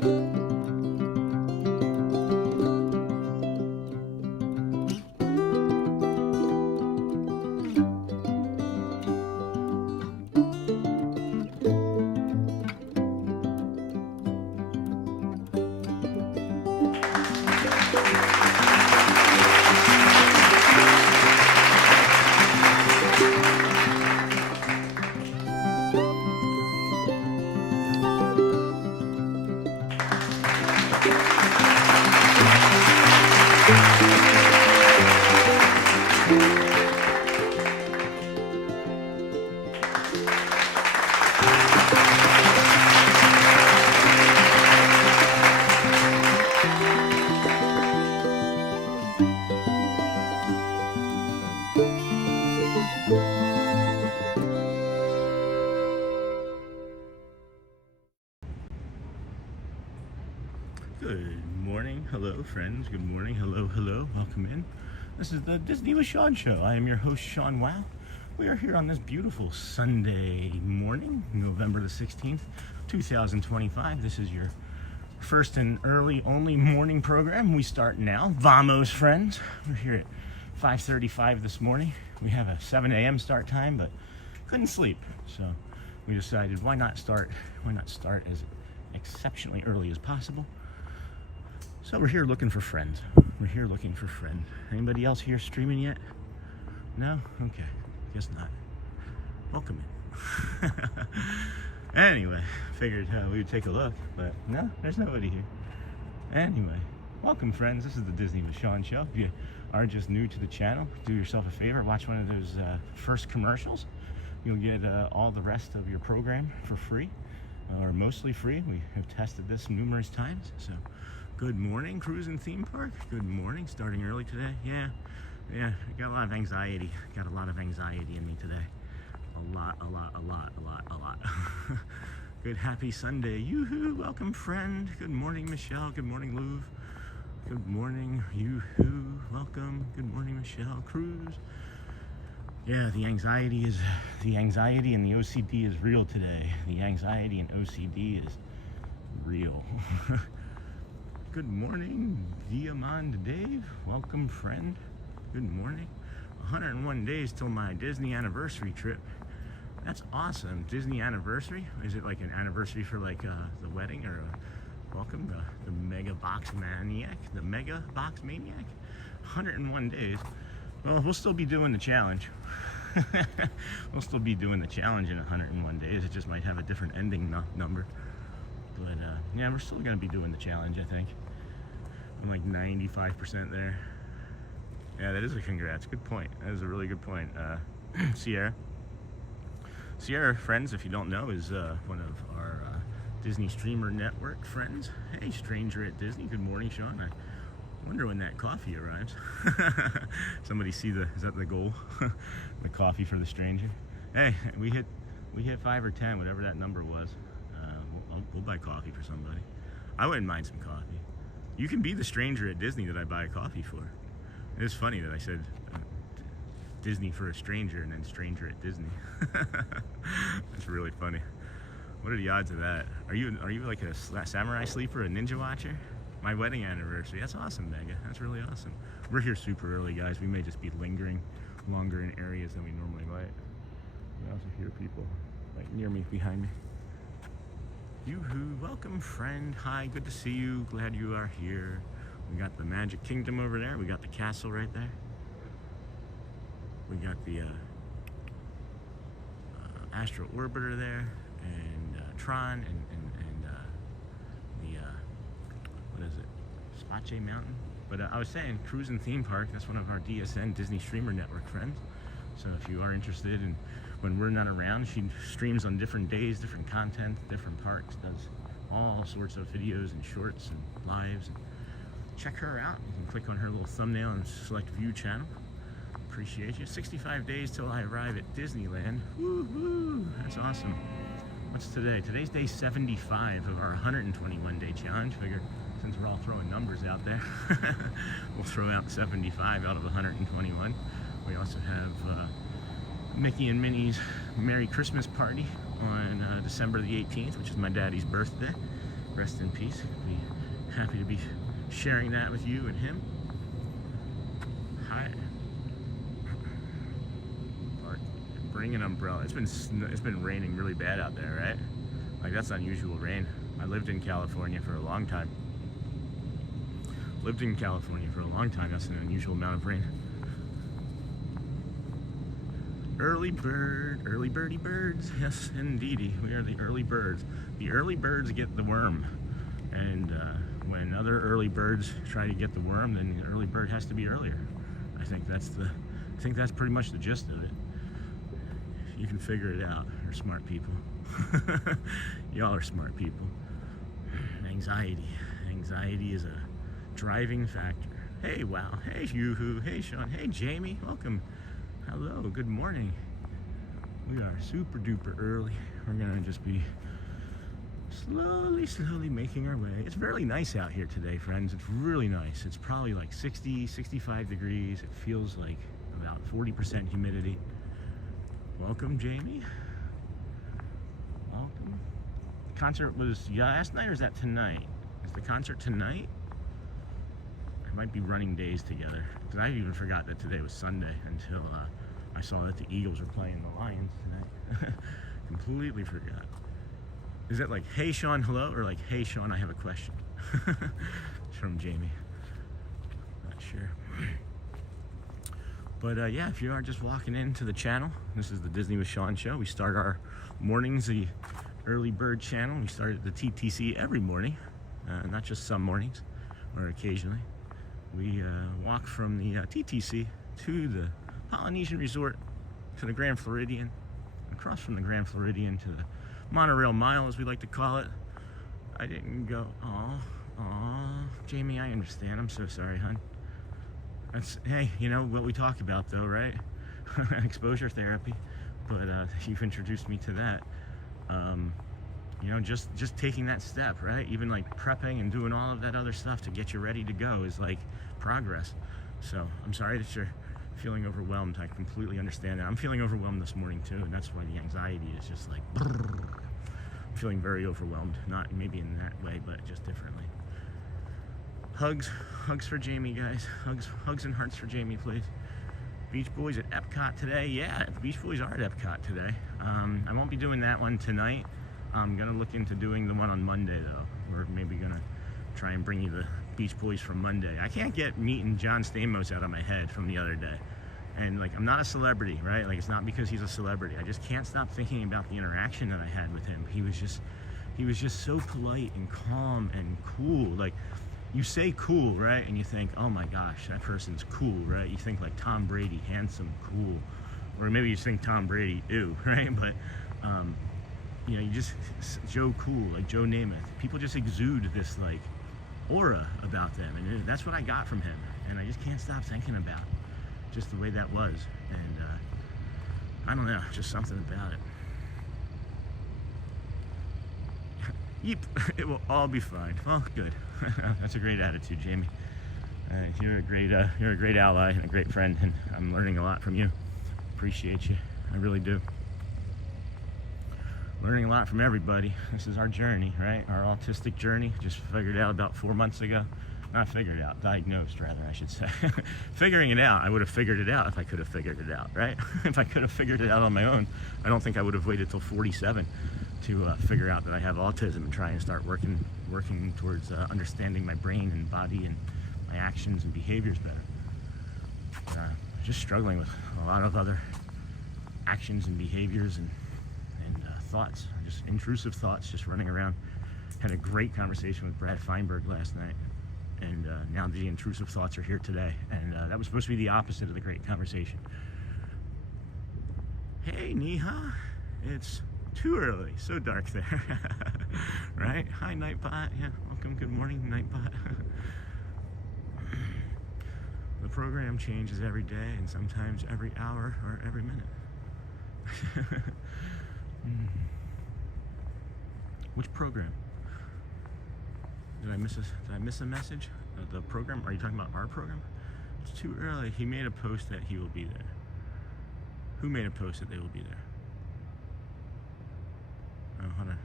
Good morning, hello friends, good morning, hello, welcome in. This is the Disney with Sean show. I am your host, Sean Wow. We are here on this beautiful Sunday morning, November the 16th, 2025. This is your first and early only morning program. We start now. Vamos, friends. We're here at 5:35 this morning. We have a 7 a.m. start time, but couldn't sleep. So we decided why not start as exceptionally early as possible. So we're here looking for friends. Anybody else here streaming yet? No? Okay. Guess not. Welcome in. Anyway, figured we would take a look, but no, there's nobody here. Anyway, welcome friends. This is the Disney with Sean show. If you are just new to the channel, do yourself a favor, watch one of those first commercials. You'll get all the rest of your program for free, or mostly free. We have tested this numerous times. So good morning, Cruising Theme Park. Good morning, starting early today. Yeah, I got a lot of anxiety. In me today. A lot. Good, happy Sunday. Yoo-hoo, welcome friend. Good morning, Michelle. Good morning, Lieuwe. Good morning, yoo-hoo, welcome. Good morning, Michelle. Cruz. Yeah, the anxiety and the OCD is real today. The anxiety and OCD is real. Good morning, Diamond Dave. Welcome, friend. Good morning. 101 days till my Disney anniversary trip. That's awesome. Disney anniversary? Is it like an anniversary for like the wedding or welcome the Mega Box Maniac? The Mega Box Maniac? 101 days. Well, we'll still be doing the challenge. We'll still be doing the challenge in 101 days. It just might have a different ending number. But yeah, we're still going to be doing the challenge, I think. I'm like 95% there. Yeah, that is a congrats. Good point. That is a really good point. Sierra, friends, if you don't know, is one of our Disney Streamer Network friends. Hey, stranger at Disney. Good morning, Sean. I wonder when that coffee arrives. Somebody see is that the goal? The coffee for the stranger. Hey, we hit 5 or 10, whatever that number was. We'll buy coffee for somebody. I wouldn't mind some coffee. You can be the stranger at Disney that I buy a coffee for. It is funny that I said Disney for a stranger and then stranger at Disney. That's really funny. What are the odds of that? Are you like a samurai sleeper, a ninja watcher? My wedding anniversary. That's awesome, Mega. That's really awesome. We're here super early, guys. We may just be lingering longer in areas than we normally like. I also hear people like near me, behind me. Yoo-hoo, welcome friend. Hi, good to see you. Glad you are here. We got the Magic Kingdom over there. We got the castle right there. We got the Astro Orbiter there, and Tron, and the what is it? Spache Mountain. But I was saying, Cruising Theme Park. That's one of our DSN Disney Streamer Network friends. So if you are interested in when we're not around, she streams on different days, different content, different parks, does all sorts of videos and shorts and lives. And check her out. You can click on her little thumbnail and select View Channel. Appreciate you. 65 days till I arrive at Disneyland. Woo-hoo! That's awesome. What's today? Today's day 75 of our 121-day challenge. Figure since we're all throwing numbers out there, we'll throw out 75 out of 121. We also have Mickey and Minnie's Merry Christmas Party on December the 18th, which is my daddy's birthday. Rest in peace. Be happy to be sharing that with you and him. Hi. Bring an umbrella. It's been raining really bad out there, right? Like, that's unusual rain. I lived in California for a long time. That's an unusual amount of rain. Early birdie birds. Yes, indeedy. We are the early birds. The early birds get the worm. And when other early birds try to get the worm, then the early bird has to be earlier. I think that's pretty much the gist of it. You can figure it out. You're smart people. Y'all are smart people. Anxiety is a driving factor. Hey, wow. Hey, yoo-hoo. Hey, Sean. Hey, Jamie. Welcome. Hello. Good morning. We are super duper early. We're gonna just be slowly making our way. It's really nice out here today, friends. It's really nice. It's probably like 60, 65 degrees. It feels like about 40% humidity. Welcome, Jamie. Welcome. The concert was last night, or is that tonight? Is the concert tonight? I might be running days together, because I even forgot that today was Sunday until I saw that the Eagles were playing the Lions tonight. Completely forgot. Is it like, hey Sean, hello, or like, hey Sean, I have a question? It's from Jamie. Not sure. But yeah, if you are just walking into the channel, this is the Disney with Sean show. We start our mornings, the early bird channel. We start at the TTC every morning, not just some mornings or occasionally. We walk from the TTC to the Polynesian resort, to the Grand Floridian, across from the Grand Floridian to the Monorail mile, as we like to call it. I didn't go, aw, Jamie, I understand. I'm so sorry, hon. That's, hey, you know what we talk about though, right? Exposure therapy. But you've introduced me to that. You know, just taking that step, right? Even like prepping and doing all of that other stuff to get you ready to go is like progress. So I'm sorry that you're feeling overwhelmed. I completely understand that. I'm feeling overwhelmed this morning too, and that's why the anxiety is just like, brrr. I'm feeling very overwhelmed. Not maybe in that way, but just differently. Hugs for Jamie, guys. Hugs and hearts for Jamie, please. Beach Boys at Epcot today. Yeah, the Beach Boys are at Epcot today. I won't be doing that one tonight. I'm gonna look into doing the one on Monday though. We're maybe gonna try and bring you the Beach Boys from Monday. I can't get meeting John Stamos out of my head from the other day. And like, I'm not a celebrity, right? Like, it's not because he's a celebrity. I just can't stop thinking about the interaction that I had with him. He was just so polite and calm and cool. Like, you say cool, right? And you think, oh my gosh, that person's cool, right? You think like Tom Brady, handsome, cool. Or maybe you think Tom Brady, ew, right? But, you know, you just, Joe Cool, like Joe Namath. People just exude this like aura about them. And that's what I got from him. And I just can't stop thinking about just the way that was. And I don't know, just something about it. Yep, it will all be fine. Well, good. That's a great attitude, Jamie. You're a great ally and a great friend, and I'm learning a lot from you. Appreciate you. I really do. Learning a lot from everybody. This is our journey, right? Our autistic journey. Just figured out about 4 months ago. Not figured out, diagnosed rather, I should say. Figuring it out, I would have figured it out if I could have figured it out, right? If I could have figured it out on my own, I don't think I would have waited till 47 to figure out that I have autism and try and start working towards understanding my brain and body and my actions and behaviors better. Just struggling with a lot of other actions and behaviors and thoughts, just intrusive thoughts, just running around. Had a great conversation with Brad Feinberg last night, and now the intrusive thoughts are here today, and that was supposed to be the opposite of the great conversation. Hey, Neha, it's too early, so dark there. Right? Hi, Nightbot. Yeah, welcome, good morning, Nightbot. The program changes every day, and sometimes every hour or every minute. Which program? Did I miss a message? The program? Are you talking about our program? It's too early. He made a post that he will be there. Who made a post that they will be there? Oh, hold on.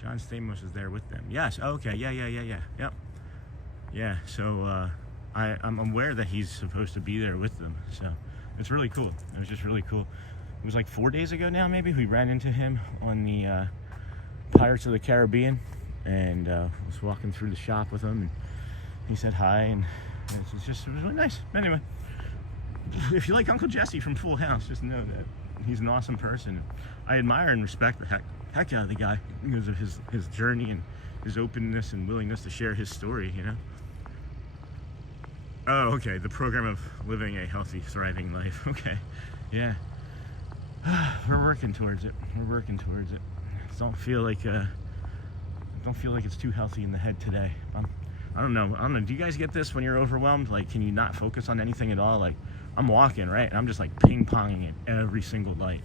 John Stamos is there with them. Yes. Okay. Yeah. Yep. Yeah. So I'm aware that he's supposed to be there with them. So it's really cool. It was just really cool. It was like 4 days ago now, maybe. We ran into him on the Pirates of the Caribbean, and was walking through the shop with him, and he said hi, and it was really nice. Anyway, if you like Uncle Jesse from Full House, just know that he's an awesome person. I admire and respect the heck out of the guy because of his journey and his openness and willingness to share his story, you know. Oh, okay, the program of living a healthy, thriving life. Okay, yeah. We're working towards it. Don't feel like it's too healthy in the head today. I don't know. Do you guys get this when you're overwhelmed? Like, can you not focus on anything at all? Like, I'm walking, right? And I'm just like ping-ponging at every single light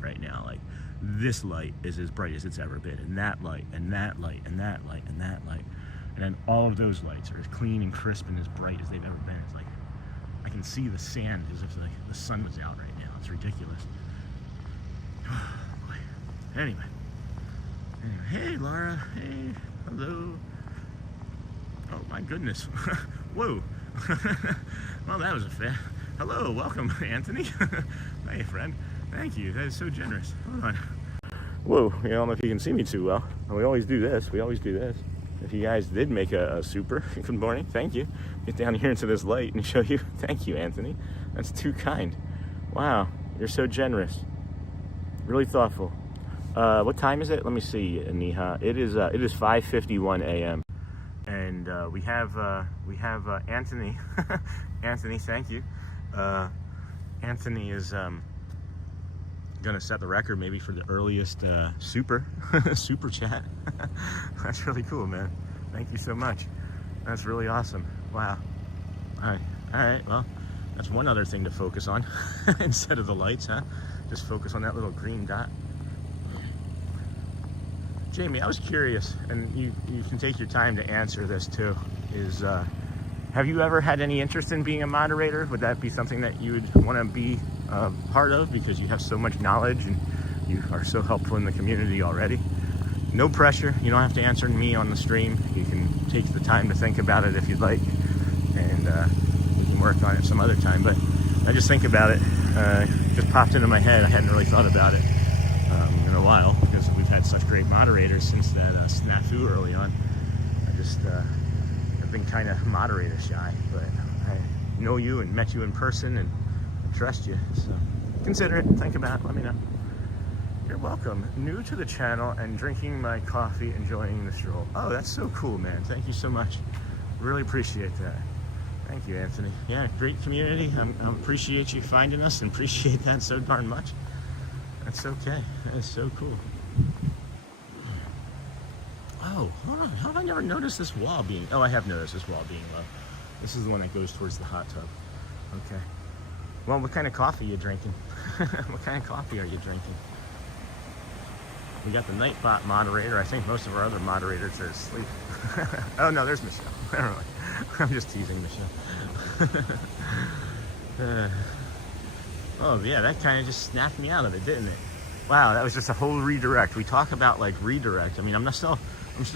right now. Like, this light is as bright as it's ever been, and that light, and that light, and that light, and that light. And then all of those lights are as clean and crisp and as bright as they've ever been. It's like, I can see the sand as if like the sun was out right now. It's ridiculous. Anyway, hey Laura, hey, hello. Oh my goodness, whoa. Well, that was a fair. Hello, welcome, Anthony. Hey friend, thank you, that is so generous. Hold on. Whoa, I don't know if you can see me too well. We always do this. If you guys did make a super, good morning, thank you. Get down here into this light and show you. Thank you, Anthony. That's too kind. Wow, you're so generous. Really thoughtful. What time is it? Let me see, Neha. It is 5:51 a.m. and we have Anthony. Anthony, thank you. Anthony is gonna set the record maybe for the earliest super chat. That's really cool, man. Thank you so much. That's really awesome. Wow. All right. Well, that's one other thing to focus on instead of the lights, huh? Just focus on that little green dot. Jamie, I was curious, and you can take your time to answer this too, is have you ever had any interest in being a moderator? Would that be something that you would want to be part of because you have so much knowledge and you are so helpful in the community already? No pressure. You don't have to answer me on the stream. You can take the time to think about it if you'd like, and we can work on it some other time. But I just think about it. It just popped into my head. I hadn't really thought about it in a while because we've had such great moderators since that snafu early on. I've been kind of moderator shy, but I know you and met you in person and I trust you. So consider it, think about it, let me know. You're welcome. New to the channel and drinking my coffee, enjoying the stroll. Oh, that's so cool, man. Thank you so much. Really appreciate that. Thank you, Anthony. Yeah, great community. I appreciate you finding us and appreciate that so darn much. That's okay. That is so cool. Oh, hold on. How have I never noticed this wall being... Oh, I have noticed this wall being low. This is the one that goes towards the hot tub. Okay. Well, what kind of coffee are you drinking? What kind of coffee are you drinking? We got the Nightbot moderator. I think most of our other moderators are asleep. Oh, no, there's Michelle. Never mind. I'm just teasing Michelle. Oh, yeah, that kind of just snapped me out of it, didn't it? Wow, that was just a whole redirect. We talk about, like, redirect. I mean, I'm still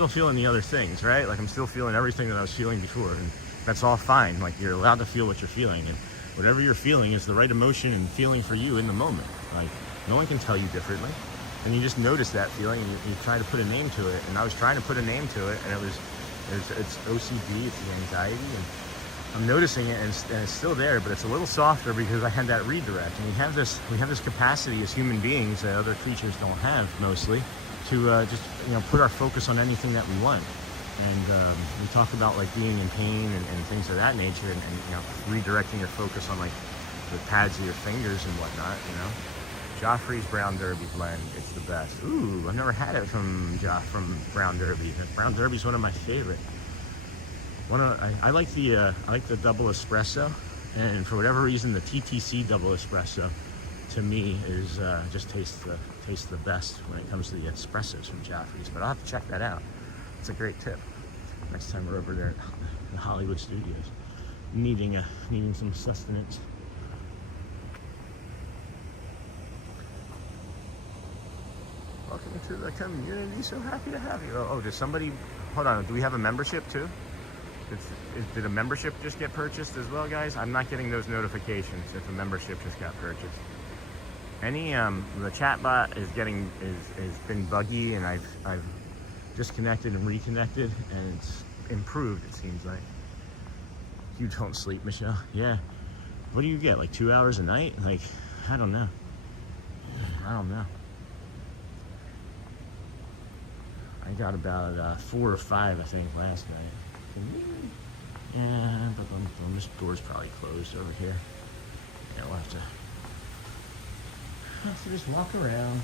feeling the other things, right? Like, I'm still feeling everything that I was feeling before, and that's all fine. Like, you're allowed to feel what you're feeling, and whatever you're feeling is the right emotion and feeling for you in the moment. Like, no one can tell you differently. And you just notice that feeling, and you try to put a name to it. And I was trying to put a name to it, and it's OCD, it's the anxiety, and I'm noticing it, and it's still there, but it's a little softer because I had that redirect. And we have this capacity as human beings that other creatures don't have, mostly, to just put our focus on anything that we want. And we talk about like being in pain and things of that nature, and redirecting your focus on like the pads of your fingers and whatnot. Joffrey's Brown Derby blend, it's the best. Ooh, I've never had it from Brown Derby. Brown Derby's one of my favorite. I like the double espresso, and for whatever reason, the TTC double espresso to me is just tastes the best when it comes to the espressos from Joffrey's. But I'll have to check that out. It's a great tip. Next time we're over there in the Hollywood studios, needing some sustenance. Welcome, Welcome to the community. So happy to have you. Oh, does somebody... Hold on. Do we have a membership too? Did a membership just get purchased as well, guys? I'm not getting those notifications if a membership just got purchased. The chat bot is been buggy, and I've disconnected and reconnected, and it's improved, it seems like. You don't sleep, Michelle? Yeah. What do you get, like 2 hours a night? Like, I don't know. I got about 4 or 5, I think, last night. Yeah, but this door's probably closed over here. Yeah, we'll have to just walk around.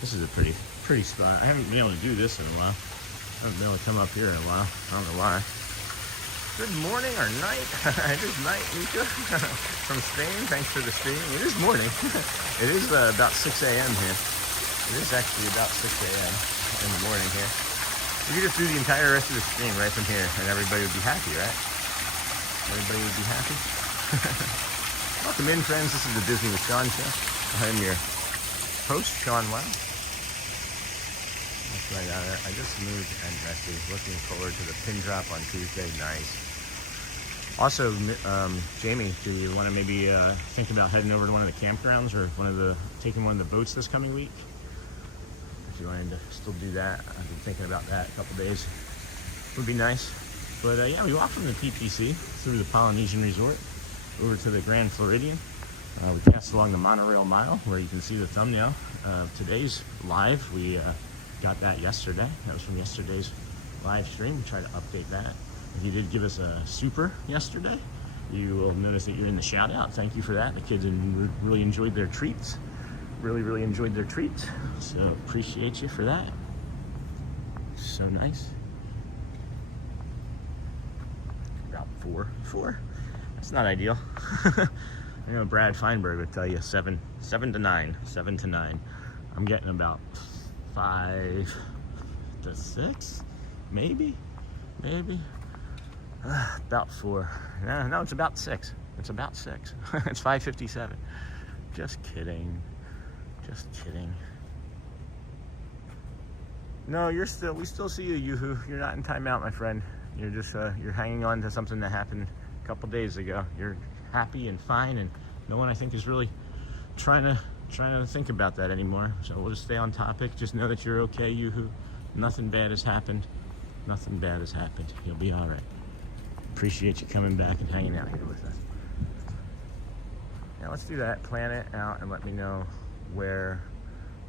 This is a pretty spot. I haven't been able to do this in a while. I haven't been able to come up here in a while. I don't know why. Good morning or night. It is night, Mika. From Spain. Thanks for the stream. It is morning. It is about 6 a.m. here. It is actually about 6 a.m. in the morning here. We could just do the entire rest of the stream right from here, and everybody would be happy, right? Everybody would be happy. Welcome in, friends. This is the Disney with Sean show. I am your host, Sean Wow. That's right out there. I just moved and rested. Looking forward to the pin drop on Tuesday. Nice. Also, Jamie, do you want to maybe think about heading over to one of the campgrounds or taking one of the boats this coming week? If you wanted to still do that, I've been thinking about that a couple days. Would be nice. But yeah, we walked from the PPC through the Polynesian Resort over to the Grand Floridian. We passed along the Monorail Mile, where you can see the thumbnail of today's live. We got that yesterday. That was from yesterday's live stream. We tried to update that. If you did give us a super yesterday, you will notice that you're in the shout out. Thank you for that. The kids really enjoyed their treats. Really enjoyed their treats. So appreciate you for that. So nice. About four. That's not ideal. I know Brad Feinberg would tell you 7 to 9. I'm getting about 5 to 6, maybe. About 4. No, it's about 6. It's 5:57. Just kidding. No, we still see you, Yoo-hoo. You're not in timeout, my friend. You're just, you're hanging on to something that happened a couple days ago. You're happy and fine, and no one, I think, is really trying to think about that anymore. So we'll just stay on topic. Just know that you're okay, Yoo-hoo. Nothing bad has happened. You'll be all right. Appreciate you coming back and hanging out here with us. Now let's do that. Plan it out and let me know where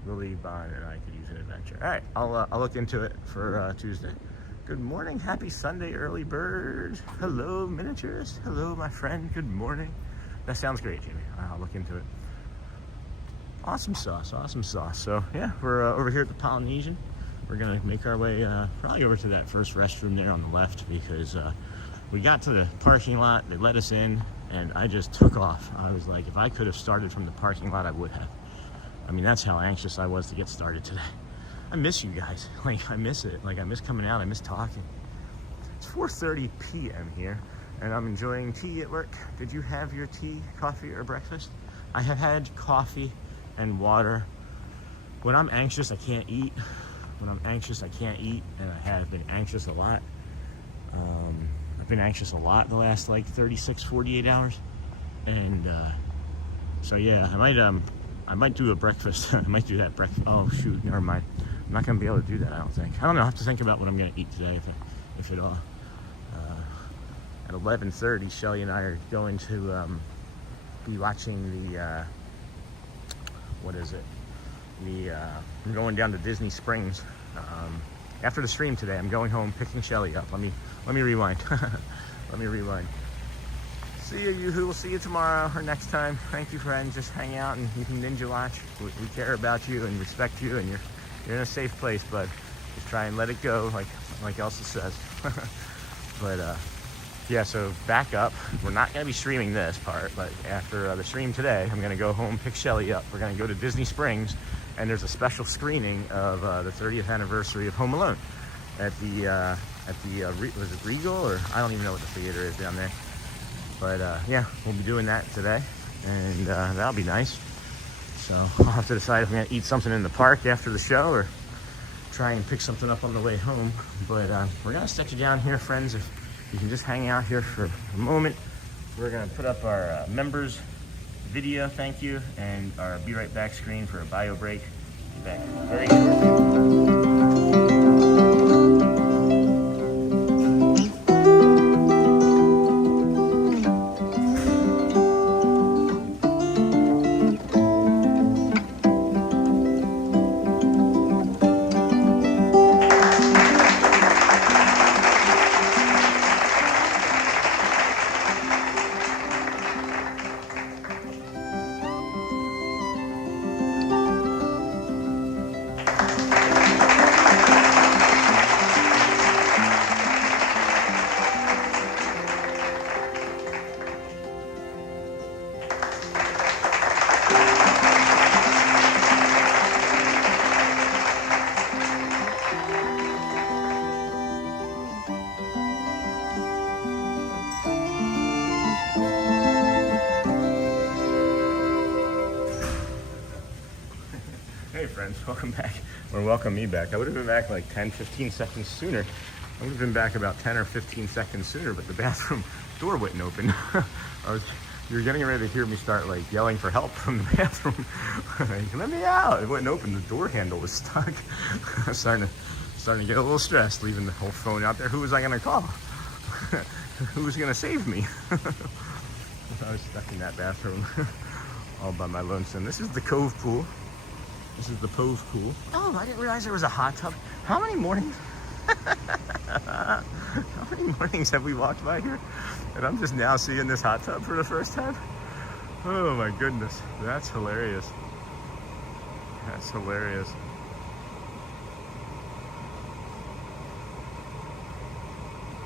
Lily, Bond, and I could use an adventure. All right, I'll look into it for Tuesday. Good morning, happy Sunday, early bird. Hello, miniatures. Hello, my friend. Good morning. That sounds great, Jamie. I'll look into it. Awesome sauce. So yeah, we're over here at the Polynesian. We're gonna make our way probably over to that first restroom there on the left, because we got to the parking lot. They let us in, and I just took off. I was like, if I could have started from the parking lot, I would have. I mean, that's how anxious I was to get started today. I miss you guys. Like, I miss it. Like, I miss coming out. I miss talking. It's 4:30 p.m. here, and I'm enjoying tea at work. Did you have your tea, coffee, or breakfast? I have had coffee and water. When I'm anxious, I can't eat. And I have been anxious a lot. I've been anxious a lot the last, like, 36, 48 hours. And, so, yeah, I might do a breakfast. I might do that breakfast. Oh, shoot, never mind. I'm not going to be able to do that, I don't think. I don't know. I have to think about what I'm going to eat today, if at all. At 11:30, Shelly and I are going to be watching the, I'm going down to Disney Springs. After the stream today, I'm going home, picking Shelly up. Let me rewind. See you, Yoo-hoo. We'll see you tomorrow or next time. Thank you, friends. Just hang out and you can ninja watch. We care about you and respect you, and you're in a safe place, but just try and let it go, like Elsa says. But yeah, so back up. We're not going to be streaming this part, but after the stream today, I'm going to go home, pick Shelly up. We're going to go to Disney Springs, and there's a special screening of the 30th anniversary of Home Alone at the was it Regal, or I don't even know what the theater is down there. But yeah, we'll be doing that today, and that'll be nice. So I'll have to decide if I'm gonna eat something in the park after the show or try and pick something up on the way home. But we're gonna set you down here, friends. If you can just hang out here for a moment, we're gonna put up our members video, thank you, and our Be Right Back screen for a bio break. Be back very shortly. Friends, welcome back, or welcome me back. I would have been back like 10-15 seconds sooner. I would have been back about 10 or 15 seconds sooner, but the bathroom door wouldn't open. You were getting ready to hear me start like yelling for help from the bathroom. Like, let me out! It wouldn't open. The door handle was stuck. I was starting to get a little stressed, leaving the whole phone out there. Who was I going to call? Who was going to save me? I was stuck in that bathroom all by my lonesome. This is the Cove pool. This is the Cove pool. Oh, I didn't realize there was a hot tub. How many mornings? How many mornings have we walked by here? And I'm just now seeing this hot tub for the first time. Oh my goodness, that's hilarious. That's hilarious.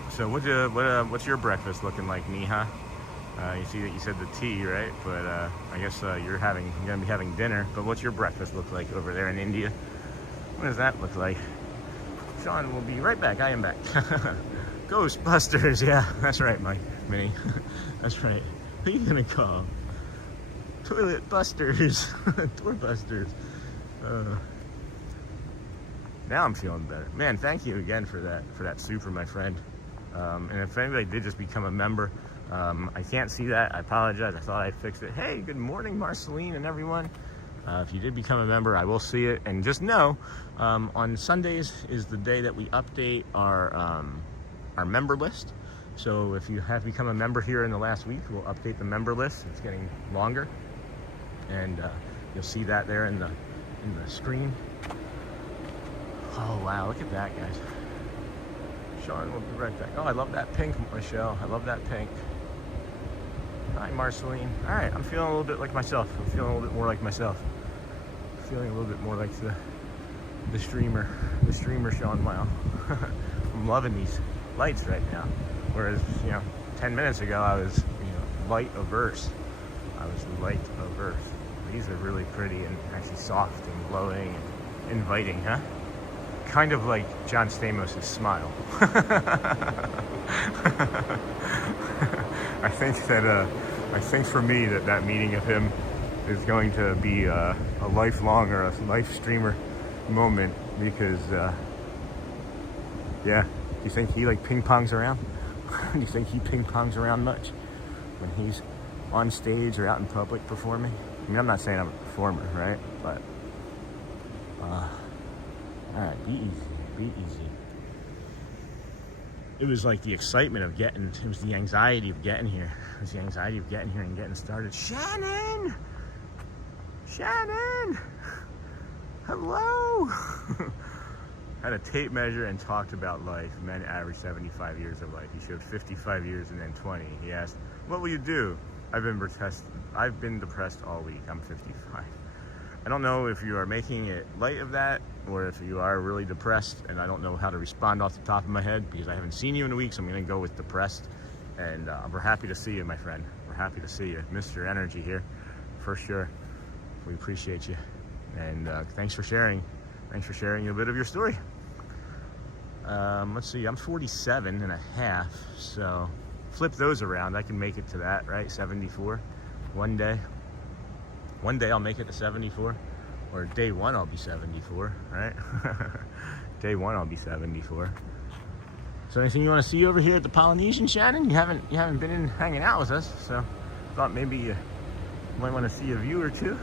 So what's your breakfast looking like, Neha? You see that you said the tea, right? But I guess you're gonna be having dinner. But what's your breakfast look like over there in India? What does that look like? Sean will be right back. I am back. Ghostbusters, yeah, that's right, Mike, Minnie. That's right. Who are you gonna call? Toilet busters, doorbusters. Now I'm feeling better, man. Thank you again for that super, my friend. And if anybody did just become a member. I can't see that. I apologize. I thought I'd fixed it. Hey, good morning, Marceline and everyone. If you did become a member, I will see it. And just know, on Sundays is the day that we update our member list. So if you have become a member here in the last week, we'll update the member list. It's getting longer, and you'll see that there in the screen. Oh wow, look at that, guys. Sean will be right back. Oh, I love that pink, Michelle. I love that pink. Hi, Marceline. All right, I'm feeling a little bit like myself. I'm feeling a little bit more like myself. Feeling a little bit more like the streamer Sean Wow. I'm loving these lights right now. Whereas, 10 minutes ago I was, light averse. I was light averse. These are really pretty and actually soft and glowing and inviting, huh? Kind of like John Stamos' smile. I think for me that meeting of him is going to be a lifelong or a life streamer moment because, yeah. Do you think he like ping pongs around? Do you think he ping pongs around much when he's on stage or out in public performing? I mean, I'm not saying I'm a performer, right? But, all right, be easy, be easy. It was like the excitement of it was the anxiety of getting here. It was the anxiety of getting here and getting started. Shannon! Shannon! Hello! Had a tape measure and talked about life. Men average 75 years of life. He showed 55 years and then 20. He asked, what will you do? I've been depressed all week. I'm 55. I don't know if you are making it light of that or if you are really depressed, and I don't know how to respond off the top of my head because I haven't seen you in a week, so I'm going to go with depressed. And we're happy to see you, my friend. We're happy to see you. Missed your energy here, for sure. We appreciate you. And thanks for sharing. Thanks for sharing a bit of your story. Let's see, I'm 47 and a half, so flip those around. I can make it to that, right? 74 one day. One day I'll make it to 74, or day one I'll be 74, right? Day one I'll be 74. So anything you want to see over here at the Polynesian, Shannon? You haven't been in hanging out with us, so thought maybe you might want to see a view or two.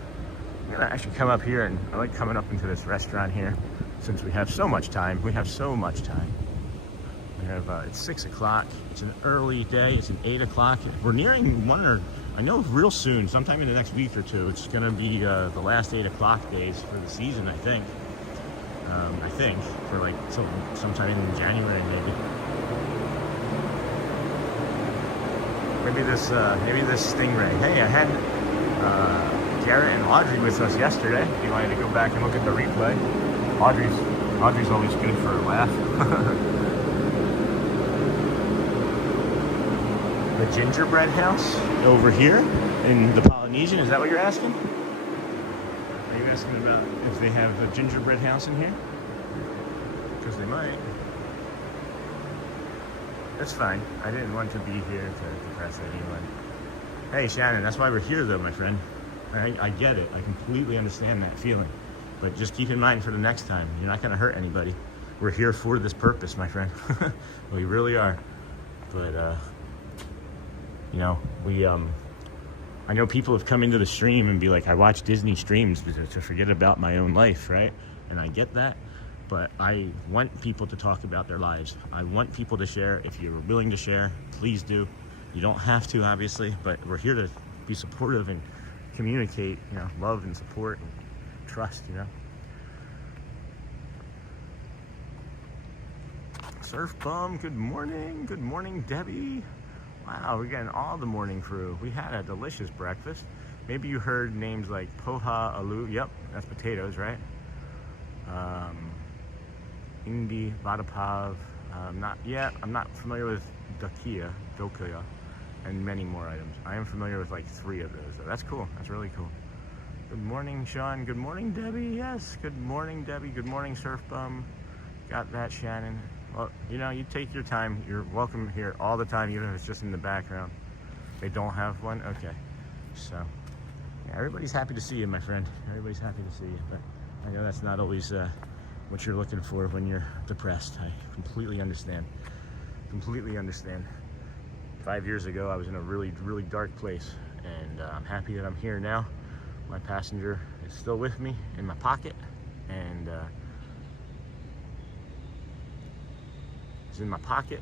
I'm gonna actually come up here, and I like coming up into this restaurant here since we have so much time. We have so much time. We have it's 6 o'clock. It's an early day. It's an 8 o'clock. We're nearing one, or I know real soon, sometime in the next week or two, it's gonna be the last 8 o'clock days for the season. I think for like sometime in January maybe. Maybe this stingray. Hey, I had Garrett and Audrey with us yesterday. If you wanted to go back and look at the replay, Audrey's always good for a laugh. The gingerbread house over here in the Polynesian. Is that what you're asking? Are you asking about if they have a gingerbread house in here? Because they might. That's fine. I didn't want to be here to depress anyone. Hey, Shannon, that's why we're here, though, my friend. I get it. I completely understand that feeling. But just keep in mind for the next time, you're not going to hurt anybody. We're here for this purpose, my friend. We really are. But, you know, I know people have come into the stream and be like, I watch Disney streams to forget about my own life, right? And I get that. But I want people to talk about their lives. I want people to share. If you're willing to share, please do. You don't have to, obviously, but we're here to be supportive and communicate, you know, love and support and trust, you know. Surf Bum, good morning. Good morning, Debbie. Wow, we're getting all the morning crew. We had a delicious breakfast. Maybe you heard names like Poha Alu. Yep, that's potatoes, right? Indi, Vadapav, not yet. I'm not familiar with Dokia, and many more items. I am familiar with like 3 of those, though. That's cool. That's really cool. Good morning, Sean. Good morning, Debbie. Yes, good morning, Debbie. Good morning, Surf Bum. Got that, Shannon. Well, you know, you take your time. You're welcome here all the time, even if it's just in the background. They don't have one? Okay. So, yeah, everybody's happy to see you, my friend. Everybody's happy to see you, but I know that's not always what you're looking for when you're depressed. I completely understand. Completely understand. 5 years ago, I was in a really, really dark place, and I'm happy that I'm here now. My passenger is still with me in my pocket, and it's in my pocket,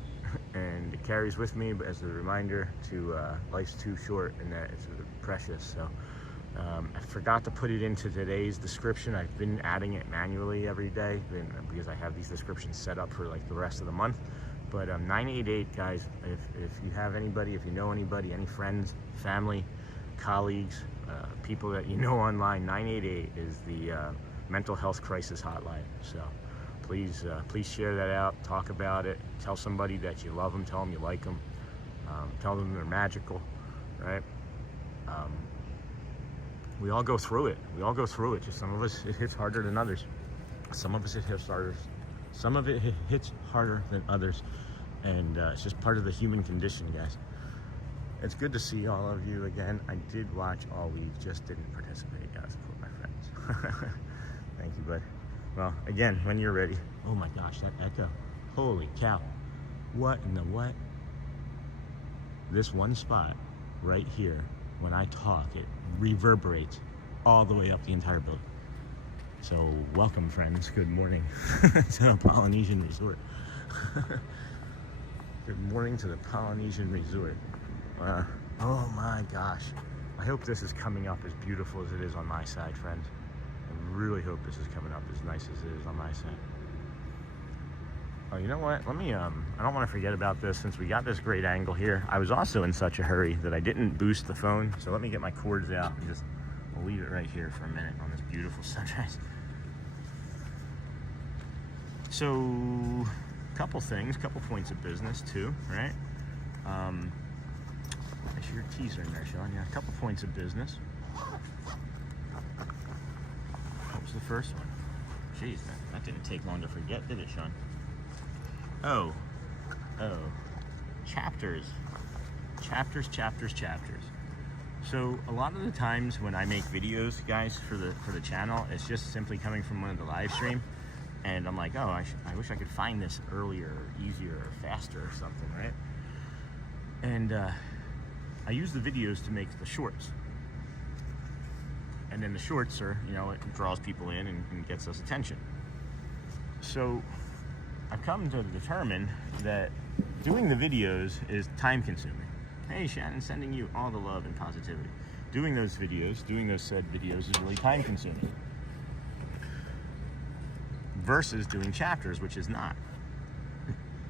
and it carries with me as a reminder to life's too short and that it's precious. So I forgot to put it into today's description. I've been adding it manually every day because I have these descriptions set up for like the rest of the month. But 988, guys, if you have anybody, if you know anybody, any friends, family, colleagues, people that you know online, 988 is the mental health crisis hotline. So please share that out, talk about it, tell somebody that you love them, tell them you like them, tell them they're magical, right? We all go through it. We all go through it. Just some of us, it hits harder than others. Some of us, it hits harder. Some of it hits harder than others. And it's just part of the human condition, guys. It's good to see all of you again. I did watch all week, just didn't participate, guys. Support my friends. Thank you, bud. Well, again, when you're ready. Oh my gosh, that echo. Holy cow. What in the what? This one spot right here, when I talk, it reverberates all the way up the entire building. So welcome, friends. Good morning to the Polynesian Resort. Good morning to the Polynesian Resort. Oh my gosh. I hope this is coming up as beautiful as it is on my side, friends. I really hope this is coming up as nice as it is on my side. Oh, you know what? Let me, I don't want to forget about this since we got this great angle here. I was also in such a hurry that I didn't boost the phone. So let me get my cords out and just, I'll leave it right here for a minute on this beautiful sunrise. So, couple things, couple points of business too, right? Make sure your keys are in there, Sean. Yeah, a couple points of business. What was the first one? Jeez, that didn't take long to forget, did it, Sean? Oh, chapters. So a lot of the times when I make videos, guys, for the channel, it's just simply coming from one of the live stream, and I'm like, oh, I wish I could find this earlier, or easier, or faster, or something, right? And I use the videos to make the shorts, and then the shorts are, you know, it draws people in and gets us attention. So I've come to determine that doing the videos is time consuming. Hey Shannon, sending you all the love and positivity. Doing those videos, doing those said videos is really time consuming. Versus doing chapters, which is not.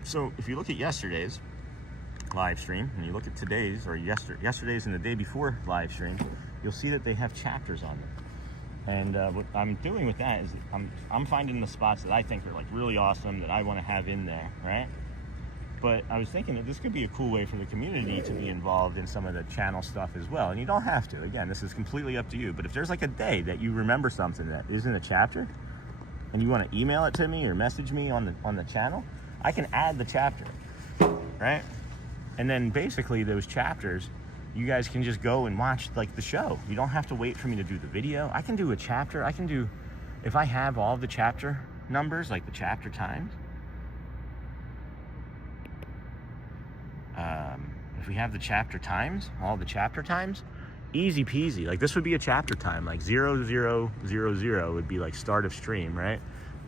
So if you look at yesterday's live stream, and you look at today's, or yesterday's and the day before live stream, you'll see that they have chapters on them. And what I'm doing with that is I'm finding the spots that I think are like really awesome that I want to have in there, right? But I was thinking that this could be a cool way for the community to be involved in some of the channel stuff as well. And you don't have to. Again, this is completely up to you. But if there's like a day that you remember something that isn't a chapter, and you want to email it to me or message me on the channel, I can add the chapter, right? And then basically those chapters, you guys can just go and watch like the show. You don't have to wait for me to do the video. I can do a chapter. I can do, if I have all the chapter numbers, like the chapter times, if we have the chapter times, all the chapter times, easy peasy. Like this would be a chapter time, like 0000 would be like start of stream, right?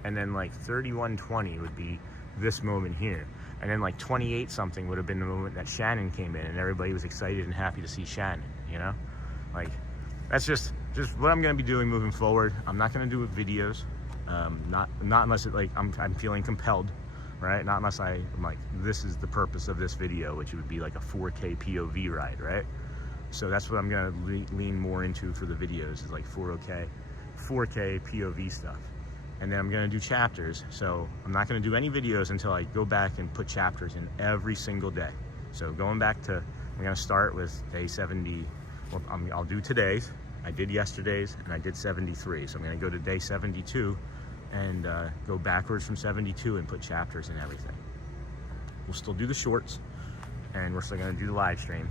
And then like 3120 would be this moment here. And then like 28 something would have been the moment that Shannon came in and everybody was excited and happy to see Shannon, you know? Like that's just what I'm gonna be doing moving forward. I'm not gonna do videos, not unless it like I'm feeling compelled, right? Not unless I'm like, this is the purpose of this video, which would be like a 4K POV ride, right? So that's what I'm gonna lean more into for the videos, is like 4K POV stuff. And then I'm gonna do chapters. So I'm not gonna do any videos until I go back and put chapters in every single day. So going back to, I'm gonna start with day 70, well, I'll do today's, I did yesterday's, and I did 73. So I'm gonna go to day 72 and go backwards from 72 and put chapters in everything. We'll still do the shorts, and we're still gonna do the live stream.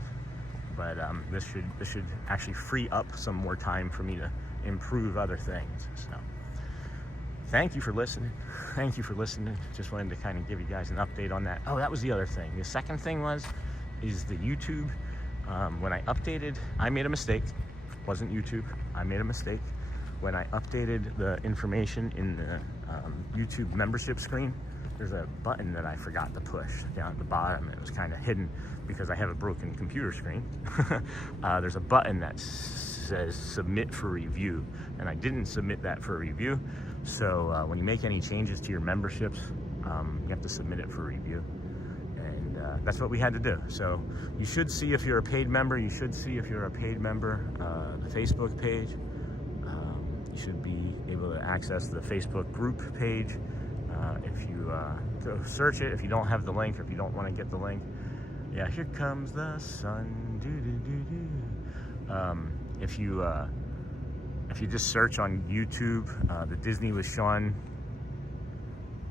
But this should actually free up some more time for me to improve other things. So thank you for listening. Thank you for listening. Just wanted to kind of give you guys an update on that. Oh, that was the other thing. The second thing is the YouTube. When I updated, I made a mistake. It wasn't YouTube. I made a mistake. When I updated the information in the YouTube membership screen, there's a button that I forgot to push down at the bottom. It was kind of hidden because I have a broken computer screen. There's a button that says submit for review, and I didn't submit that for review. So when you make any changes to your memberships, you have to submit it for review. And that's what we had to do. So you should see, if you're a paid member, the Facebook page. You should be able to access the Facebook group page. If you go search it, if you don't have the link, or if you don't want to get the link, yeah, here comes the sun. If you just search on YouTube, the Disney with Sean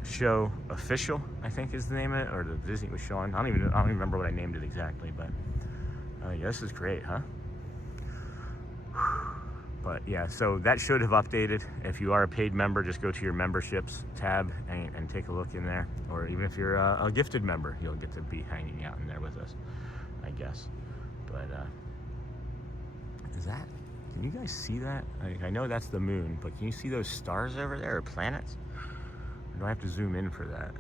show official, I think is the name of it, or the Disney with Sean. I don't even remember what I named it exactly, but yeah, this is great, huh? But yeah, so that should have updated. If you are a paid member, just go to your memberships tab and take a look in there. Or even if you're a gifted member, you'll get to be hanging out in there with us, I guess. But can you guys see that? I know that's the moon, but can you see those stars over there, or planets? Or do I have to zoom in for that?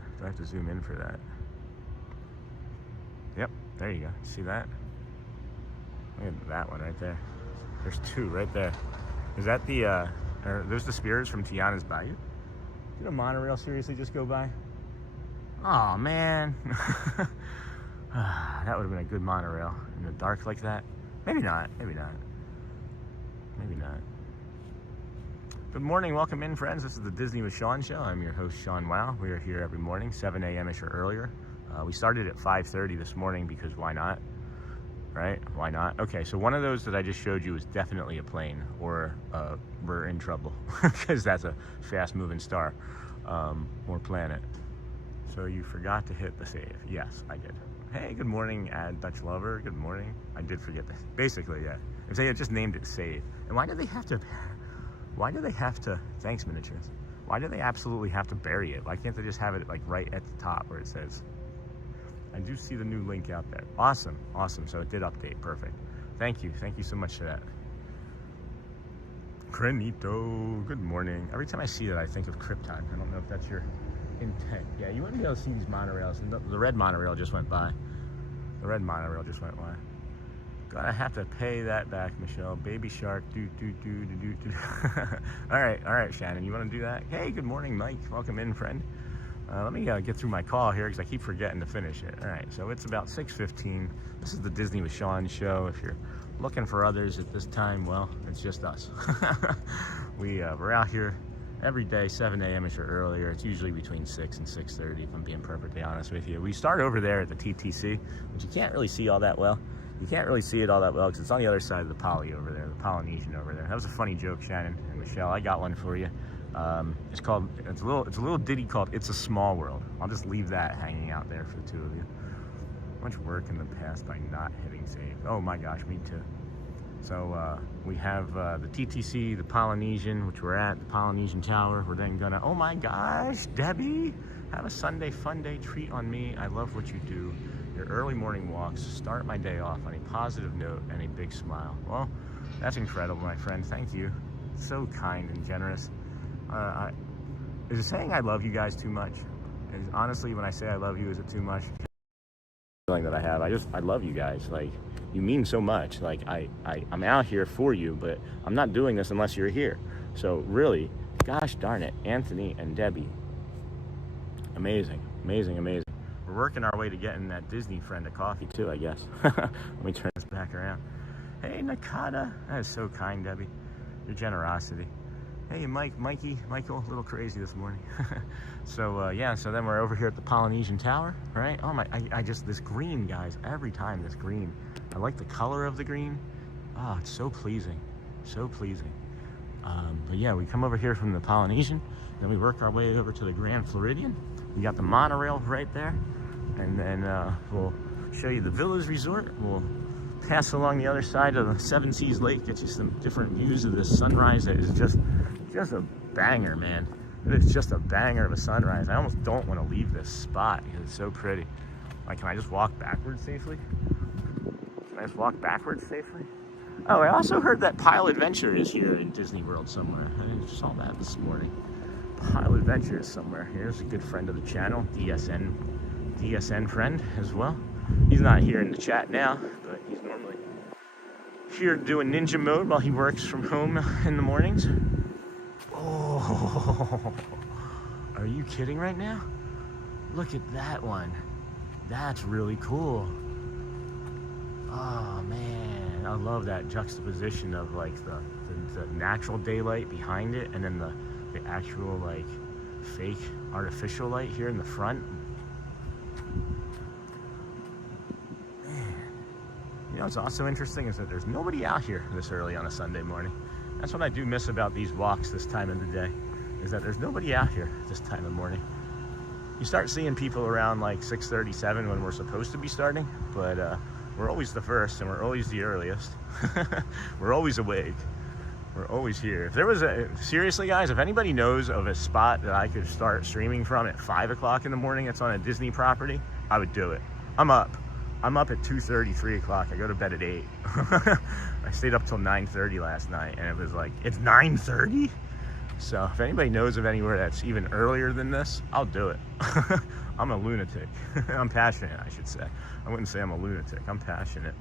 Yep, there you go. See that? Look at that one right there. There's two right there. Is that the, there's the spirits from Tiana's Bayou? Did a monorail seriously just go by? Oh man. That would have been a good monorail in the dark like that. Maybe not. Good morning, welcome in friends. This is the Disney with Sean show. I'm your host, Sean Wow. We are here every morning, 7 a.m.-ish or earlier. We started at 5:30 this morning because why not? Right? Why not? Okay, so one of those that I just showed you is definitely a plane, or we're in trouble because that's a fast-moving star or planet. So you forgot to hit the save. Yes, I did. Hey, good morning, Dutch Lover. Good morning. I did forget this. Basically, yeah. If they had just named it Save. And why do they have to, thanks miniatures. Why do they absolutely have to bury it? Why can't they just have it like right at the top where it says, I do see the new link out there. Awesome, awesome. So it did update, perfect. Thank you so much for that. Crenito, good morning. Every time I see that, I think of Krypton. I don't know if that's your intent. Yeah, you wouldn't be able to see these monorails. And the red monorail just went by. The red monorail just went by. Gonna have to pay that back, Michelle. Baby shark, do. All right, Shannon, you want to do that? Hey, good morning, Mike. Welcome in, friend. Let me get through my call here because I keep forgetting to finish it. All right, so it's about 6:15. This is the Disney with Sean show. If you're looking for others at this time, well, it's just us. We're out here every day, 7 a.m. or earlier. It's usually between 6 and 6:30, if I'm being perfectly honest with you. We start over there at the TTC, which you can't really see all that well. You can't really see it all that well because it's on the other side of the Poly over there, the Polynesian over there. That was a funny joke, Shannon and Michelle. I got one for you. It's a little ditty called "It's a Small World." I'll just leave that hanging out there for the two of you. Much work in the past by not hitting save. Oh my gosh, me too. So we have the TTC, the Polynesian, which we're at, the Polynesian Tower. We're then gonna, oh my gosh, Debbie, have a Sunday fun day treat on me. I love what you do. Your early morning walks start my day off on a positive note and a big smile. Well, that's incredible, my friend. Thank you. So kind and generous. Is saying I love you guys too much? Honestly, when I say I love you, is it too much? Feeling that I have, I love you guys. Like, you mean so much. Like, I'm out here for you, but I'm not doing this unless you're here. So really, gosh darn it, Anthony and Debbie, amazing. We're working our way to getting that Disney friend a coffee too, I guess. Let me turn this back around. Hey, Nakata, that is so kind, Debbie. Your generosity. Hey, Michael, a little crazy this morning. So yeah, so then we're over here at the Polynesian Tower, right? Oh my, this green, guys, every time this green. I like the color of the green. Oh, it's so pleasing, so pleasing. But yeah, we come over here from the Polynesian, then we work our way over to the Grand Floridian. We got the monorail right there, and then we'll show you the Villas Resort. We'll pass along the other side of the Seven Seas Lake, get you some different views of this sunrise that is just a banger, man. It is just a banger of a sunrise. I almost don't want to leave this spot because it's so pretty. Like, can I just walk backwards safely? Oh, I also heard that Pile Adventure is here in Disney World somewhere. I saw that this morning. Pile Adventure is somewhere. Here's a good friend of the channel, DSN friend as well. He's not here in the chat now, but he's normally here doing ninja mode while he works from home in the mornings. Oh, are you kidding right now? Look at that one. That's really cool. Oh man, I love that juxtaposition of like the natural daylight behind it and then the actual like fake artificial light here in the front. Man, you know what's also interesting is that there's nobody out here this early on a Sunday morning. That's what I do miss about these walks this time of the day, is that there's nobody out here this time of morning. You start seeing people around like 6:37 when we're supposed to be starting, but we're always the first and we're always the earliest. We're always awake. We're always here. If there was seriously guys, if anybody knows of a spot that I could start streaming from at 5 o'clock in the morning that's on a Disney property, I would do it. I'm up at 2:30, 3 o'clock. I go to bed at 8. I stayed up till 9:30 last night and it was like, it's 9:30? So if anybody knows of anywhere that's even earlier than this, I'll do it. I'm a lunatic. I'm passionate, I should say. I wouldn't say I'm a lunatic. I'm passionate.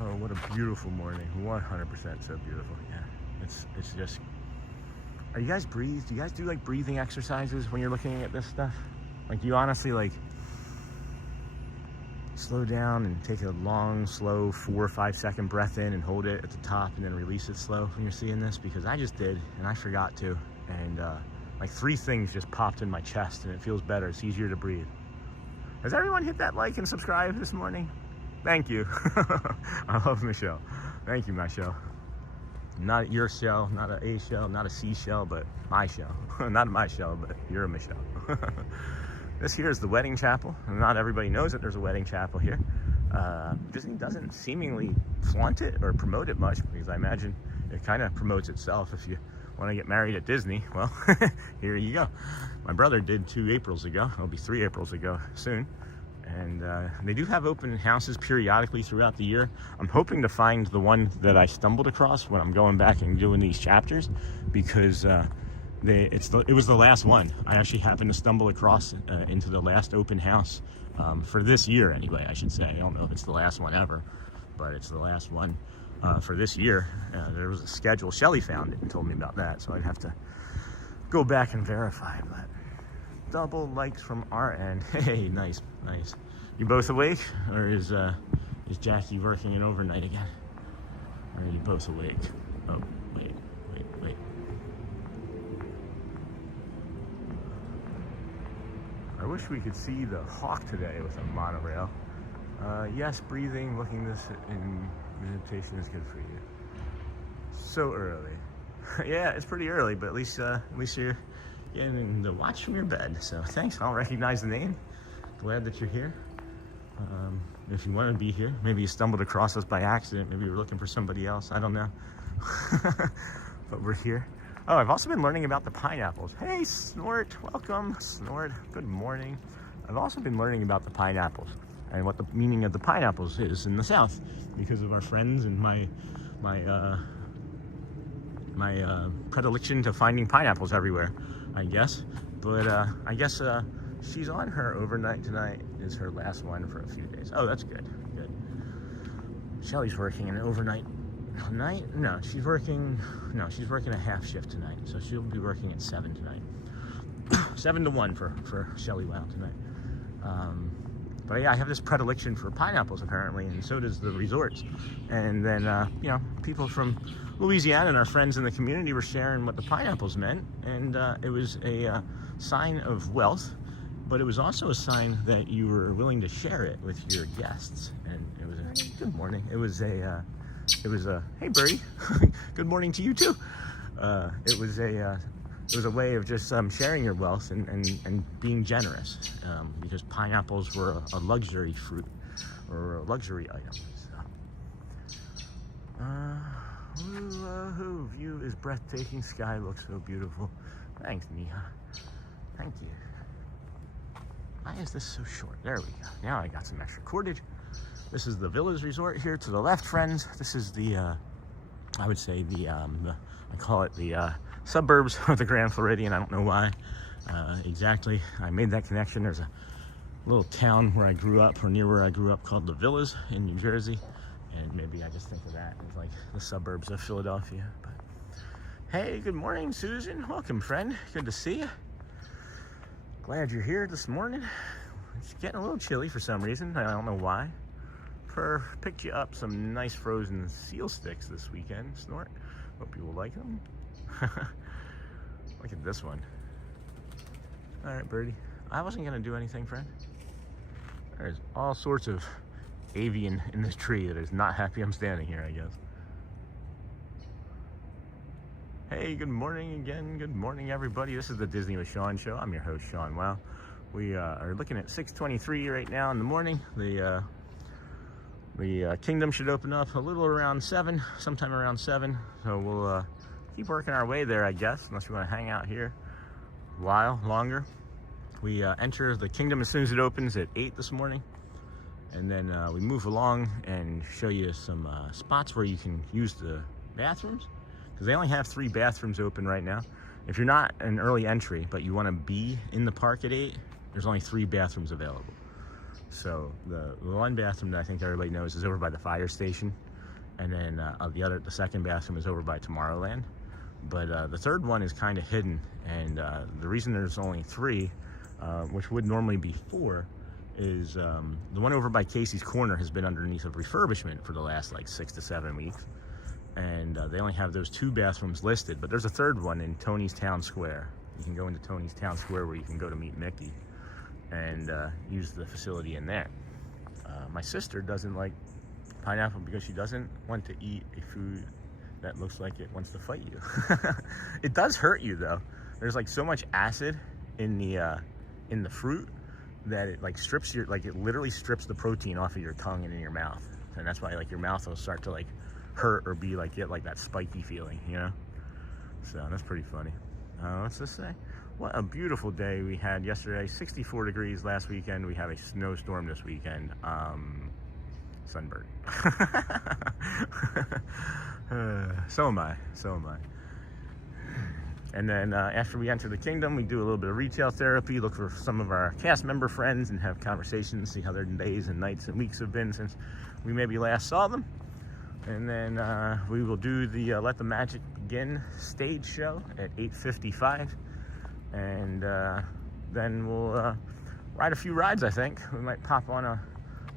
Oh, what a beautiful morning. 100% so beautiful. Yeah, it's just... Are you guys breathe? Do you guys do like breathing exercises when you're looking at this stuff? Like, do you honestly like slow down and take a long, slow 4 or 5 second breath in and hold it at the top and then release it slow when you're seeing this? Because I just did and I forgot to. And like 3 things just popped in my chest and it feels better. It's easier to breathe. Has everyone hit that like and subscribe this morning? Thank you. I love Michelle. Thank you, Michelle. Not your shell, not a shell, not a C shell, but my shell. Not my shell, but you're a Michelle. This here is the wedding chapel. And not everybody knows that there's a wedding chapel here. Disney doesn't seemingly flaunt it or promote it much, because I imagine it kind of promotes itself. If you want to get married at Disney, well, here you go. My brother did 2 Aprils ago. It'll be 3 Aprils ago soon. And they do have open houses periodically throughout the year. I'm hoping to find the one that I stumbled across when I'm going back and doing these chapters, because it was the last one. I actually happened to stumble across into the last open house for this year anyway, I should say. I don't know if it's the last one ever, but it's the last one for this year. There was a schedule. Shelly found it and told me about that, so I'd have to go back and verify. But double likes from our end. Hey, nice. You both awake, or is Jackie working an overnight again? Or are you both awake? Oh, wait. I wish we could see the hawk today with a monorail. Yes, breathing, looking this in meditation is good for you. So early. Yeah, it's pretty early, but at least you're getting the watch from your bed. So thanks. I'll recognize the name. Glad that you're here. If you want to be here, maybe you stumbled across us by accident. Maybe you're looking for somebody else. I don't know. But we're here. Oh, I've also been learning about the pineapples. Hey, Snort. Welcome, Snort. Good morning. I've also been learning about the pineapples and what the meaning of the pineapples is in the South, because of our friends and my predilection to finding pineapples everywhere, I guess. But I guess she's on her overnight tonight. Is her last one for a few days. Oh, that's good. Shelly's working an overnight night. No, she's working a half shift tonight, so she'll be working at 7 tonight. 7 to 1 for Shelly Wow tonight. But yeah, I have this predilection for pineapples apparently, and so does the resorts. And then people from Louisiana and our friends in the community were sharing what the pineapples meant, and it was a sign of wealth, but it was also a sign that you were willing to share it with your guests. And it was a good morning. It was a hey birdie, good morning to you too. It was a way of just sharing your wealth and being generous, because pineapples were a luxury fruit or a luxury item. So, view is breathtaking. Sky looks so beautiful. Thanks, Neha. Thank you. Why is this so short? There we go. Now I got some extra cordage. This is the Villas Resort here to the left, friends. This is the, I would say I call it the suburbs of the Grand Floridian. I don't know why exactly I made that connection. There's a little town where I grew up, or near where I grew up, called the Villas in New Jersey. And maybe I just think of that as like the suburbs of Philadelphia. But hey, good morning, Susan. Welcome, friend. Good to see you. Glad you're here this morning. It's getting a little chilly for some reason. I don't know why. Picked you up some nice frozen seal sticks this weekend, Snort. Hope you will like them. Look at this one. All right, birdie. I wasn't gonna do anything, friend. There's all sorts of avian in this tree that is not happy I'm standing here, I guess. Hey, good morning again. Good morning, everybody. This is the Disney with Sean show. I'm your host, Sean Wow. We are looking at 6:23 right now in the morning. The kingdom should open up a little around 7, sometime around 7. So we'll keep working our way there, I guess, unless we want to hang out here a while longer. We enter the kingdom as soon as it opens at 8 this morning. And then we move along and show you some spots where you can use the bathrooms, because they only have 3 bathrooms open right now. If you're not an early entry, but you want to be in the park at 8, there's only 3 bathrooms available. So the one bathroom that I think everybody knows is over by the fire station, and then the second bathroom is over by Tomorrowland. But the third one is kind of hidden, and the reason there's only 3, which would normally be 4, is the one over by Casey's Corner has been underneath of refurbishment for the last like 6 to 7 weeks, and they only have those 2 bathrooms listed. But there's a third one in Tony's Town Square. You can go into Tony's Town Square where you can go to meet Mickey and use the facility in there. My sister doesn't like pineapple because she doesn't want to eat a food that looks like it wants to fight you. It does hurt you though. There's like so much acid in the fruit that it like strips your, like it literally strips the protein off of your tongue and in your mouth. And that's why like your mouth will start to like hurt or be like, get like that spiky feeling, you know? So that's pretty funny. What's this say? What a beautiful day we had yesterday. 64 degrees last weekend. We have a snowstorm this weekend. Sunburn. So am I. And then after we enter the kingdom, we do a little bit of retail therapy, look for some of our cast member friends and have conversations, see how their days and nights and weeks have been since we maybe last saw them. And then we will do the Let the Magic Begin stage show at 8:55. And then we'll ride a few rides, I think. We might pop on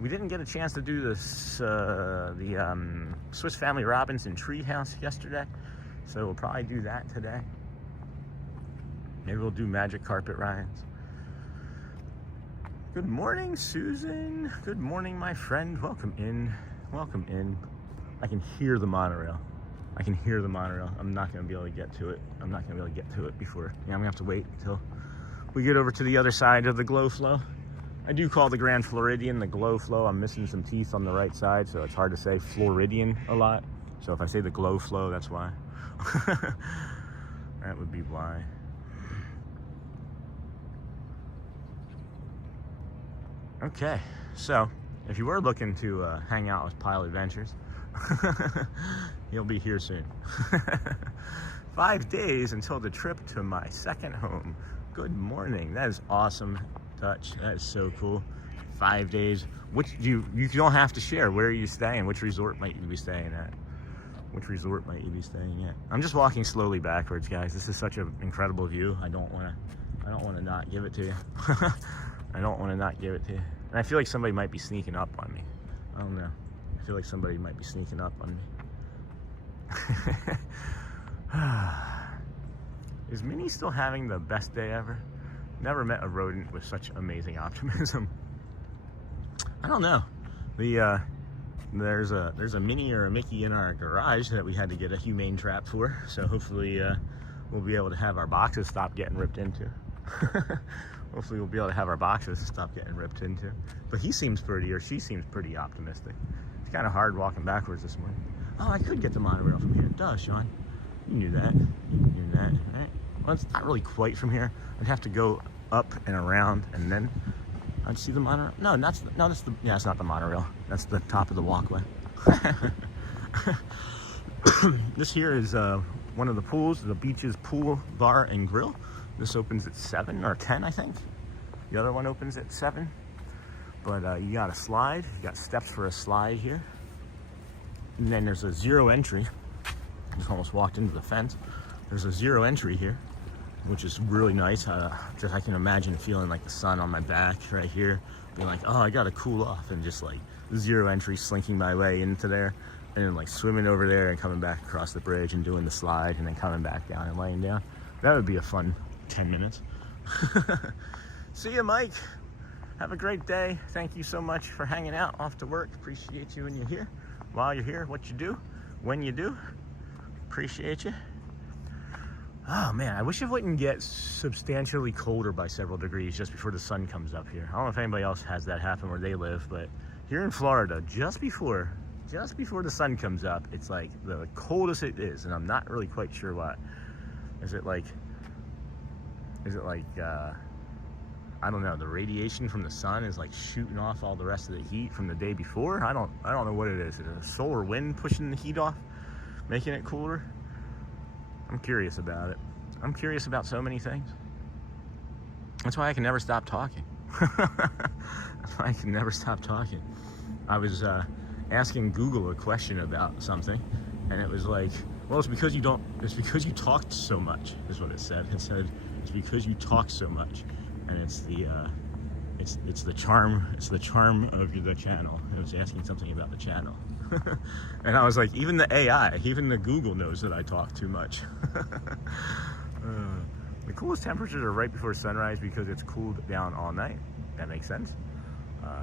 we didn't get a chance to do this, the Swiss Family Robinson Treehouse yesterday. So we'll probably do that today. Maybe we'll do magic carpet rides. Good morning, Susan. Good morning, my friend. Welcome in. Welcome in. I can hear the monorail. I can hear the monorail. I'm not going to be able to get to it. I'm not going to be able to get to it before. Yeah, I'm going to have to wait until we get over to the other side of the glow flow. I do call the Grand Floridian the glow flow. I'm missing some teeth on the right side, so it's hard to say Floridian a lot. So if I say the glow flow, that's why. That would be why. Okay, so if you were looking to hang out with Pile Adventures, you'll be here soon. 5 days until the trip to my second home. Good morning. That is awesome, Touch. That is so cool. 5 days. Which you don't have to share. Where are you staying? Which resort might you be staying at? Which resort might you be staying at? I'm just walking slowly backwards, guys. This is such an incredible view. I don't want to not give it to you. I don't want to not give it to you. And I feel like somebody might be sneaking up on me. I don't know. I feel like somebody might be sneaking up on me. Is Minnie still having the best day ever? Never met a rodent with such amazing optimism. I don't know. There's a Minnie or a Mickey in our garage that we had to get a humane trap for. So hopefully we'll be able to have our boxes stop getting ripped into. Hopefully we'll be able to have our boxes stop getting ripped into. But he seems pretty, or she seems pretty optimistic. It's kind of hard walking backwards this morning. Oh, I could get the monorail from here. Duh, Sean. You knew that. You knew that, right? Well, it's not really quite from here. I'd have to go up and around, and then I'd see the monorail. No, that's the, yeah, it's not the monorail. That's the top of the walkway. This here is one of the pools, the beach's pool, bar, and grill. This opens at 7 or 10, I think. The other one opens at 7. But you got a slide. You got steps for a slide here. And then there's a zero entry. I just almost walked into the fence. There's a zero entry here, which is really nice. Just I can imagine feeling like the sun on my back right here. Being like, oh, I gotta cool off. And just like zero entry, slinking my way into there. And then like swimming over there and coming back across the bridge and doing the slide and then coming back down and laying down. That would be a fun 10 minutes. See you, Mike. Have a great day. Thank you so much for hanging out off to work. Appreciate you when you're here. While you're here, what you do, when you do. Appreciate you. Oh man, I wish it wouldn't get substantially colder by several degrees just before the sun comes up here. I don't know if anybody else has that happen where they live, but here in Florida, just before the sun comes up, it's like the coldest it is, and I'm not really quite sure why. Is it like I don't know, the radiation from the sun is like shooting off all the rest of the heat from the day before? I don't know what it is. Is it a solar wind pushing the heat off, making it cooler? I'm curious about it. I'm curious about so many things. That's why I can never stop talking. That's why I can never stop talking. I was asking Google a question about something, and it was like, well, it's because you talked so much, is what it said. It said, it's because you talk so much. And it's the charm of the channel. It was asking something about the channel. And I was like, even the AI, even the Google knows that I talk too much. The coolest temperatures are right before sunrise because it's cooled down all night. That makes sense.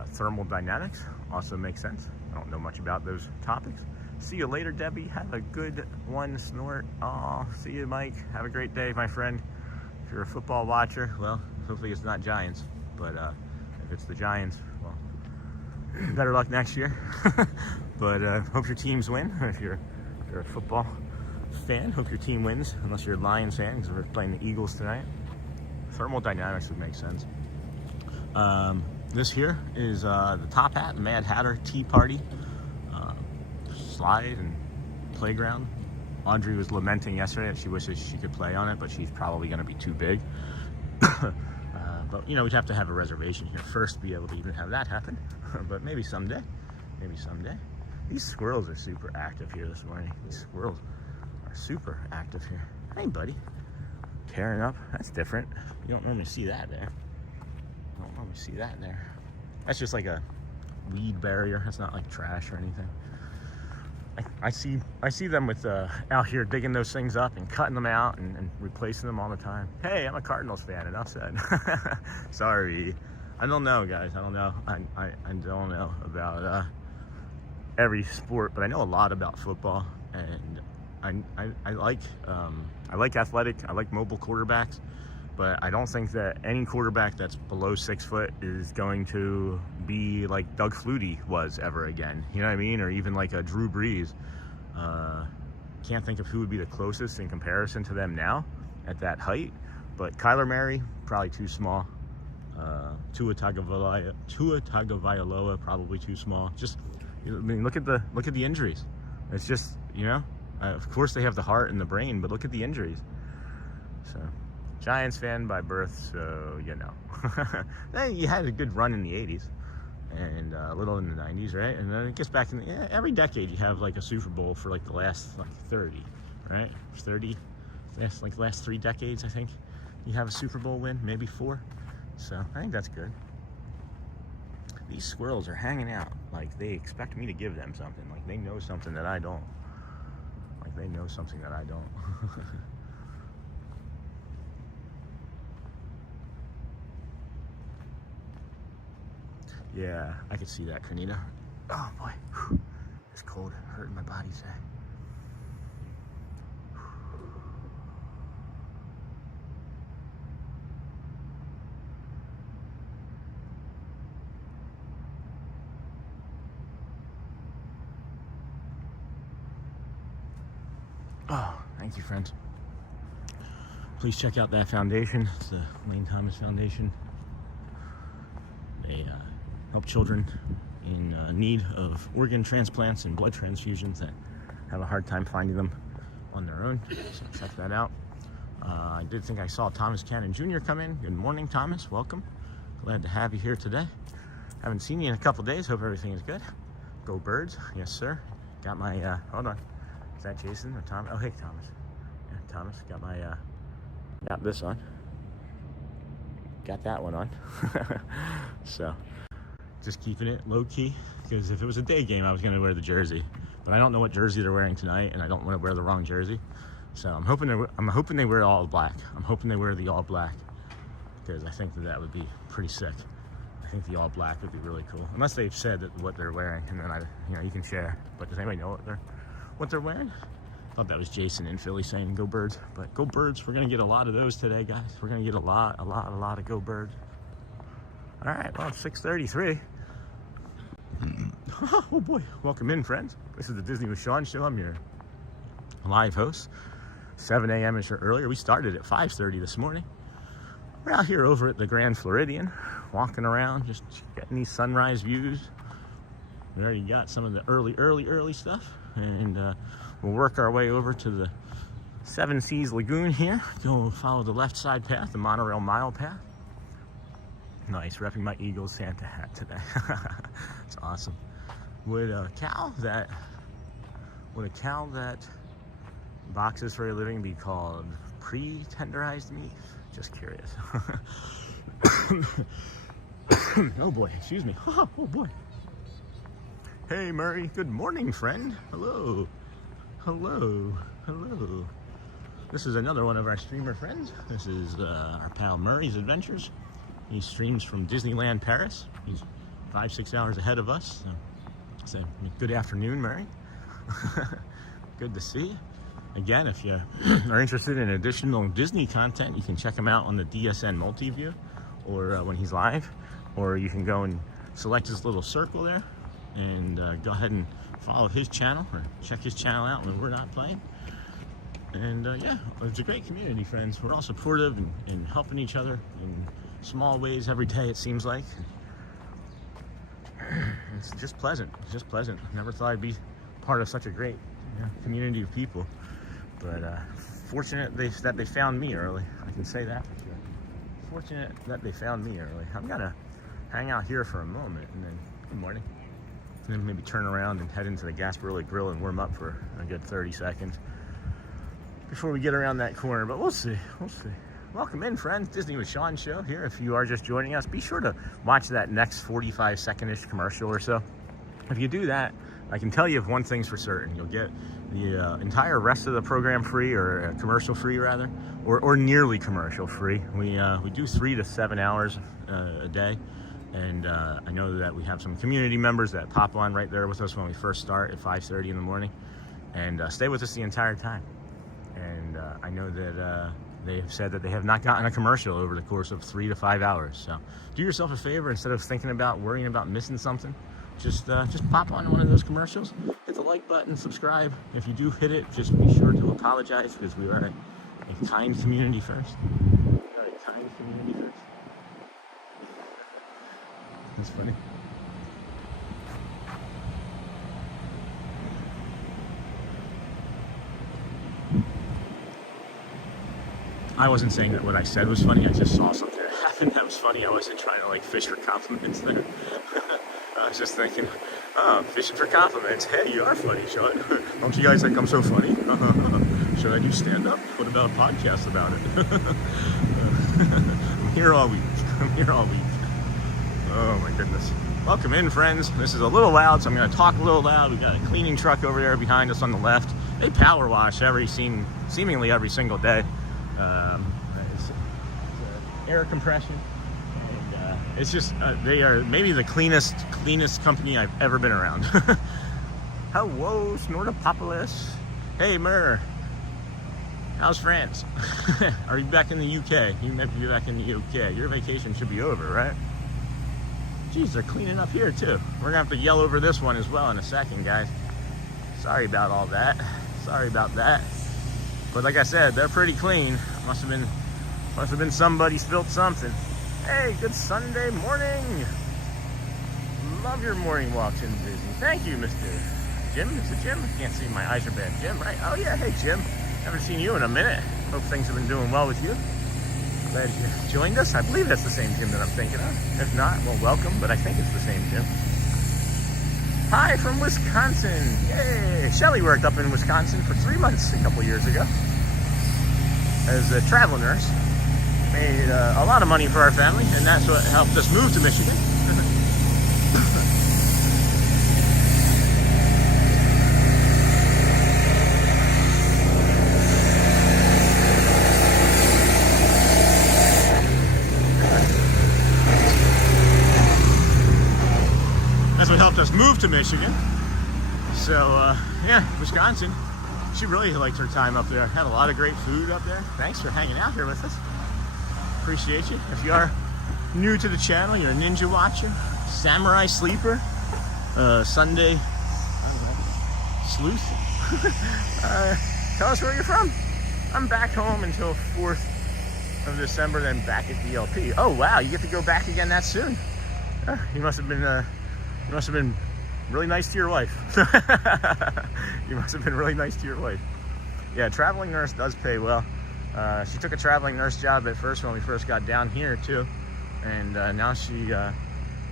Thermal dynamics also makes sense. I don't know much about those topics. See you later, Debbie. Have a good one, Snort. Oh, see you, Mike. Have a great day, my friend. If you're a football watcher, well, hopefully it's not Giants, but If it's the Giants, well, better luck next year. But hope your teams win. If you're a football fan, hope your team wins, unless you're a Lions fan, because we're playing the Eagles tonight. Thermodynamics would make sense. This here is the Top Hat, the Mad Hatter Tea Party slide and playground. Audrey was lamenting yesterday that she wishes she could play on it, but she's probably going to be too big. But you know, we'd have to have a reservation here first to be able to even have that happen. But maybe someday. Maybe someday. These squirrels are super active here this morning. These squirrels are super active here. Hey, buddy. Tearing up. That's different. You don't normally see that there. You don't normally see that there. That's just like a weed barrier. That's not like trash or anything. I see them with out here digging those things up and cutting them out and replacing them all the time. Hey, I'm a Cardinals fan, enough said. Sorry. I don't know, guys. I don't know. I don't know about every sport, but I know a lot about football, and I like athletic. I like mobile quarterbacks, but I don't think that any quarterback that's below 6 foot is going to be like Doug Flutie was ever again. You know what I mean? Or even like a Drew Brees. Can't think of who would be the closest in comparison to them now at that height. But Kyler Murray, probably too small. Tua Tagovailoa, probably too small. Just, I mean, look at the injuries. It's just, you know, of course they have the heart and the brain, but look at the injuries. So, Giants fan by birth, so you know. You had a good run in the 80s and a little in the 90s, right? And then it gets back in every decade you have like a Super Bowl for like the last like 30, right? 30, like the last 3 decades, I think. You have a Super Bowl win, maybe 4. So I think that's good. These squirrels are hanging out like they expect me to give them something. Like they know something that I don't. Like they know something that I don't. Yeah, I could see that, Kanita. Oh boy, whew. It's cold, hurting my body today. Oh, thank you, friends. Please check out that foundation. It's the Lane Thomas Foundation. They help children in need of organ transplants and blood transfusions that have a hard time finding them on their own. So check that out. I did think I saw Thomas Cannon Jr. come in. Good morning, Thomas. Welcome. Glad to have you here today. Haven't seen you in a couple days. Hope everything is good. Go Birds. Yes, sir. Got my, hold on. Is that Jason or Tom? Oh, hey, Thomas. Yeah, Thomas. Got my, got this on. Got that one on. So, just keeping it low key, because if it was a day game, I was going to wear the jersey, but I don't know what jersey they're wearing tonight, and I don't want to wear the wrong jersey. So I'm hoping they wear all black. I'm hoping they wear the all black, because I think that would be pretty sick. I think the all black would be really cool, unless they've said that what they're wearing, and then you can share. But does anybody know what they're wearing? I thought that was Jason in Philly saying "Go Birds," but Go Birds. We're gonna get a lot of those today, guys. We're gonna get a lot of Go Birds. All right, well, it's 6:33. Oh boy, welcome in, friends. This is the Disney with Sean show. I'm your live host. 7 a.m. or earlier. We started at 5:30 this morning. We're out here over at the Grand Floridian, walking around, just getting these sunrise views. We already got some of the early stuff, and we'll work our way over to the Seven Seas Lagoon here. Go follow the left side path, the Monorail mile path. Nice, repping my Eagles Santa hat today. It's awesome. Would a cow that boxes for a living be called pre-tenderized meat? Just curious. Oh boy, excuse me. Oh boy. Hey Murray, good morning, friend. Hello. This is another one of our streamer friends. This is our pal Murray's Adventures. He streams from Disneyland Paris. He's 5-6 hours ahead of us. So good afternoon, Murray. Good to see you. Again, if you are interested in additional Disney content, you can check him out on the DSN Multiview, or when he's live. or you can go and select this little circle there and go ahead and follow his channel or check his channel out when we're not playing. And yeah, it's a great community, friends. We're all supportive and helping each other in small ways every day, it seems like. It's just pleasant. It's just pleasant. Never thought I'd be part of such a great community of people. But fortunate that they found me early. I can say that for sure. Fortunate that they found me early. I'm gonna hang out here for a moment and then, good morning. And then maybe turn around and head into the Gasparilla Grill and warm up for a good 30 seconds before we get around that corner, but we'll see, we'll see. Welcome in, friends. Disney with Sean show here. If you are just joining us, be sure to watch that next 45-second-ish commercial or so. If you do that, I can tell you if one thing's for certain. You'll get the entire rest of the program free, or commercial free rather, or nearly commercial free. We do 3 to 7 hours a day. And I know that we have some community members that pop on right there with us when we first start at 5:30 in the morning and stay with us the entire time. And I know that they have said that they have not gotten a commercial over the course of 3 to 5 hours. So do yourself a favor, instead of worrying about missing something, just pop on one of those commercials, hit the like button, subscribe. If you do hit it, just be sure to apologize, because we are a kind community first. We are a kind community first. That's funny. I wasn't saying that what I said was funny. I just saw something that happened that was funny. I wasn't trying to like fish for compliments there. I was just thinking, oh, fishing for compliments. Hey, you are funny, Sean. Don't you guys think I'm so funny? Should I do stand-up? What about a podcast about it? I'm here all week. I'm here all week. Oh my goodness. Welcome in, friends. This is a little loud, so I'm going to talk a little loud. We got a cleaning truck over there behind us on the left. They power wash seemingly every single day. It's air compression, and it's just they are maybe the cleanest company I've ever been around. Hello, Snortopolis. Hey, Mur. How's France? Are you back in the UK? You might be back in the UK. Your vacation should be over, right? Geez, they're cleaning up here too. We're gonna have to yell over this one as well in a second, guys. Sorry about all that. Sorry about that. But like I said, they're pretty clean. Must have been somebody spilled something. Hey, good Sunday morning. Love your morning walks in Disney. Thank you, Mr. Jim. Is it Jim? I can't see, my eyes are bad. Jim, right? Oh yeah, hey Jim. Haven't seen you in a minute. Hope things have been doing well with you. Glad you joined us. I believe that's the same Jim that I'm thinking of. If not, well, welcome, but I think it's the same Jim. Hi from Wisconsin. Yay! Shelly worked up in Wisconsin for 3 months a couple years ago as a travel nurse. Made a lot of money for our family, and that's what helped us move to Michigan. That's what helped us move to Michigan. So yeah, Wisconsin. She really liked her time up there. Had a lot of great food up there. Thanks for hanging out here with us. Appreciate you. If you are new to the channel, you're a ninja watcher, samurai sleeper, Sunday sleuth. Tell us where you're from. I'm back home until 4th of December, then back at DLP. Oh wow, you get to go back again that soon. You must have been really nice to your wife. You must have been really nice to your wife. Yeah, traveling nurse does pay well. She took a traveling nurse job at first when we first got down here too, and now she,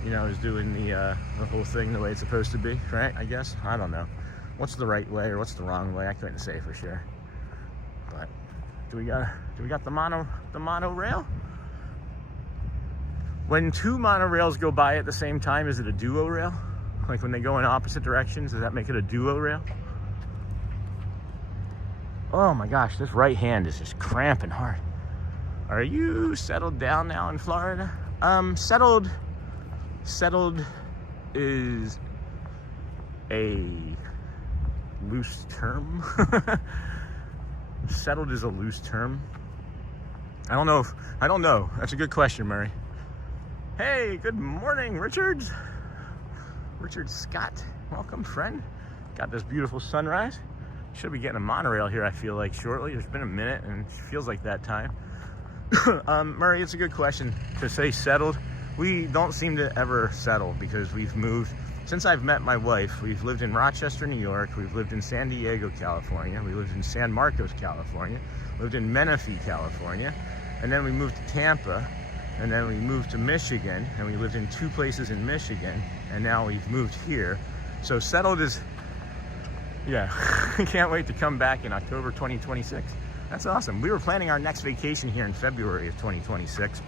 is doing the whole thing the way it's supposed to be, right? I guess. I don't know. What's the right way or what's the wrong way? I couldn't say for sure. But do we got the monorail? When 2 monorails go by at the same time, is it a duo rail? Like when they go in opposite directions, does that make it a duo rail? Oh my gosh, this right hand is just cramping hard. Are you settled down now in Florida? Settled is a loose term. Settled is a loose term. I don't know. That's a good question, Murray. Hey, good morning, Richard Scott. Welcome, friend. Got this beautiful sunrise. Should be getting a monorail here, I feel like, shortly. It's been a minute and it feels like that time. Murray, it's a good question to say settled. We don't seem to ever settle because we've moved. Since I've met my wife, we've lived in Rochester, New York. We've lived in San Diego, California. We lived in San Marcos, California. Lived in Menifee, California. And then we moved to Tampa. And then we moved to Michigan, and we lived in 2 places in Michigan, and now we've moved here. So settled is, yeah, can't wait to come back in October 2026. That's awesome. We were planning our next vacation here in February of 2026,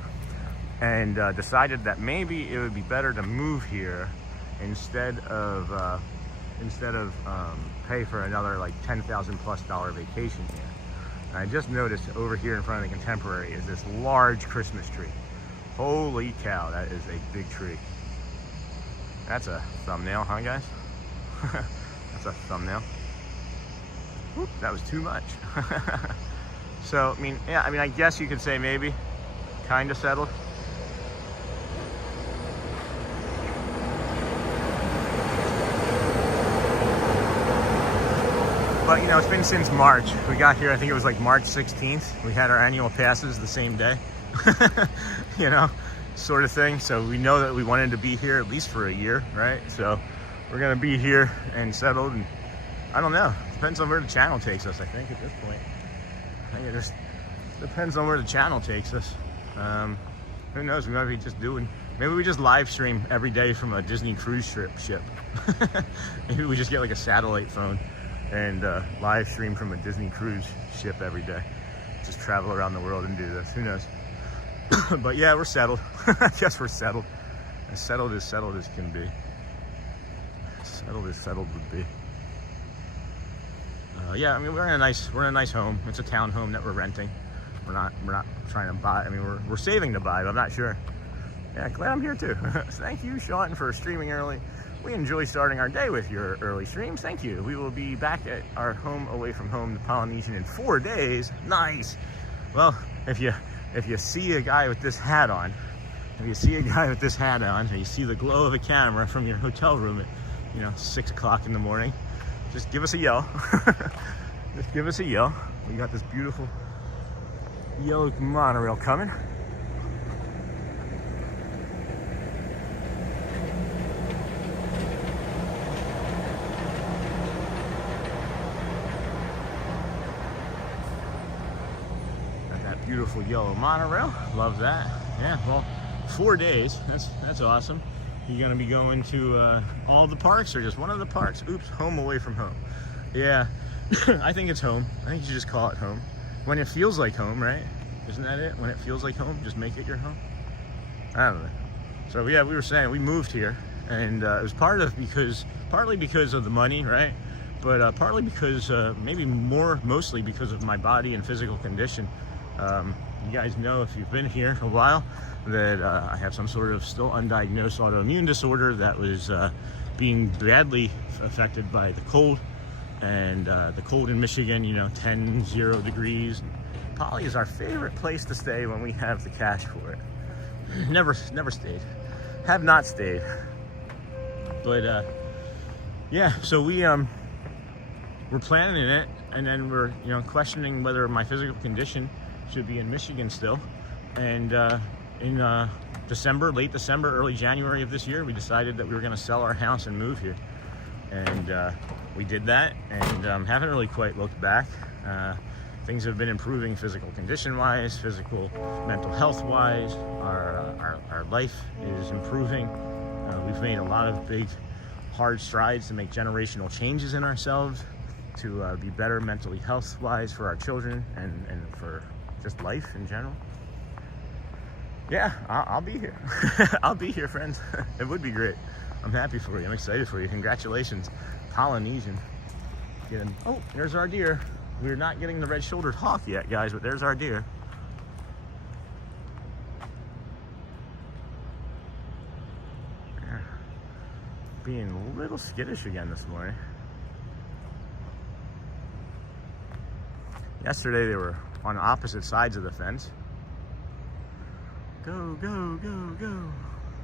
and decided that maybe it would be better to move here instead of pay for another like $10,000+ vacation here. And I just noticed over here in front of the Contemporary is this large Christmas tree. Holy cow, that is a big tree. That's a thumbnail, huh, guys? That's a thumbnail. Whoop, that was too much. So, I guess you could say maybe kind of settled. But, it's been since March. We got here, I think it was like March 16th. We had our annual passes the same day. Sort of thing. So we know that we wanted to be here at least for a year, right? So we're gonna be here and settled, and I don't know, depends on where the channel takes us. I think at this point, I think it just depends on where the channel takes us. Who knows, we might be just maybe we just live stream every day from a Disney cruise ship. Maybe we just get like a satellite phone and live stream from a Disney cruise ship every day. Just travel around the world and do this, who knows. But yeah, we're settled. I guess we're settled. As settled as can be. Settled as settled would be. Yeah, we're in a nice home. It's a town home that we're renting. We're not trying to buy. We're saving to buy, but I'm not sure. Yeah, glad I'm here too. Thank you, Sean, for streaming early. We enjoy starting our day with your early streams. Thank you. We will be back at our home away from home, the Polynesian, in 4 days. Nice. Well, if you see a guy with this hat on, and you see the glow of a camera from your hotel room at 6 o'clock in the morning, just give us a yell. Just give us a yell. We got this beautiful yellow monorail coming. Beautiful yellow monorail, love that. Yeah, well, 4 days, that's awesome. You're gonna be going to all the parks or just one of the parks? Oops, home away from home. Yeah, I think it's home. I think you should just call it home. When it feels like home, right? Isn't that it? When it feels like home, just make it your home. I don't know. So yeah, we were saying we moved here, and it was partly because of the money, right? But partly because mostly because of my body and physical condition. You guys know, if you've been here a while, that I have some sort of still undiagnosed autoimmune disorder that was being badly affected by the cold. And the cold in Michigan, 0 degrees. Poly is our favorite place to stay when we have the cash for it. Never stayed. Have not stayed. But yeah, so we're planning it, and then we're questioning whether my physical condition should be in Michigan still. And in late December, early January of this year, we decided that we were going to sell our house and move here. And we did that, and haven't really quite looked back. Things have been improving physical condition-wise, mental health-wise. Our life is improving. We've made a lot of big, hard strides to make generational changes in ourselves, to be better mentally health-wise for our children and for just life in general. Yeah, I'll be here. I'll be here, friends. It would be great. I'm happy for you. I'm excited for you. Congratulations, Polynesian. Oh, there's our deer. We're not getting the red-shouldered hawk yet, guys, but there's our deer. Yeah. Being a little skittish again this morning. Yesterday they were on opposite sides of the fence. Go, go, go, go.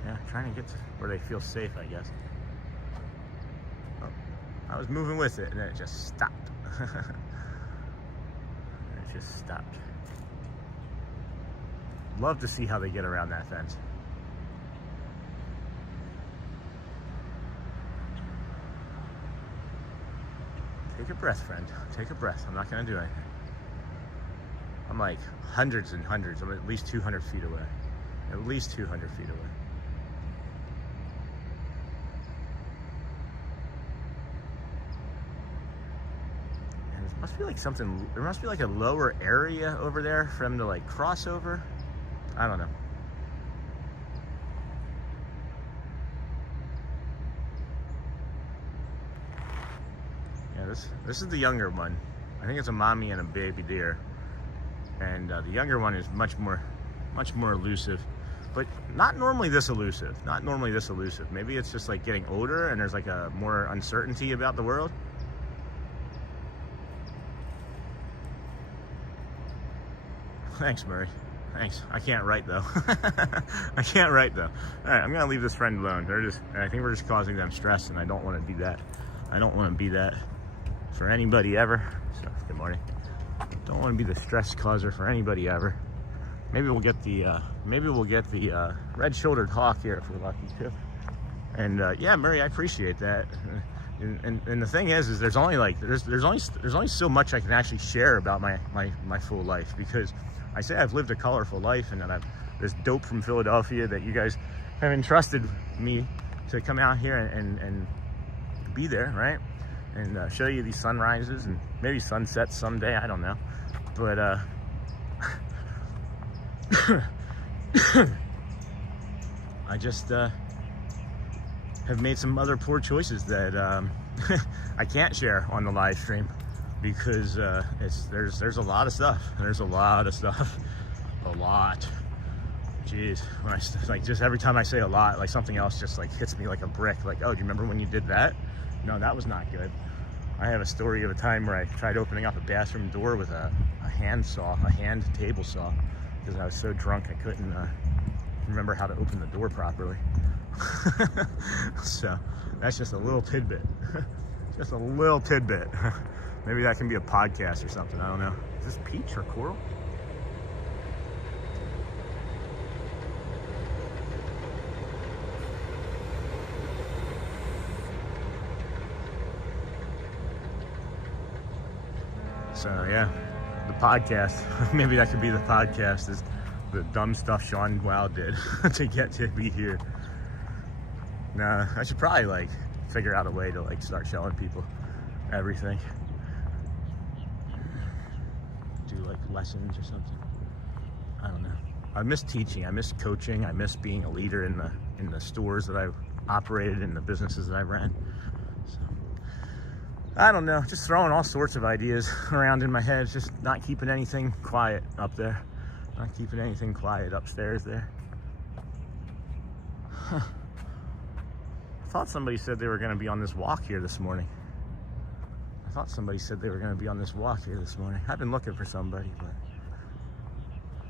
Yeah, trying to get to where they feel safe, I guess. Oh, I was moving with it, and then it just stopped. It just stopped. Love to see how they get around that fence. Take a breath, friend. Take a breath. I'm not going to do anything. I'm like hundreds and hundreds. I'm at least 200 feet away. At least 200 feet away. And there must be like something, there must be like a lower area over there for them to like cross over. I don't know. Yeah, this is the younger one. I think it's a mommy and a baby deer. And the younger one is much more elusive, but not normally this elusive. Not normally this elusive. Maybe it's just like getting older and there's like a more uncertainty about the world. Thanks, Murray. Thanks. I can't write though. I can't write though. All right, I'm gonna leave this friend alone. I think we're just causing them stress, and I don't want to do that. I don't want to be that for anybody ever. So, good morning. Don't want to be the stress causer for anybody ever. Maybe we'll get the red-shouldered hawk here if we're lucky too. And yeah, Murray, I appreciate that. And the thing is there's only so much I can actually share about my full life, because I say I've lived a colorful life, and that I've this dope from Philadelphia that you guys have entrusted me to come out here and be there, right? And show you these sunrises and maybe sunsets someday, I don't know. But I just have made some other poor choices that I can't share on the live stream, because there's a lot of stuff. There's a lot of stuff. A lot. Jeez, when I like, just every time I say a lot, like something else just like hits me like a brick. Like, oh, do you remember when you did that? No, that was not good. I have a story of a time where I tried opening up a bathroom door with a hand saw, a hand table saw, because I was so drunk I couldn't remember how to open the door properly. So that's just a little tidbit. Just a little tidbit. Maybe that can be a podcast or something. I don't know. Is this peach or coral? So yeah, the podcast, maybe that could be the podcast, is the dumb stuff Sean Wow did to get to be here. Nah, I should probably like figure out a way to like start showing people everything. Do like lessons or something. I don't know. I miss teaching, I miss coaching, I miss being a leader in the stores that I've operated, in the businesses that I ran. So I don't know, just throwing all sorts of ideas around in my head, just not keeping anything quiet up there. Not keeping anything quiet upstairs there. Huh. I thought somebody said they were going to be on this walk here this morning. I thought somebody said they were going to be on this walk here this morning. I've been looking for somebody, but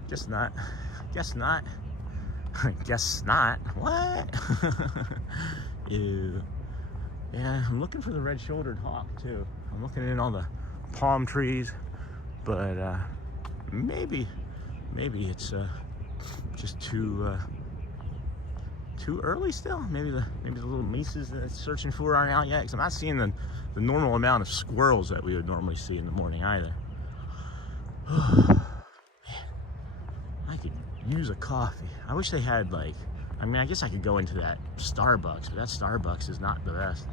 guess not. Guess not. Guess not. What? Ew. Yeah, I'm looking for the red-shouldered hawk too. I'm looking in all the palm trees, but maybe it's just too early still. Maybe the little mises that it's searching for aren't out yet, because I'm not seeing the normal amount of squirrels that we would normally see in the morning either. Man, I could use a coffee. I wish they had like, I mean, I guess I could go into that Starbucks, but that Starbucks is not the best.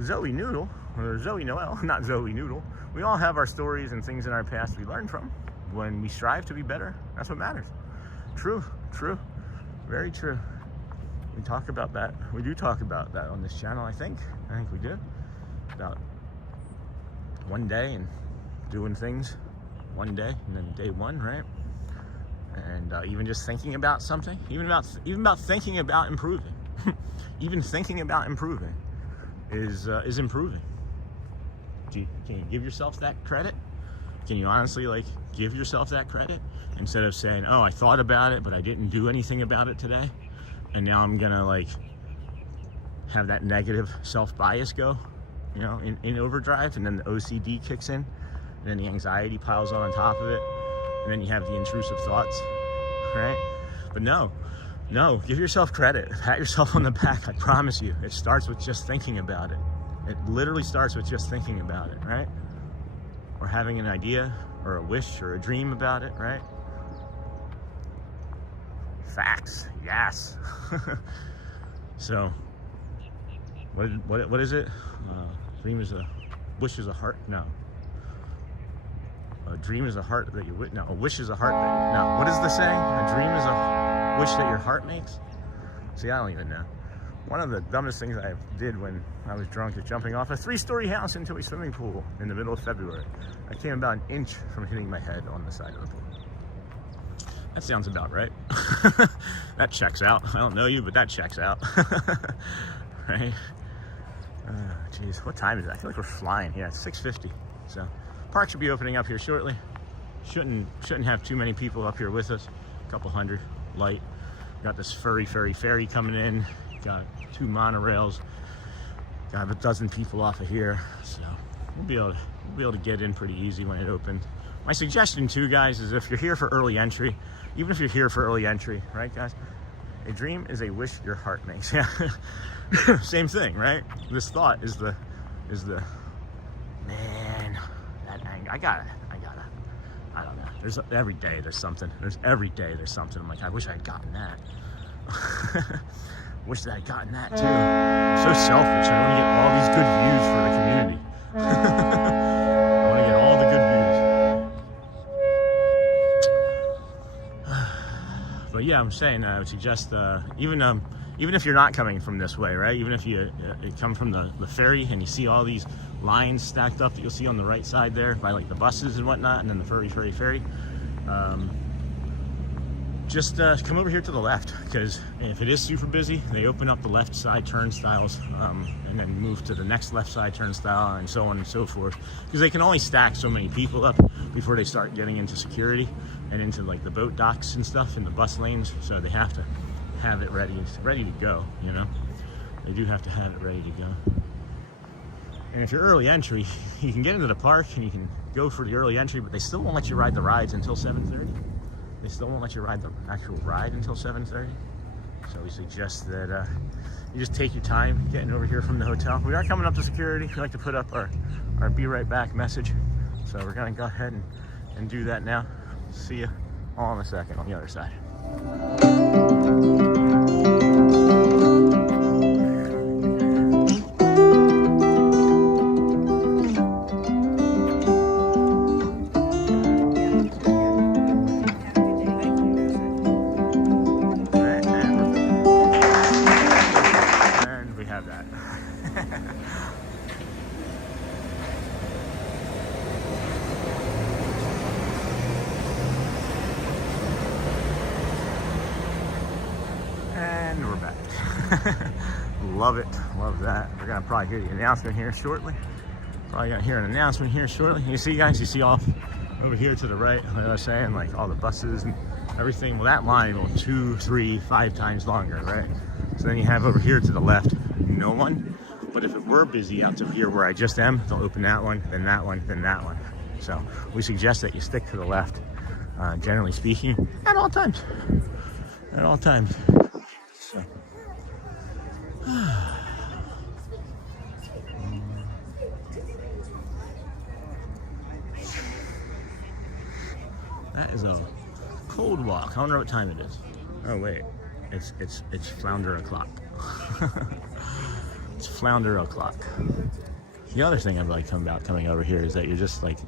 Zoe Noodle, or Zoe Noel, not Zoe Noodle. We all have our stories and things in our past we learn from. When we strive to be better, that's what matters. True, true, very true. We talk about that. We do talk about that on this channel, I think. I think we do. About one day and doing things one day, and then day one, right? And even just thinking about something, even about thinking about improving. Even thinking about improving is improving. Can you give yourself that credit? Can you honestly like give yourself that credit, instead of saying, oh, I thought about it but I didn't do anything about it today? and now I'm gonna like have that negative self-bias go, you know, in overdrive, and then the OCD kicks in, and then the anxiety piles on top of it, and then you have the intrusive thoughts, right? But no, give yourself credit, pat yourself on the back. I promise you, it starts with just thinking about it. It literally starts with just thinking about it, right? Or having an idea or a wish or a dream about it, right? Facts, yes. So what is it? Dream is a wish is a heart. No. A dream is a heart that you wish. No, a wish is a heart that. No. What is the saying? A dream is a wish that your heart makes. See, I don't even know. One of the dumbest things I did when I was drunk is jumping off a 3-story house into a swimming pool in the middle of February. I came about an inch from hitting my head on the side of the pool. That sounds about right. That checks out. I don't know you, but that checks out. Right? Geez, what time is it? I feel like we're flying. Yeah, it's 6:50. So, park should be opening up here shortly. Shouldn't have too many people up here with us. A couple hundred, light. Got this ferry coming in. Got 2 monorails. Got a dozen people off of here. So we'll be able to get in pretty easy when it opens. My suggestion too, guys, is if you're here for early entry, even if you're here for early entry, right, guys? A dream is a wish your heart makes. Yeah. Same thing, right? This thought is the man, that anger. I don't know. Every day there's something. Every day there's something. I'm like, I wish I had gotten that. Wish that I'd gotten that too. I'm so selfish. I want to get all these good views for the community. I want to get all the good views. But yeah, I'm saying I would suggest even if you're not coming from this way, right? Even if you come from the ferry and you see all these lines stacked up that you'll see on the right side there by like the buses and whatnot, and then the ferry. Just come over here to the left, because if it is super busy, they open up the left side turnstiles and then move to the next left side turnstile and so on and so forth, because they can only stack so many people up before they start getting into security and into like the boat docks and stuff in the bus lanes. So they have to have it ready to go, you know. They do have to have it ready to go. And if you're early entry, you can get into the park and you can go for the early entry, but they still won't let you ride the rides until 7:30. They still won't let you ride the actual ride until 7:30. So we suggest that you just take your time getting over here from the hotel. We are coming up to security. We like to put up our be right back message. So we're gonna go ahead and do that now. See you all in a second on the other side. Love it, love that. We're gonna probably hear the announcement here shortly. You see, guys, you see off over here to the right, like I was saying, like all the buses and everything. Well, that line will 2, 3, 5 times longer, right? So then you have over here to the left, no one. But if it were busy out to here where I just am, they'll open that one, then that one, then that one. So we suggest that you stick to the left, generally speaking, at all times. At all times. So. That is a cold walk. I wonder what time it is. Oh wait, it's flounder o'clock. It's flounder o'clock. The other thing I like about coming over here is that you're just like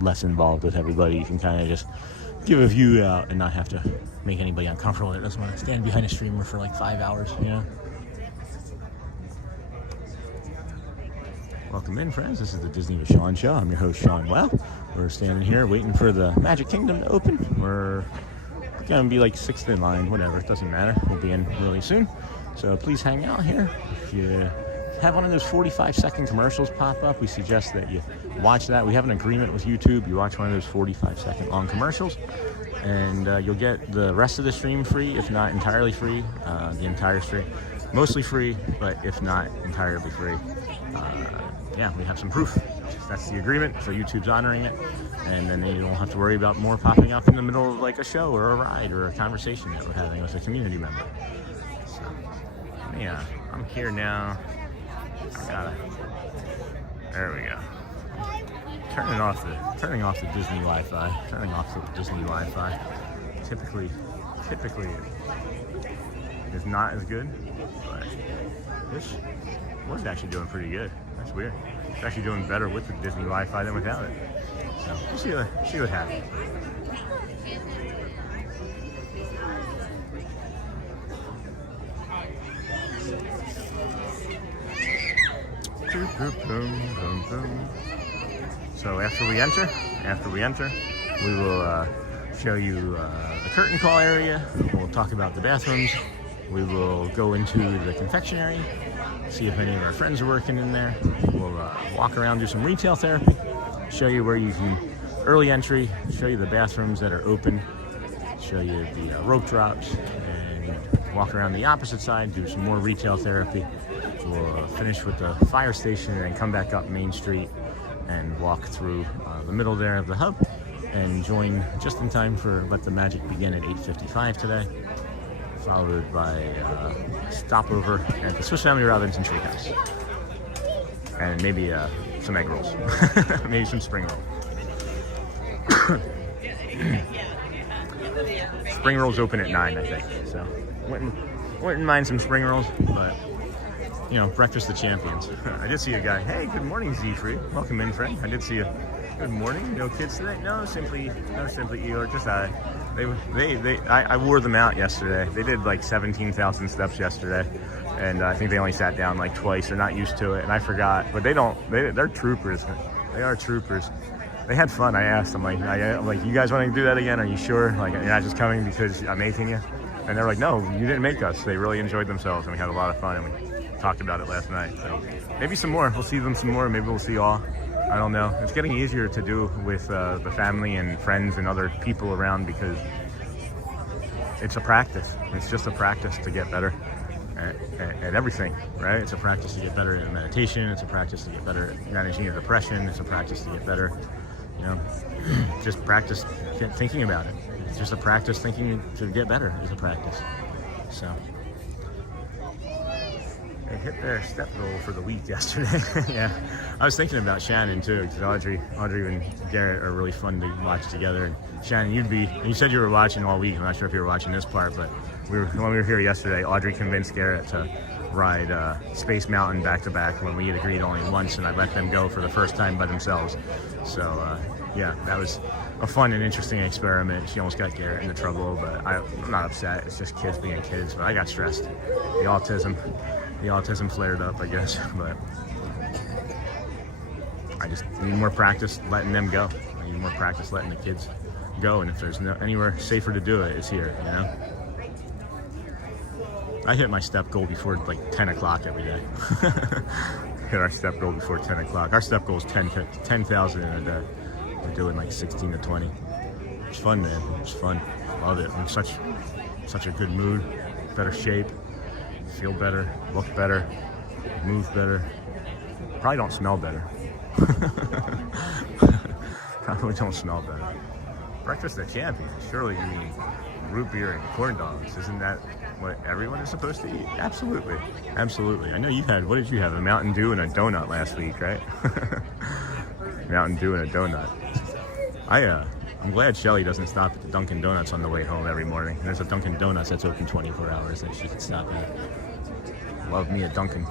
less involved with everybody. You can kind of just give a view out and not have to make anybody uncomfortable that doesn't want to stand behind a streamer for like 5 hours, you know? Welcome in, friends. This is the Disney with Sean show. I'm your host, Sean Well. We're standing here waiting for the Magic Kingdom to open. We're going to be like 6th in line, whatever. It doesn't matter. We'll be in really soon. So please hang out here. If you have one of those 45-second commercials pop up, we suggest that you watch that. We have an agreement with YouTube. You watch one of those 45-second long commercials, and you'll get the rest of the stream free, if not entirely free. The entire stream, mostly free, but if not entirely free. Yeah, we have some proof. That's the agreement, so YouTube's honoring it, and then you don't have to worry about more popping up in the middle of like a show or a ride or a conversation that we're having with a community member. So, yeah, I'm here now. There we go. Turning off the Disney Wi-Fi. Turning off the Disney Wi-Fi. Typically it is not as good, but this was actually doing pretty good. That's weird. It's actually doing better with the Disney Wi-Fi than without it. So we'll see what happens. So after we enter, we will show you the curtain call area. We'll talk about the bathrooms. We will go into the confectionery, see if any of our friends are working in there. We'll walk around, do some retail therapy, show you where you can early entry, show you the bathrooms that are open, show you the rope drops, and walk around the opposite side, do some more retail therapy. We'll finish with the fire station and then come back up Main Street and walk through the middle there of the hub and join just in time for Let the Magic Begin at 8:55 today, followed by a stopover at the Swiss Family Robinson Treehouse. And maybe some egg rolls, maybe some spring rolls. Spring rolls open at 9, I think, so wouldn't mind some spring rolls, but you know, breakfast of champions. I did see a guy. Hey, good morning, Z-Free. Welcome in, friend. I did see a good morning. No kids today? No, simply Eeyore. Just I wore them out yesterday. They did like 17,000 steps yesterday, and I think they only sat down like twice. They're not used to it, and I forgot. But they're troopers. They are troopers. They had fun. I asked them, I'm like, you guys want to do that again? Are you sure? Like, you're not just coming because I'm making you? And they're like, no, you didn't make us. They really enjoyed themselves, and we had a lot of fun, and we talked about it last night. So maybe some more. We'll see them some more. Maybe we'll see all. I don't know. It's getting easier to do with the family and friends and other people around because it's a practice. It's just a practice to get better at everything, right? It's a practice to get better at meditation. It's a practice to get better at managing your depression. It's a practice to get better, you know, just practice thinking about it. It's just a practice thinking to get better is a practice. So they hit their step goal for the week yesterday. Yeah, I was thinking about Shannon too, because Audrey and Garrett are really fun to watch together. And Shannon, you said you were watching all week. I'm not sure if you were watching this part, but when we were here yesterday, Audrey convinced Garrett to ride Space Mountain back to back when we had agreed only once, and I let them go for the first time by themselves. So yeah, that was a fun and interesting experiment. She almost got Garrett into trouble, but I'm not upset. It's just kids being kids, but I got stressed. The autism flared up, I guess, but I just need more practice letting them go. I need more practice letting the kids go, and if there's anywhere safer to do it, it's here, you know? I hit my step goal before like 10 o'clock every day. Hit our step goal before 10 o'clock. Our step goal is 10,000 in a day. We're doing like 16 to 20. It's fun, man. It's fun. Love it. I'm in such a good mood, better shape, feel better, look better, move better. Probably don't smell better. Probably don't smell better. Breakfast of champions. Surely you mean root beer and corn dogs. Isn't that what everyone is supposed to eat? Absolutely. Absolutely. I know you had, what did you have? A Mountain Dew and a donut last week, right? Mountain Dew and a donut. I'm glad Shelly doesn't stop at the Dunkin' Donuts on the way home every morning. There's a Dunkin' Donuts that's open 24 hours that she can stop at. Love me a Dunkin'.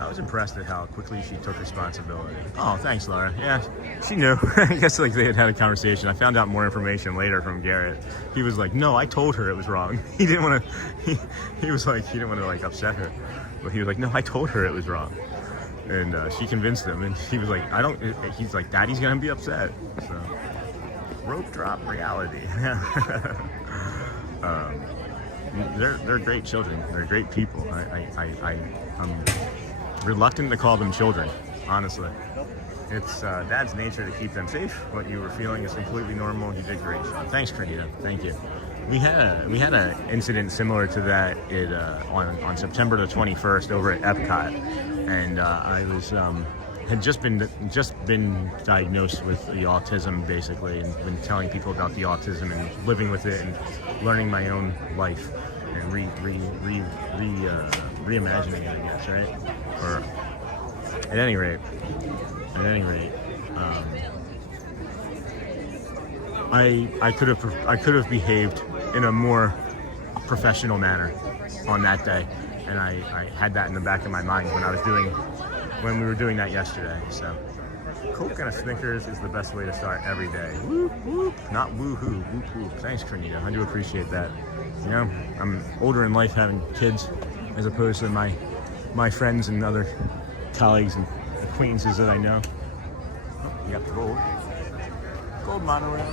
I was impressed at how quickly she took responsibility. Oh, thanks, Laura. Yeah, she knew. I guess like they had a conversation. I found out more information later from Garrett. He was like, "No, I told her it was wrong." He didn't want to. He was like, he didn't want to like upset her, but he was like, "No, I told her it was wrong," and she convinced him. And he was like, "I don't." He's like, "Daddy's gonna be upset." So, rope drop reality. they're great children. They're great people. I'm reluctant to call them children, honestly. It's Dad's nature to keep them safe. What you were feeling is completely normal. You did great, Sean. Thanks, Trinita. Thank you. We had an incident similar to that on September the 21st over at Epcot, and I was had just been diagnosed with the autism, basically, and been telling people about the autism and living with it and learning my own life and reimagining it, I guess, right? Or at any rate, I could have behaved in a more professional manner on that day, and I had that in the back of my mind when we were doing that yesterday. So Coke and a Snickers is the best way to start every day. Whoop whoop, not woohoo, whoop whoop. Thanks, Trinita. I do appreciate that. You know, I'm older in life having kids as opposed to my friends and other colleagues and acquaintances that I know. Oh, you got the gold monorail.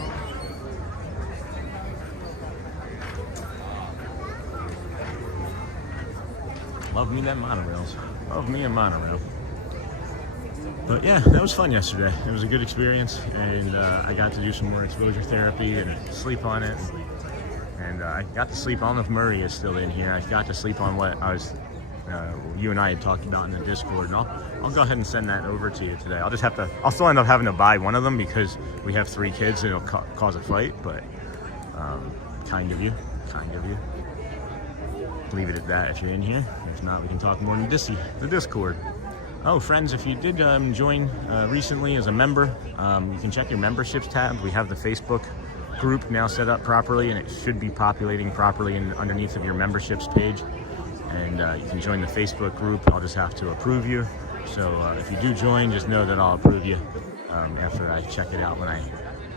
Love me them monorails. Love me a monorail. But yeah, that was fun yesterday. It was a good experience, and I got to do some more exposure therapy and sleep on it. And I got to sleep. I don't know if Murray is still in here. I got to sleep on what you and I had talked about in the Discord, and I'll go ahead and send that over to you today. I'll still end up having to buy one of them because we have 3 kids and it'll cause a fight, but kind of you. Leave it at that if you're in here. If not, we can talk more in the Discord. Oh, friends, if you did join recently as a member, you can check your memberships tab. We have the Facebook group now set up properly, and it should be populating properly underneath of your memberships page. And you can join the Facebook group. I'll just have to approve you. So if you do join, just know that I'll approve you after I check it out when I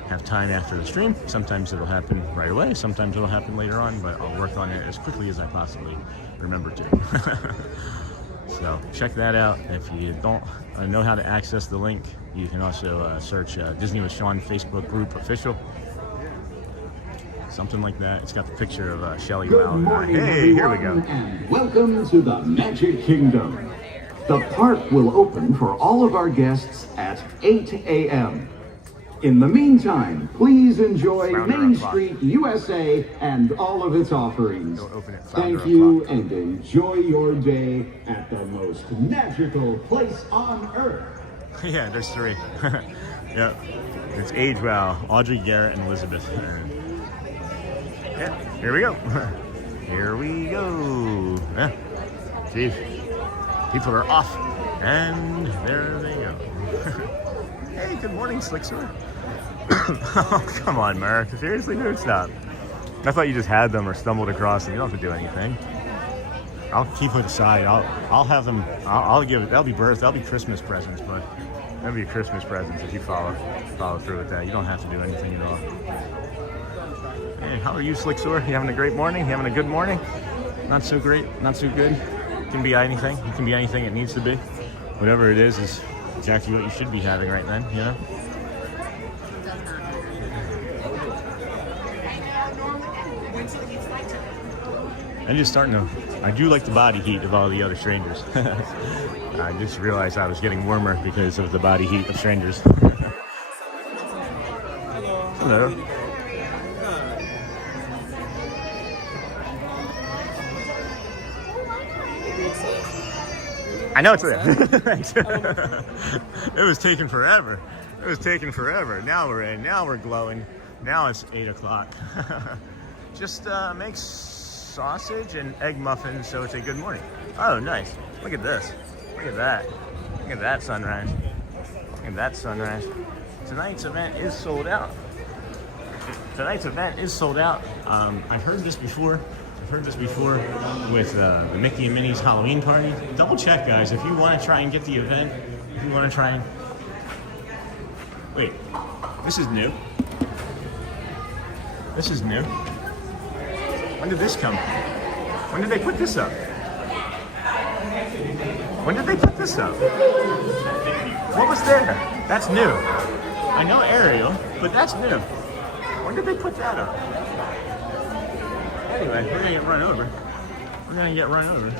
have time after the stream. Sometimes it'll happen right away. Sometimes it'll happen later on, but I'll work on it as quickly as I possibly remember to. So check that out. If you don't know how to access the link, you can also search Disney with Sean Facebook group official. Something like that. It's got the picture of Shelly. Good morning, hey, here we go. And welcome to the Magic Kingdom. The park will open for all of our guests at 8 a.m. In the meantime, please enjoy Main Street USA and all of its offerings. Thank you and enjoy your day at the most magical place on earth. Yeah, there's 3. Yep. It's Age Wow, Audrey, Garrett, and Elizabeth. Yeah, here we go. Here we go. Yeah. Geez. People are off. And there they go. Hey, good morning, Slickster. Oh, come on, Merrick. Seriously, dude, stop. I thought you just had them or stumbled across them. You don't have to do anything. I'll keep it aside. I'll have them. I'll give it. That'll be Christmas presents, but that'll be Christmas presents if you follow through with that. You don't have to do anything at all. Hey, how are you, Slickster? You having a great morning? You having a good morning? Not so great. Not so good. It can be anything. It can be anything it needs to be. Whatever it is exactly what you should be having right then. You know. I do like the body heat of all the other strangers. I just realized I was getting warmer because of the body heat of strangers. Hello. I know it's there. Thanks. It was taking forever. Now we're in. Now we're glowing. Now it's 8 o'clock. Just makes sausage and egg muffins, so it's a good morning. Oh, nice. Look at this. Look at that. Look at that sunrise. Look at that sunrise. Tonight's event is sold out. I've heard this before. With the Mickey and Minnie's Halloween party. Double check, guys, if you want to try and get the event. If you want to try and... Wait, this is new. When did this come? When did they put this up? What was there? That's new. I know Ariel, but that's new. When did they put that up? Anyway, we're gonna get run over. We're gonna get run over.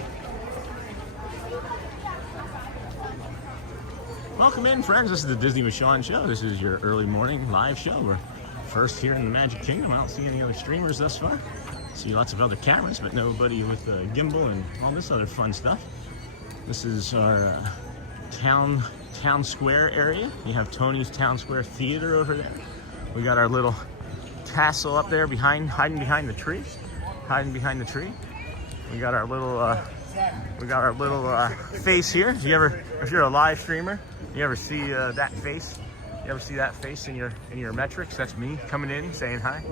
Welcome in, friends. This is the Disney with Sean show. This is your early morning live show. We're first here in the Magic Kingdom. I don't see any other streamers thus far. See lots of other cameras, but nobody with a gimbal and all this other fun stuff. This is our town square area. You have Tony's Town Square Theater over there. We got our little tassel up there hiding behind the tree. We got our little face here. If you're a live streamer, you ever see that face? You ever see that face in your metrics? That's me coming in saying hi.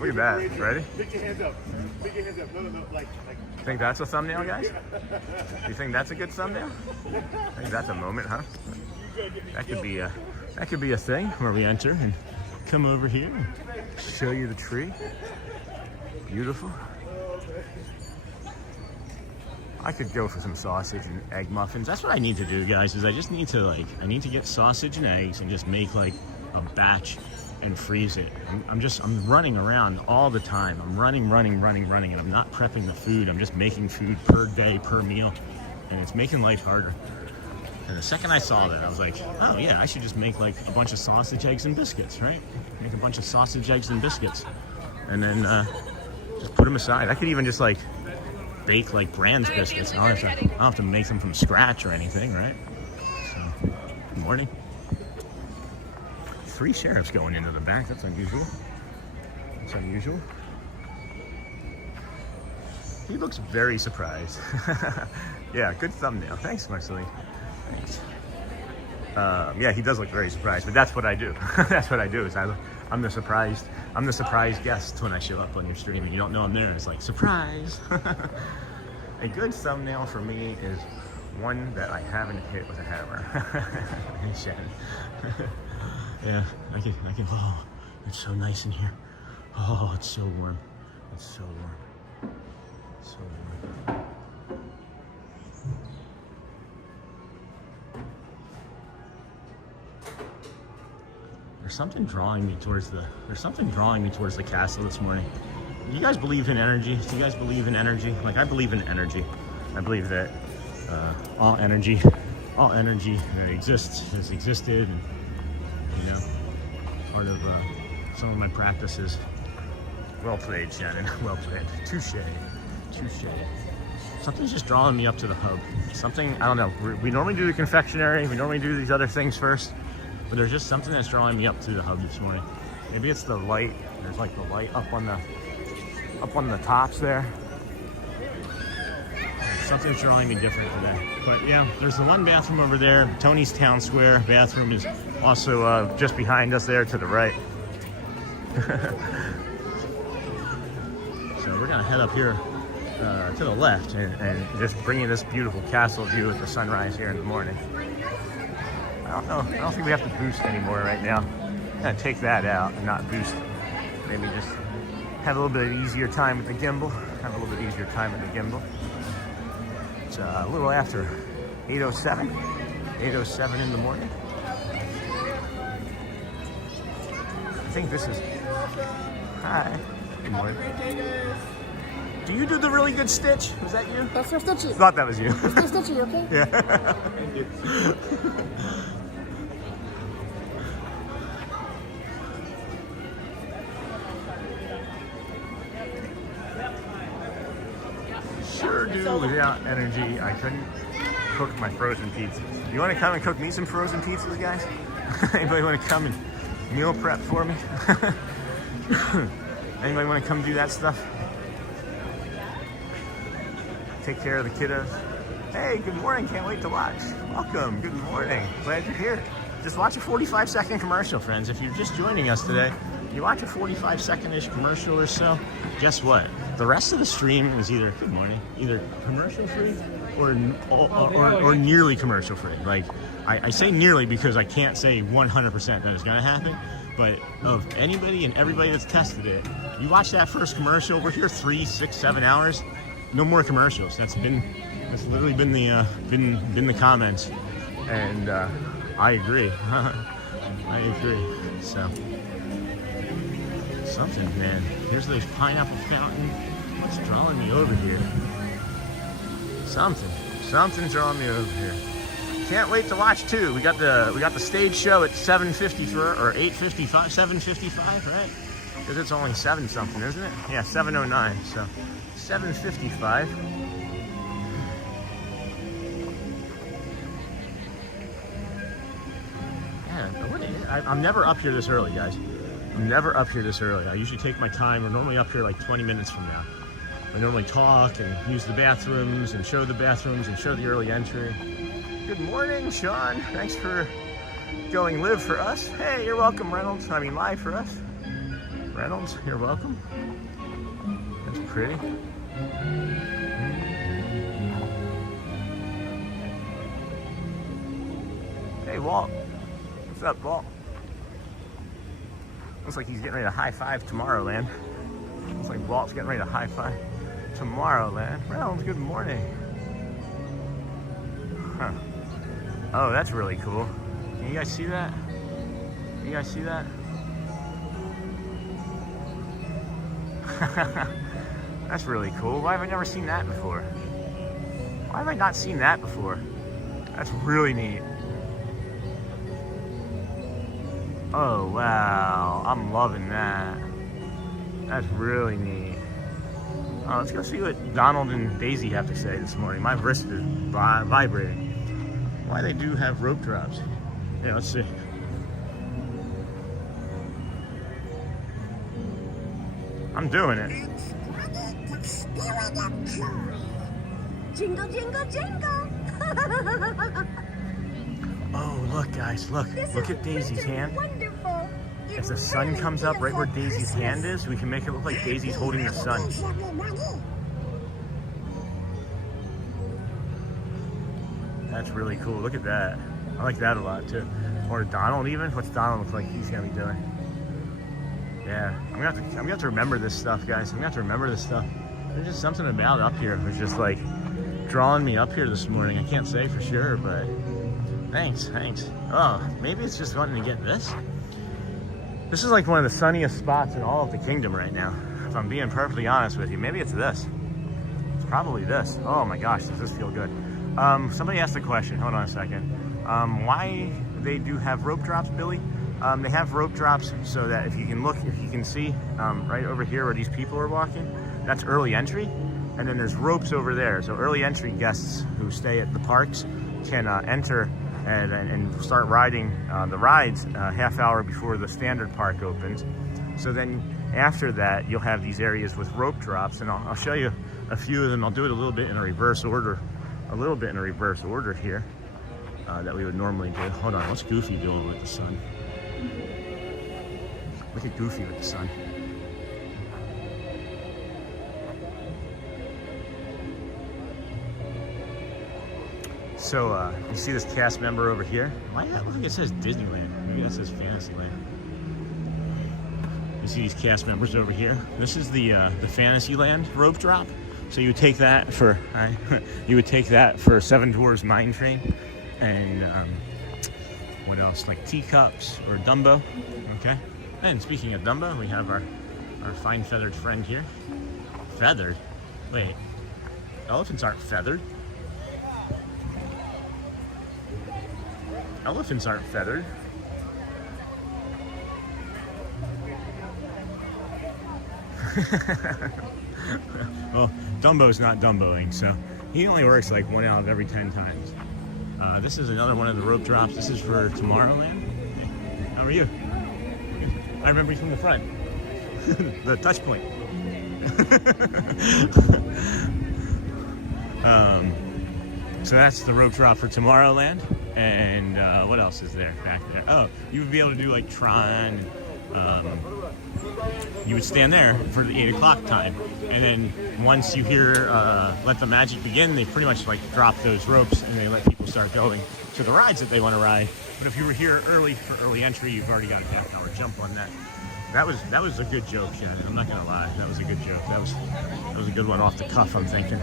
Look at that. Ready? Pick your hands up. No. Like. Think that's a thumbnail, guys? You think that's a good thumbnail? I think that's a moment, huh? That could be a thing where we enter and come over here and show you the tree. Beautiful. I could go for some sausage and egg muffins. That's what I need to do, guys, is I need to get sausage and eggs and just make like a batch and freeze it. I'm running around all the time. I'm running, and I'm not prepping the food. I'm just making food per day, per meal, and it's making life harder. And the second I saw that, I was like, oh yeah, I should just make like a bunch of sausage, eggs, and biscuits, right? Make a bunch of sausage, eggs, and biscuits, and then just put them aside. I could even just like bake like Brand's biscuits. I don't have to make them from scratch or anything, right? So, good morning. 3 sheriffs going into the back. That's unusual. He looks very surprised. Yeah, good thumbnail. Thanks, Marceline. Thanks. Yeah, he does look very surprised, but that's what I do. That's what I do. I'm the surprised guest when I show up on your stream and you don't know I'm there. It's like, surprise. A good thumbnail for me is one that I haven't hit with a hammer. Yeah, I can, oh, it's so nice in here. Oh, it's so warm. It's so warm. So warm. There's something drawing me towards the castle this morning. Do you guys believe in energy? Do you guys believe in energy? Like, I believe in energy. I believe that all energy that exists has existed, and you know, part of some of my practices. Well played, Shannon. Well played. Touche. Something's just drawing me up to the hub. Something, I don't know. We normally do the confectionery. We normally do these other things first. But there's just something that's drawing me up to the hub this morning. Maybe it's the light. There's like the light up on the tops there. Something's drawing me different today. But yeah, there's the one bathroom over there. Tony's Town Square bathroom is also just behind us there to the right. So we're gonna head up here to the left and just bring you this beautiful castle view with the sunrise here in the morning. I don't think we have to boost anymore right now. I'm gonna take that out and not boost. Maybe just have a little bit easier time with the gimbal. It's a little after 8:07 in the morning. I think this is, hi, good morning. Do you do the really good Stitch? Was that you? That's for Stitchy. Thought that was you. It's for Stitchy, okay? Yeah. Thank you. Sure do without energy. I couldn't cook my frozen pizza. You want to come and cook me some frozen pizzas, guys? Anybody want to come and meal prep for me? Anybody want to come do that stuff? Take care of the kiddos. Hey, good morning. Can't wait to watch. Welcome. Good morning. Glad you're here. Just watch a 45-second commercial, friends. If you're just joining us today, you watch a 45-second-ish commercial or so, guess what? The rest of the stream is either, good morning, either commercial-free or nearly commercial-free. Like, I say nearly because I can't say 100% that it's going to happen, but of anybody and everybody that's tested it, you watch that first commercial, we're here 3, 6, 7 hours, no more commercials. That's literally been the comments, and I agree. I agree. something, man. Here's this pineapple fountain. What's drawing me over here? Something's drawing me over here. Can't wait to watch too. We got the stage show at 7:54 or 8:55, 7:55, right? Because it's only 7 something, isn't it? Yeah, 7:09. So 7:55. Yeah, I'm never up here this early, guys. I'm never up here this early. I usually take my time. We're normally up here like 20 minutes from now. I normally talk and use the bathrooms and show the bathrooms and show the early entry. Good morning, Sean. Thanks for going live for us. Hey, you're welcome, Reynolds. I mean, live for us. Reynolds, you're welcome. That's pretty. Hey, Walt. What's up, Walt? Looks like he's getting ready to high-five Tomorrowland. Looks like Walt's getting ready to high-five Tomorrowland. Reynolds, good morning. Huh. Oh, that's really cool. Can you guys see that? Can you guys see that? That's really cool. Why have I never seen that before? Why have I not seen that before? That's really neat. Oh, wow. I'm loving that. That's really neat. Let's go see what Donald and Daisy have to say this morning. My wrist is vibrating. Why they do have rope drops. Yeah, let's see. I'm doing it. Jingle, jingle, jingle. Oh, look, guys, look. Look at Daisy's hand. Wonderful. If the sun comes up right where Daisy's hand is, we can make it look like Daisy's holding the sun. That's really cool. Look at that. I like that a lot too. Or Donald even. What's Donald look like he's gonna be doing? Yeah, I'm gonna have to remember this stuff, guys. I'm gonna have to remember this stuff. There's just something about up here that's just like drawing me up here this morning. I can't say for sure, but thanks. Oh, maybe it's just wanting to get this. This is like one of the sunniest spots in all of the kingdom right now. If I'm being perfectly honest with you, maybe it's this. It's probably this. Oh my gosh, does this feel good? Somebody asked a question. Hold on a second. Why they do have rope drops, Billy? They have rope drops so that if you can see right over here where these people are walking, that's early entry. And then there's ropes over there. So early entry guests who stay at the parks can enter and start riding the rides a half hour before the standard park opens. So then after that, you'll have these areas with rope drops, and I'll show you a few of them. I'll do it a little bit in a reverse order. Here that we would normally do. Hold on, what's Goofy doing with the sun? Look at Goofy with the sun. So you see this cast member over here? Why does that look like it says Disneyland? Maybe that says Fantasyland. You see these cast members over here? This is the Fantasyland rope drop. So you would take that for Seven Dwarfs Mine Train, and what else? Like teacups or Dumbo. Okay. And speaking of Dumbo, we have our fine feathered friend here. Feathered? Wait. Elephants aren't feathered. Elephants aren't feathered. Well, Dumbo's not Dumboing, so he only works like 1 out of every 10 times. This is another one of the rope drops. This is for Tomorrowland. Hey, how are you? I remember you from the front. The touch point. So that's the rope drop for Tomorrowland. And what else is there back there? Oh, you would be able to do like Tron. You would stand there for the 8 o'clock time, and then once you hear Let the Magic Begin, they pretty much like drop those ropes and they let people start going to the rides that they want to ride. But if you were here early for early entry, you've already got a half-hour jump on that. That was a good joke, Shannon. I'm not gonna lie, that was a good joke. That was a good one off the cuff, I'm thinking.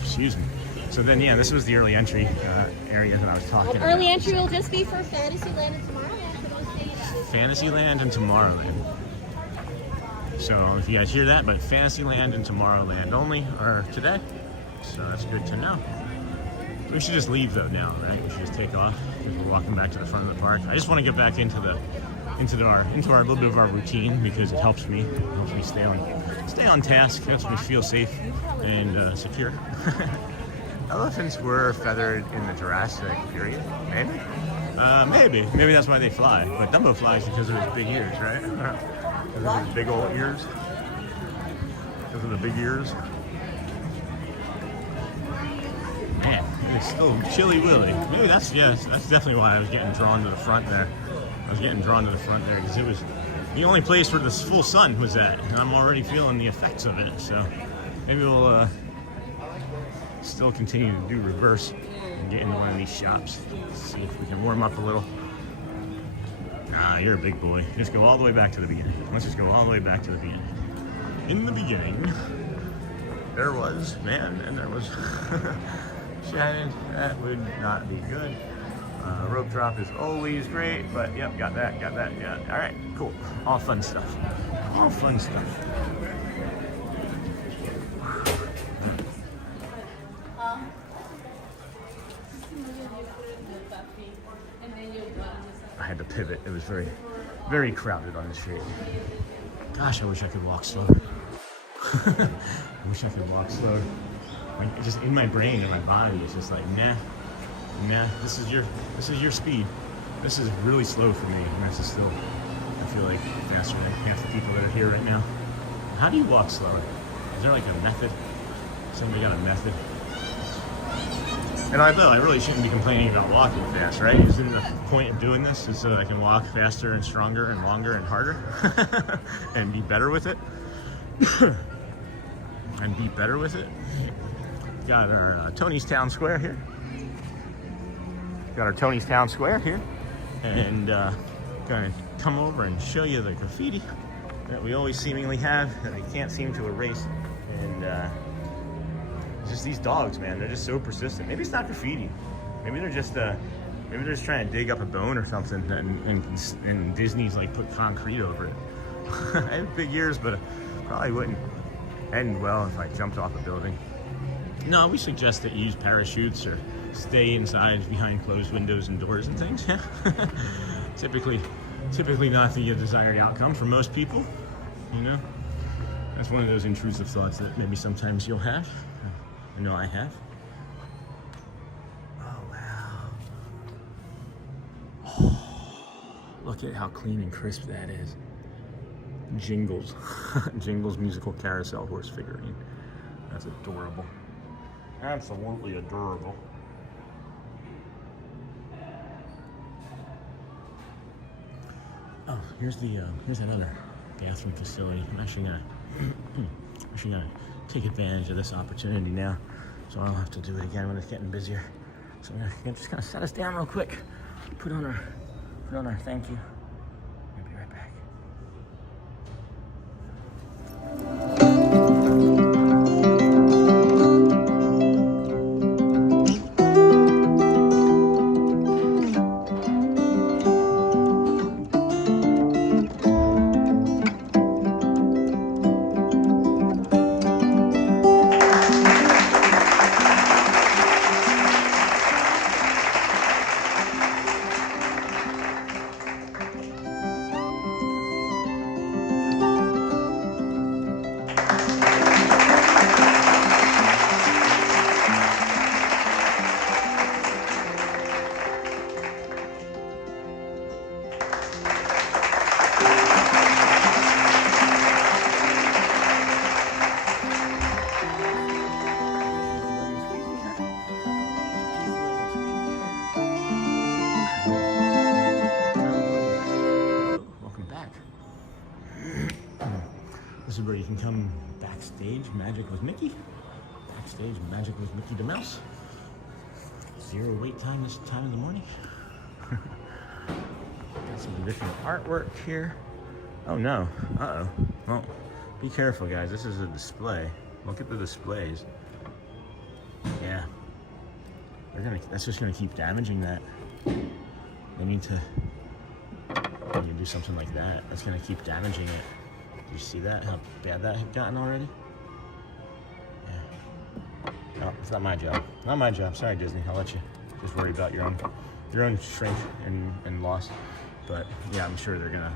Excuse me. So then, yeah, this was the early entry area that I was talking about. Early entry will just be for Fantasyland and Tomorrowland for those days. Fantasyland and Tomorrowland. So if you guys hear that, but Fantasyland and Tomorrowland only are today. So that's good to know. We should just leave though now, right? We should just take off because we're walking back to the front of the park. I just want to get back into our little bit of our routine because it helps me stay on task, helps me feel safe and secure. Elephants were feathered in the Jurassic period, maybe. Maybe that's why they fly. But Dumbo flies because of his big ears, right? Because of his big old ears. Because of the big ears. Man, it's still Chilly Willy. Maybe that's definitely why I was getting drawn to the front there. Because it was the only place where the full sun was at, and I'm already feeling the effects of it. So maybe we'll still continue to do reverse and get into one of these shops. See if we can warm up a little. Nah, you're a big boy. Just go all the way back to the beginning. Let's just go all the way back to the beginning. In the beginning, there was man, and there was Shannon. That would not be good. Rope drop is always great, but yep, got that, yeah. All right, cool. All fun stuff. I had to pivot. It was very, very crowded on the street. Gosh, I wish I could walk slower. Like, just in my brain and my body, it's just like, nah, this is your speed. This is really slow for me, and this is still, I feel like, faster than half the people that are here right now. How do you walk slower? Is there like a method? Somebody got a method? And I really shouldn't be complaining about walking fast, right? Isn't the point of doing this is so that I can walk faster and stronger and longer and harder and be better with it? Got our Tony's Town Square here. And gonna come over and show you the graffiti that we always seemingly have that we can't seem to erase. And it's just these dogs, man. They're just so persistent. Maybe it's not graffiti. Maybe they're just trying to dig up a bone or something, and Disney's like put concrete over it. I have big ears, but probably wouldn't end well if I jumped off a building. No, we suggest that you use parachutes or stay inside behind closed windows and doors and things. Typically not the desired outcome for most people, you know. That's one of those intrusive thoughts that maybe sometimes you'll have. I know I have. Oh wow. Look at how clean and crisp that is. Jingles. Jingles musical carousel horse figurine. That's adorable. Absolutely adorable. Oh, here's another bathroom facility. I'm actually gonna take advantage of this opportunity now, so I don't have to do it again when it's getting busier. So I'm just gonna set us down real quick. Put on our thank you. I'll be right back. This is where you can come backstage magic with Mickey. Backstage magic with Mickey the Mouse. 0 wait time this time in the morning. Got some additional artwork here. Oh no, uh-oh. Well, be careful guys, this is a display. Look at the displays. Yeah. That's just gonna keep damaging that. They need to do something like that. That's gonna keep damaging it. you see that? How bad that had gotten already? Yeah. No, it's not my job. Not my job. Sorry, Disney. I'll let you just worry about your own shrink and loss. But yeah, I'm sure they're gonna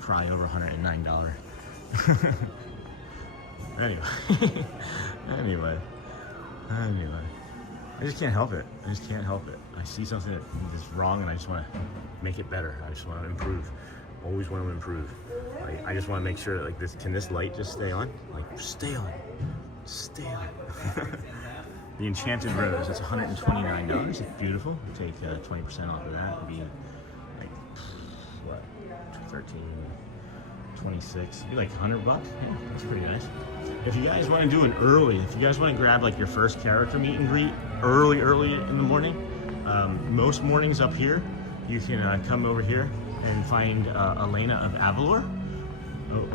cry over $109. Anyway. I just can't help it. I just can't help it. I see something that's wrong and I just want to make it better. I just want to improve. Always want to improve. I just want to make sure that like this, can this light just stay on? Like stay on. Stay on. The Enchanted Rose, it's $129. It's beautiful. Take 20% off of that. It'd be like, what, 13, 26, it'd be like $100. Yeah, that's pretty nice. If you guys want to do an early, if you guys want to grab like your first character meet and greet early in the morning, most mornings up here, you can come over here and find Elena of Avalor.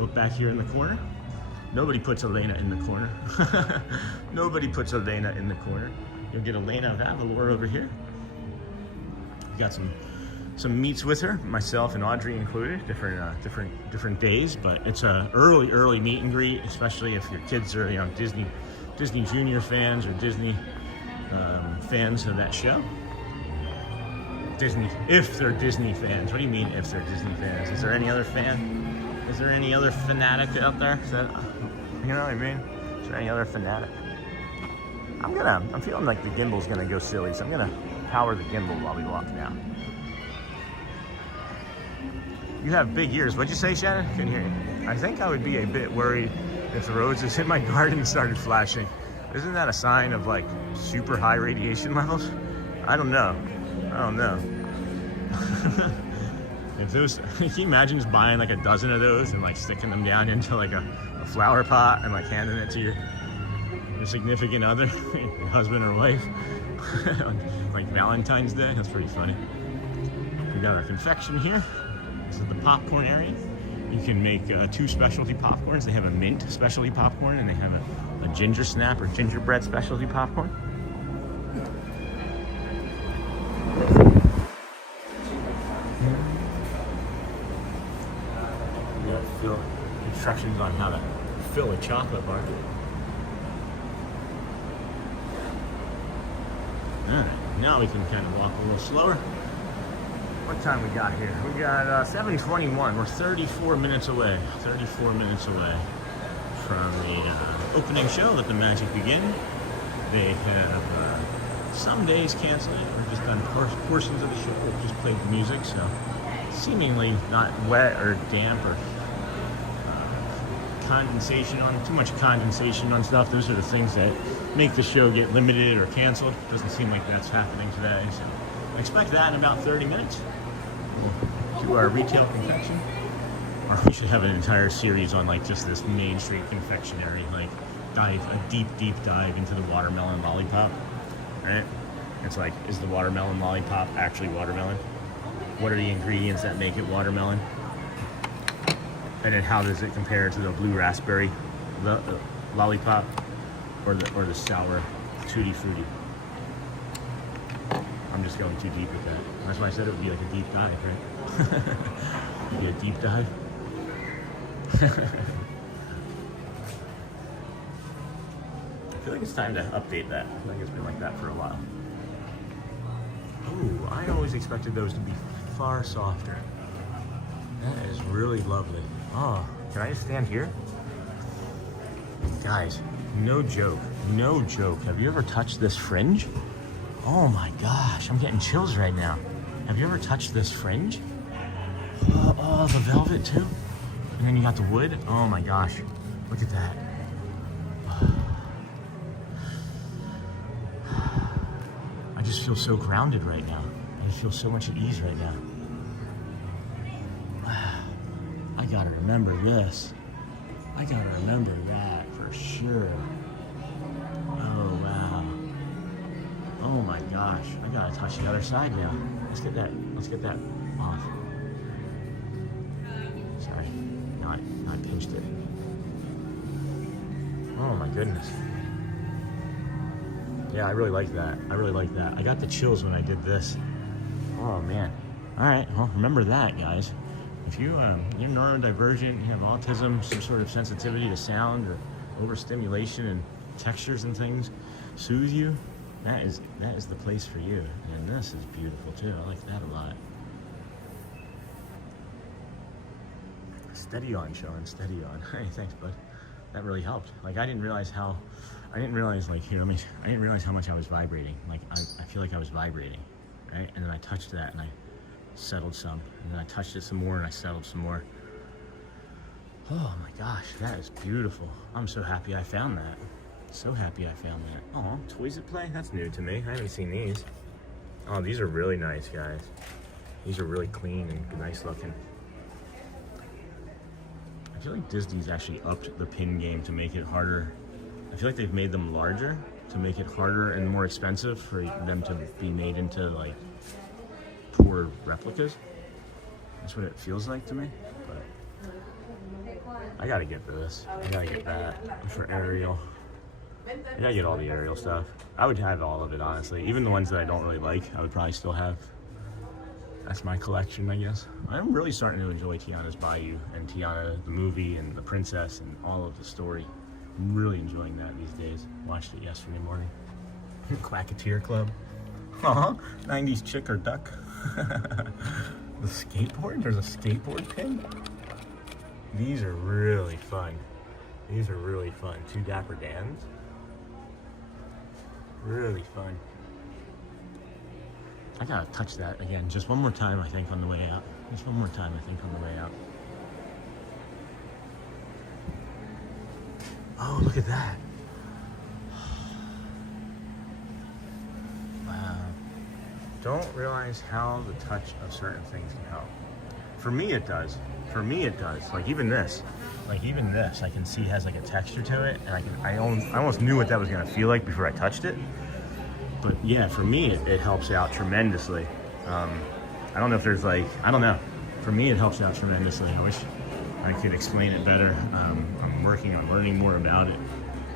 Look back here in the corner. Nobody puts Elena in the corner. Nobody puts Elena in the corner. You'll get Elena of Avalor over here. We got some meets with her, myself and Audrey included, different days, but it's a early meet and greet, especially if your kids are Disney Junior fans or Disney fans of that show. Disney, if they're Disney fans. What do you mean if they're Disney fans? Is there any other fan? Is there any other fanatic out there? Is that, you know what I mean? Is there any other fanatic? I'm feeling like the gimbal's gonna go silly, so I'm gonna power the gimbal while we walk now. You have big ears. What'd you say, Shannon? Couldn't hear you. I think I would be a bit worried if the roses in my garden started flashing. Isn't that a sign of like super high radiation levels? I don't know. If those, can you imagine just buying like a dozen of those and like sticking them down into like a flower pot and like handing it to your significant other, your husband or wife, on like Valentine's Day? That's pretty funny. We got our confection here. This is the popcorn area. You can make 2 specialty popcorns. They have a mint specialty popcorn and they have a ginger snap or gingerbread specialty popcorn. Instructions on how to fill a chocolate bar. Alright, now we can kind of walk a little slower. What time we got here? We got 7:21. We're 34 minutes away. 34 minutes away from the opening show. Let the magic begin. They have some days canceled it or just done portions of the show or just played the music, so seemingly not wet or damp or too much condensation on stuff. Those are the things that make the show get limited or canceled. Doesn't seem like that's happening today, so I expect that in about 30 minutes. We'll do our retail confection, or we should have an entire series on like just this Main Street confectionery, like a deep dive into the watermelon lollipop. Right? It's like, is the watermelon lollipop actually watermelon? What are the ingredients that make it watermelon? And then how does it compare to the blue raspberry lollipop or the sour tutti frutti? I'm just going too deep with that. That's why I said it would be like a deep dive, right? It'd be a deep dive. I feel like it's time to update that. I think it's been like that for a while. Ooh, I always expected those to be far softer. That is really lovely. Oh, can I just stand here? Guys, no joke. Have you ever touched this fringe? Oh my gosh, I'm getting chills right now. Have you ever touched this fringe? Oh, the velvet too? And then you got the wood? Oh my gosh, look at that. I just feel so grounded right now. I just feel so much at ease right now. I gotta remember this. I gotta remember that for sure. Oh wow. Oh my gosh. I gotta touch the other side now. Let's get that off. Sorry. No, I pinched it. Oh my goodness. Yeah, I really like that. I got the chills when I did this. Oh man. Alright, well remember that guys. If you're neurodivergent, you have autism, some sort of sensitivity to sound or overstimulation and textures and things, soothe you, that is the place for you. And this is beautiful too. I like that a lot. Steady on, Sean. Steady on. Hey, thanks, bud. That really helped. Like I didn't realize how much I was vibrating. Like I feel like I was vibrating, right? And then I touched that and I settled some, and then I touched it some more and I settled some more. Oh my gosh, that is beautiful. I'm so happy I found that. So happy I found that. Oh, toys at play? That's new to me. I haven't seen these. Oh, these are really nice, guys. These are really clean and nice looking. I feel like Disney's actually upped the pin game to make it harder. I feel like they've made them larger to make it harder and more expensive for them to be made into like poor replicas. That's what it feels like to me. But I gotta get this. I gotta get that for Ariel. I gotta get all the Ariel stuff. I would have all of it, honestly. Even the ones that I don't really like, I would probably still have. That's my collection, I guess. I'm really starting to enjoy Tiana's Bayou and Tiana the movie and the princess and all of the story. I'm really enjoying that these days. Watched it yesterday morning. Quacketeer Club. 90s chick or duck. The skateboard? There's a skateboard pin? These are really fun. These are really fun. 2 Dapper Dans. Really fun. I gotta touch that again just one more time, I think, on the way out. Just one more time, I think, on the way out. Oh, look at that. Wow. Don't realize how the touch of certain things can help. For me, it does. For me, it does. Like even this, I can see has like a texture to it, and I almost knew what that was gonna feel like before I touched it. But yeah, for me, it helps out tremendously. I don't know if there's like, I don't know. For me, it helps out tremendously. I wish I could explain it better. I'm working on learning more about it,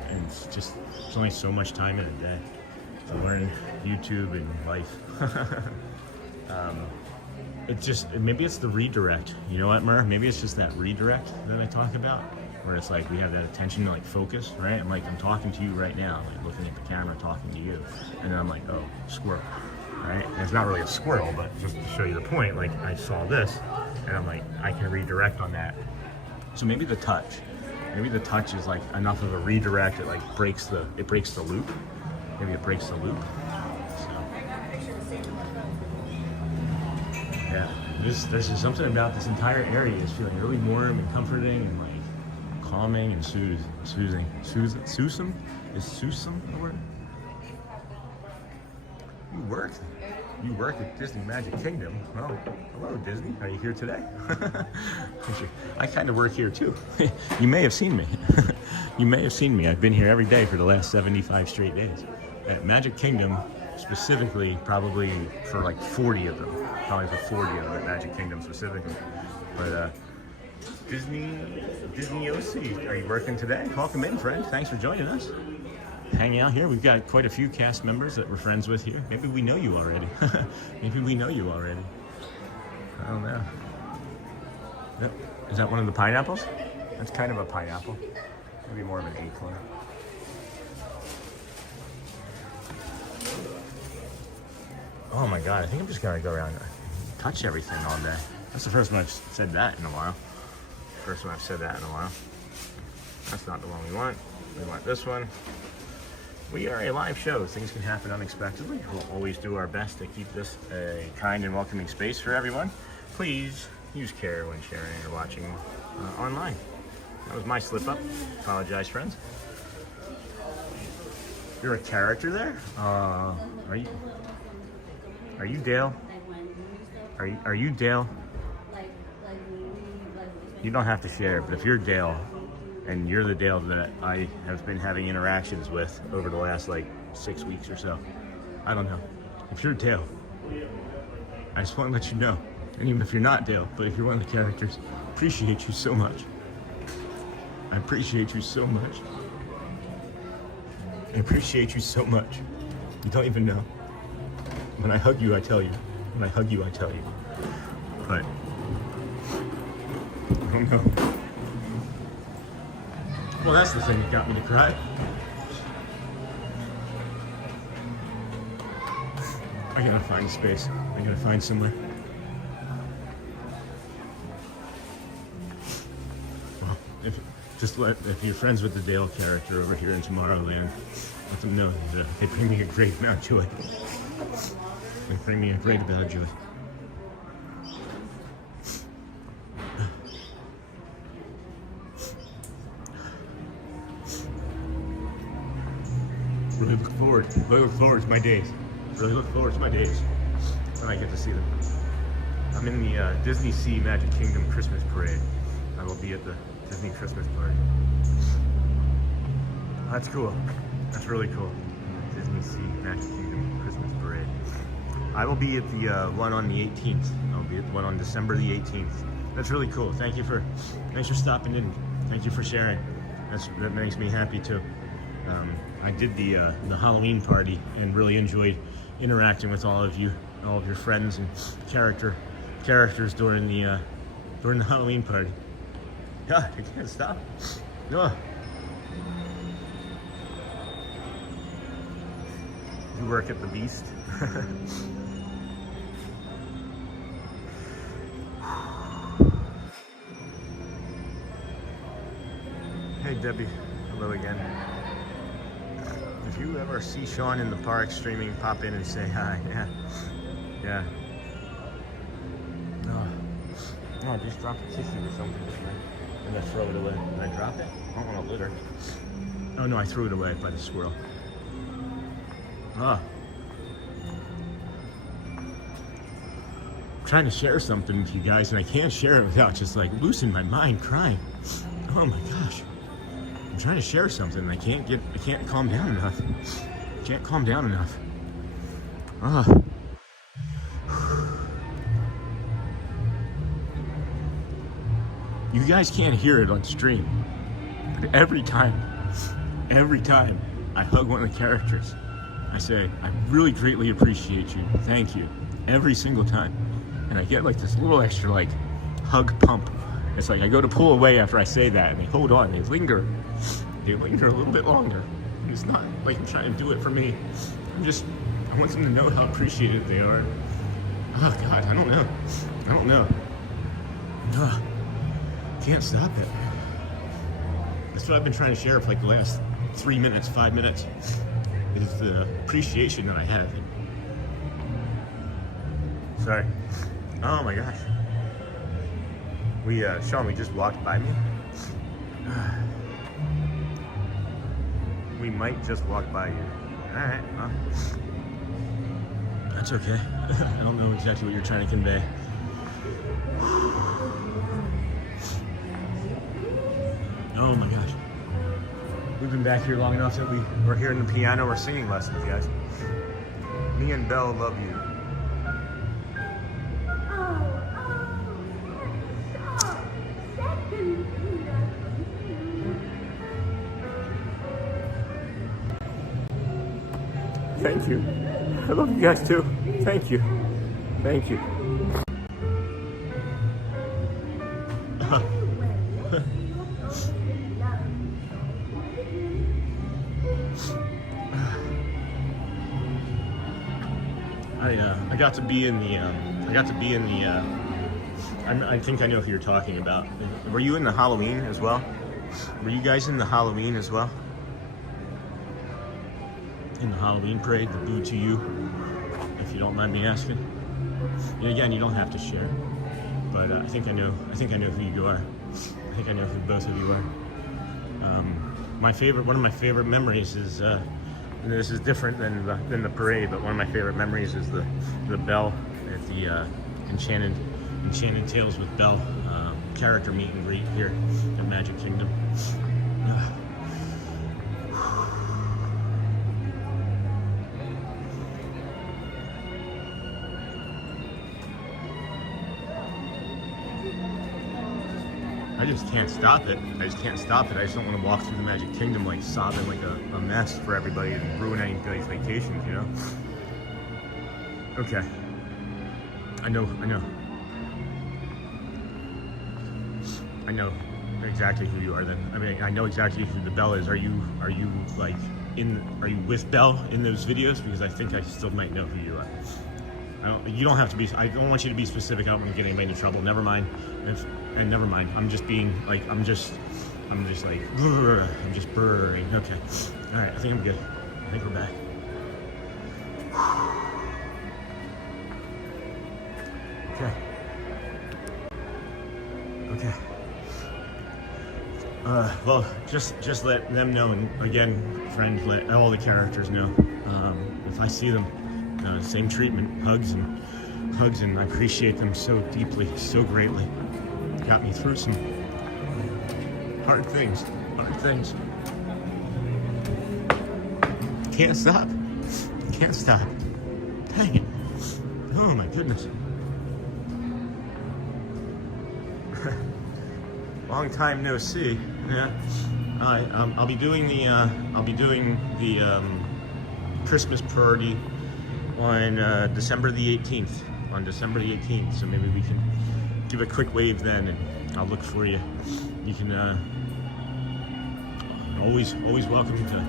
and it's only so much time in a day to learn YouTube and life. Maybe it's the redirect. You know what, Mur? Maybe it's just that redirect that I talk about, where it's like we have that attention to like focus, right? I'm talking to you right now, like looking at the camera, talking to you, and then I'm like, oh, squirrel, right? And it's not really a squirrel, but just to show you the point, like I saw this, and I'm like, I can redirect on that. So maybe the touch is like enough of a redirect. It like breaks the loop. Maybe it breaks the loop. So yeah, there's just something about this entire area is feeling really warm and comforting and like calming and soothing. Soothing? Is soothing the word? You work at Disney Magic Kingdom. Well, hello Disney. Are you here today? I kind of work here too. You may have seen me. I've been here every day for the last 75 straight days. At Magic Kingdom, specifically, probably for like 40 of them. Probably for 40 of them at Magic Kingdom specifically. But Disney OC, are you working today? Welcome in, friend. Thanks for joining us. Hanging out here. We've got quite a few cast members that we're friends with here. Maybe we know you already. I don't know. Yep. Is that one of the pineapples? That's kind of a pineapple. Maybe more of an acorn. Oh my God, I think I'm just gonna go around and touch everything all day. That's the first one I've said that in a while. That's not the one we want. We want this one. We are a live show. Things can happen unexpectedly. We'll always do our best to keep this a kind and welcoming space for everyone. Please use care when sharing or watching online. That was my slip up. Apologize, friends. You're a character there? Are you Dale? Are you Dale? You don't have to share, but if you're Dale, and you're the Dale that I have been having interactions with over the last like 6 weeks or so, I don't know. If you're Dale, I just want to let you know. And even if you're not Dale, but if you're one of the characters, appreciate you so much. I appreciate you so much. I appreciate you so much. You don't even know. When I hug you, I tell you. When I hug you, I tell you. But Oh no. Well, that's the thing that got me to cry. I gotta find space. I gotta find somewhere. Well, if you're friends with the Dale character over here in Tomorrowland, let them know that they bring me a great amount of joy. They bring me a great amount of joy. Really look forward to my days. Really look forward to my days when I get to see them. I'm in the Disney Sea Magic Kingdom Christmas Parade. I will be at the Disney Christmas party. That's cool. That's really cool. Disney Sea Magic Kingdom Christmas Parade. I will be at the one on the 18th. I'll be at the one on December the 18th. That's really cool. Thanks for stopping in. Thank you for sharing. That makes me happy too. I did the Halloween party and really enjoyed interacting with all of you, all of your friends and characters during the Halloween party. God, I can't stop. No. You work at the Beast. Hey Debbie, hello again. If you ever see Sean in the park streaming, pop in and say hi. Yeah. No, I just dropped a tissue or something and then throw it away. Did I drop it? I don't want to litter. Oh no, I threw it away by the squirrel. I'm trying to share something with you guys and I can't share it without just like losing my mind crying. Oh my gosh. I'm trying to share something and I can't calm down enough. Can't calm down enough. You guys can't hear it on stream, but every time I hug one of the characters, I say, I really greatly appreciate you, thank you, every single time. And I get like this little extra like hug pump. It's like I go to pull away after I say that and they hold on, they linger a little bit longer. And it's not like I'm trying to do it for me. I want them to know how appreciated they are. Oh God, I don't know. Can't stop it. That's what I've been trying to share for like the last 3 minutes, 5 minutes, is the appreciation that I have. Sorry. Oh my gosh. Sean, we just walked by me. We might just walk by you. Alright, well. That's okay. I don't know exactly what you're trying to convey. Oh my gosh. We've been back here long enough that we're hearing the piano or singing lessons, guys. Me and Belle love you. Thank you. I love you guys too. Thank you. Thank you. I got to be in the I think I know who you're talking about. Were you in the Halloween as well? Were you guys in the Halloween as well? In the Halloween parade, the boo to you, if you don't mind me asking. And again, you don't have to share, but I think I know who you are. I think I know who both of you are. One of my favorite memories is, and this is different than the parade, but one of my favorite memories is the Belle at the Enchanted Tales with Belle character meet and greet here at Magic Kingdom. I just can't stop it. I just don't want to walk through the Magic Kingdom like sobbing like a mess for everybody and ruin anybody's vacations, you know? Okay. I know. I know exactly who you are then. I mean, I know exactly who the Belle is. Are you like are you with Belle in those videos? Because I think I still might know who you are. You don't have to be, I don't want you to be specific. I don't want to get anybody into trouble. Never mind. And never mind. I'm just being like, I'm just like, I'm just burring. Okay. All right. I think I'm good. I think we're back. Okay. Okay. Well, just let them know, and again, friend, let all the characters know. If I see them, same treatment, hugs, and I appreciate them so deeply, so greatly. Got me through some hard things. Can't stop. Dang it. Oh my goodness. Long time no see. Yeah. I'll be doing the Christmas party on December the 18th. On December the 18th. So maybe we can give a quick wave then, and I'll look for you. You can always welcome to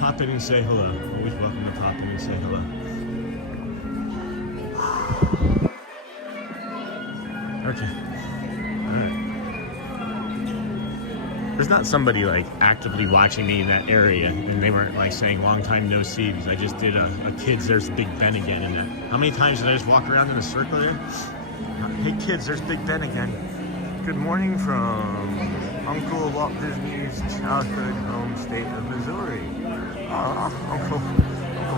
pop in and say hello. Always welcome to pop in and say hello. Okay. All right. There's not somebody like actively watching me in that area, and they weren't like saying long time no see, because I just did a kids there's Big Ben again, and how many times did I just walk around in a circle there? Hey kids, there's Big Ben again. Good morning from Uncle Walt Disney's childhood home state of Missouri. Oh, Uncle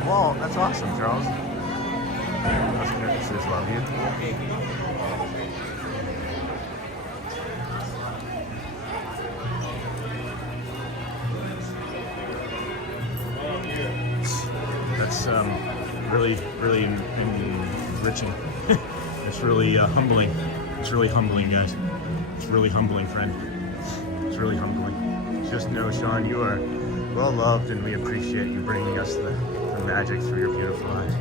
Walt, that's awesome, Charles. Those characters love you. That's really enriching. It's really humbling. It's really humbling, guys. It's really humbling, friend. It's really humbling. Just know, Sean, you are well loved, and we appreciate you bringing us the magic through your beautiful eyes.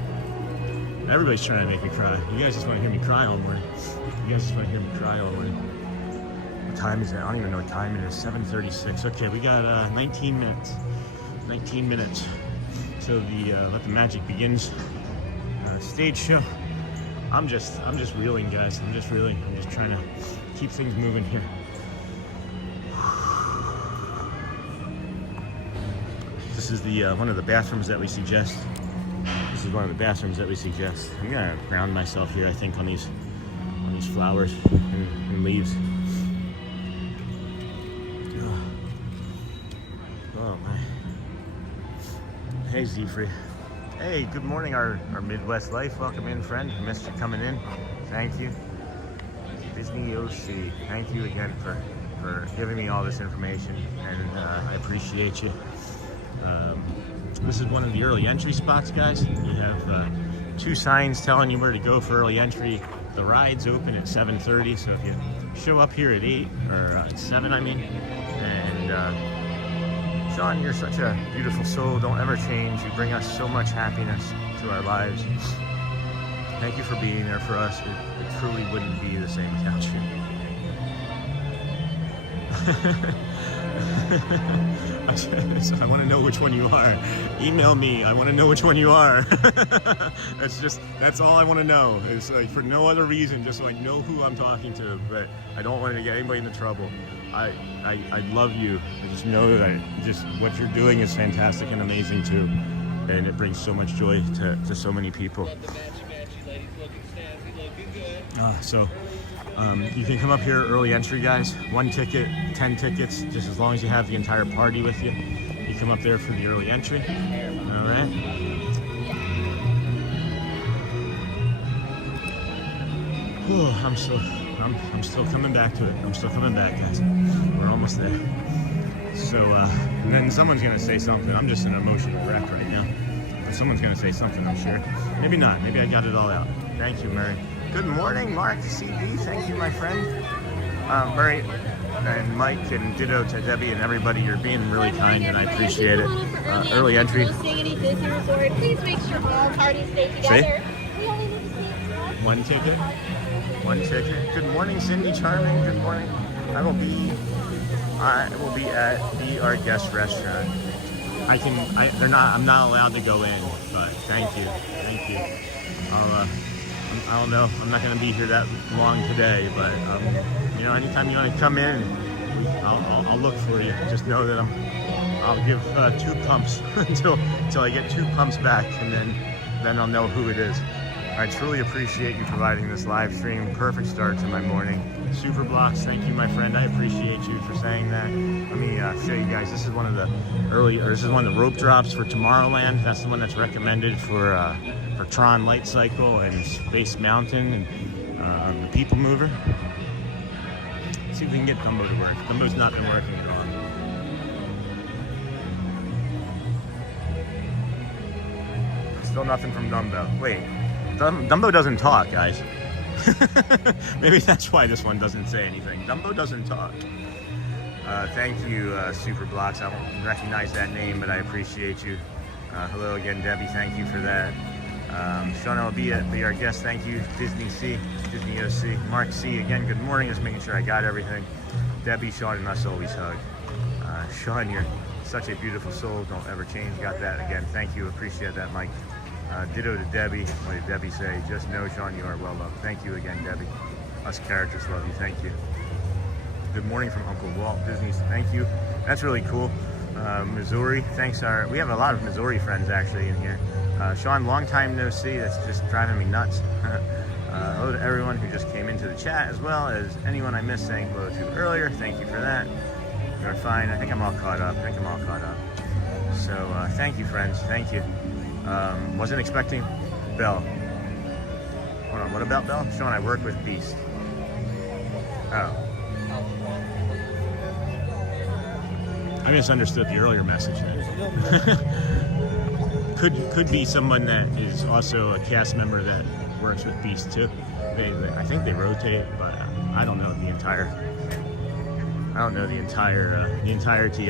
Everybody's trying to make me cry. You guys just want to hear me cry all morning. What time is it? I don't even know what time it is. 7:36. Okay, we got 19 minutes. 19 minutes. So the let the magic begins. Stage show. I'm just reeling, guys. I'm just trying to keep things moving here. This is the one of the bathrooms that we suggest. I'm gonna ground myself here, I think, on these flowers and leaves. Oh my. Hey Zefrey. Hey, good morning, our Midwest Life. Welcome in, friend. I missed you coming in. Thank you. Disney OC. Thank you again for giving me all this information, and I appreciate you. This is one of the early entry spots, guys. You have 2 signs telling you where to go for early entry. The ride's open at 7:30, so if you show up here at 8, or at 7, I mean, and Sean, you're such a beautiful soul. Don't ever change. You bring us so much happiness to our lives. Thank you for being there for us. It truly wouldn't be the same without you. I want to know which one you are. Email me. I want to know which one you are. That's all I want to know. It's like for no other reason, just so I know who I'm talking to. But I don't want to get anybody into trouble. I love you. I just know that just what you're doing is fantastic and amazing too, and it brings so much joy to so many people. You can come up here early entry, guys. 1 ticket, 10 tickets, just as long as you have the entire party with you. You come up there for the early entry. All right. Oh, I'm still coming back to it. I'm still coming back, guys. We're almost there. So, and then someone's gonna say something. I'm just in an emotional wreck right now. But someone's gonna say something, I'm sure. Maybe not. Maybe I got it all out. Thank you, Murray. Good morning, Mark CD. Thank you, my friend. Murray and Mike, and ditto to Debbie and everybody. You're being really kind, and I appreciate it. Early entry. Please make sure all parties stay together. We only need to see 1 ticket. 1 ticket. Good morning, Cindy Charming. Good morning. I will be at Our Guest restaurant. I'm not allowed to go in, but thank you. I don't know, I'm not going to be here that long today, but you know, anytime you want to come in, I'll look for you. Just know that I'll give 2 pumps until I get 2 pumps back, and then I'll know who it is. I truly appreciate you providing this live stream. Perfect start to my morning. Super Blocks, thank you, my friend. I appreciate you for saying that. Let me show you guys. This is one of the rope drops for Tomorrowland. That's the one that's recommended for Tron Light Cycle and Space Mountain and the PeopleMover. Let's see if we can get Dumbo to work. Dumbo's not been working at all. Still nothing from Dumbo. Wait, Dumbo doesn't talk, guys. Maybe that's why this one doesn't say anything. Dumbo doesn't talk. Thank you, Super Blocks. I don't recognize that name, but I appreciate you. Hello again, Debbie. Thank you for that. Sean will be our guest. Thank you, Disney C, Disney OC. Mark C, again, good morning. Just making sure I got everything. Debbie, Sean, and us always hug. Sean, you're such a beautiful soul. Don't ever change. Got that again. Thank you. Appreciate that, Mike. Ditto to Debbie. What did Debbie say? Just know, Sean, you are well loved. Thank you again, Debbie. Us characters love you. Thank you. Good morning from Uncle Walt. Disney. Thank you. That's really cool. Missouri. Thanks. We have a lot of Missouri friends actually in here. Sean, long time no see. That's just driving me nuts. Hello to everyone who just came into the chat, as well as anyone I missed saying hello to earlier. Thank you for that. You're fine. I think I'm all caught up. So thank you, friends. Thank you. Wasn't expecting Belle. Hold on, what about Belle? Sean, I work with Beast. Oh. I misunderstood the earlier message then. Could be someone that is also a cast member that works with Beast too. I think they rotate, but I don't know the entirety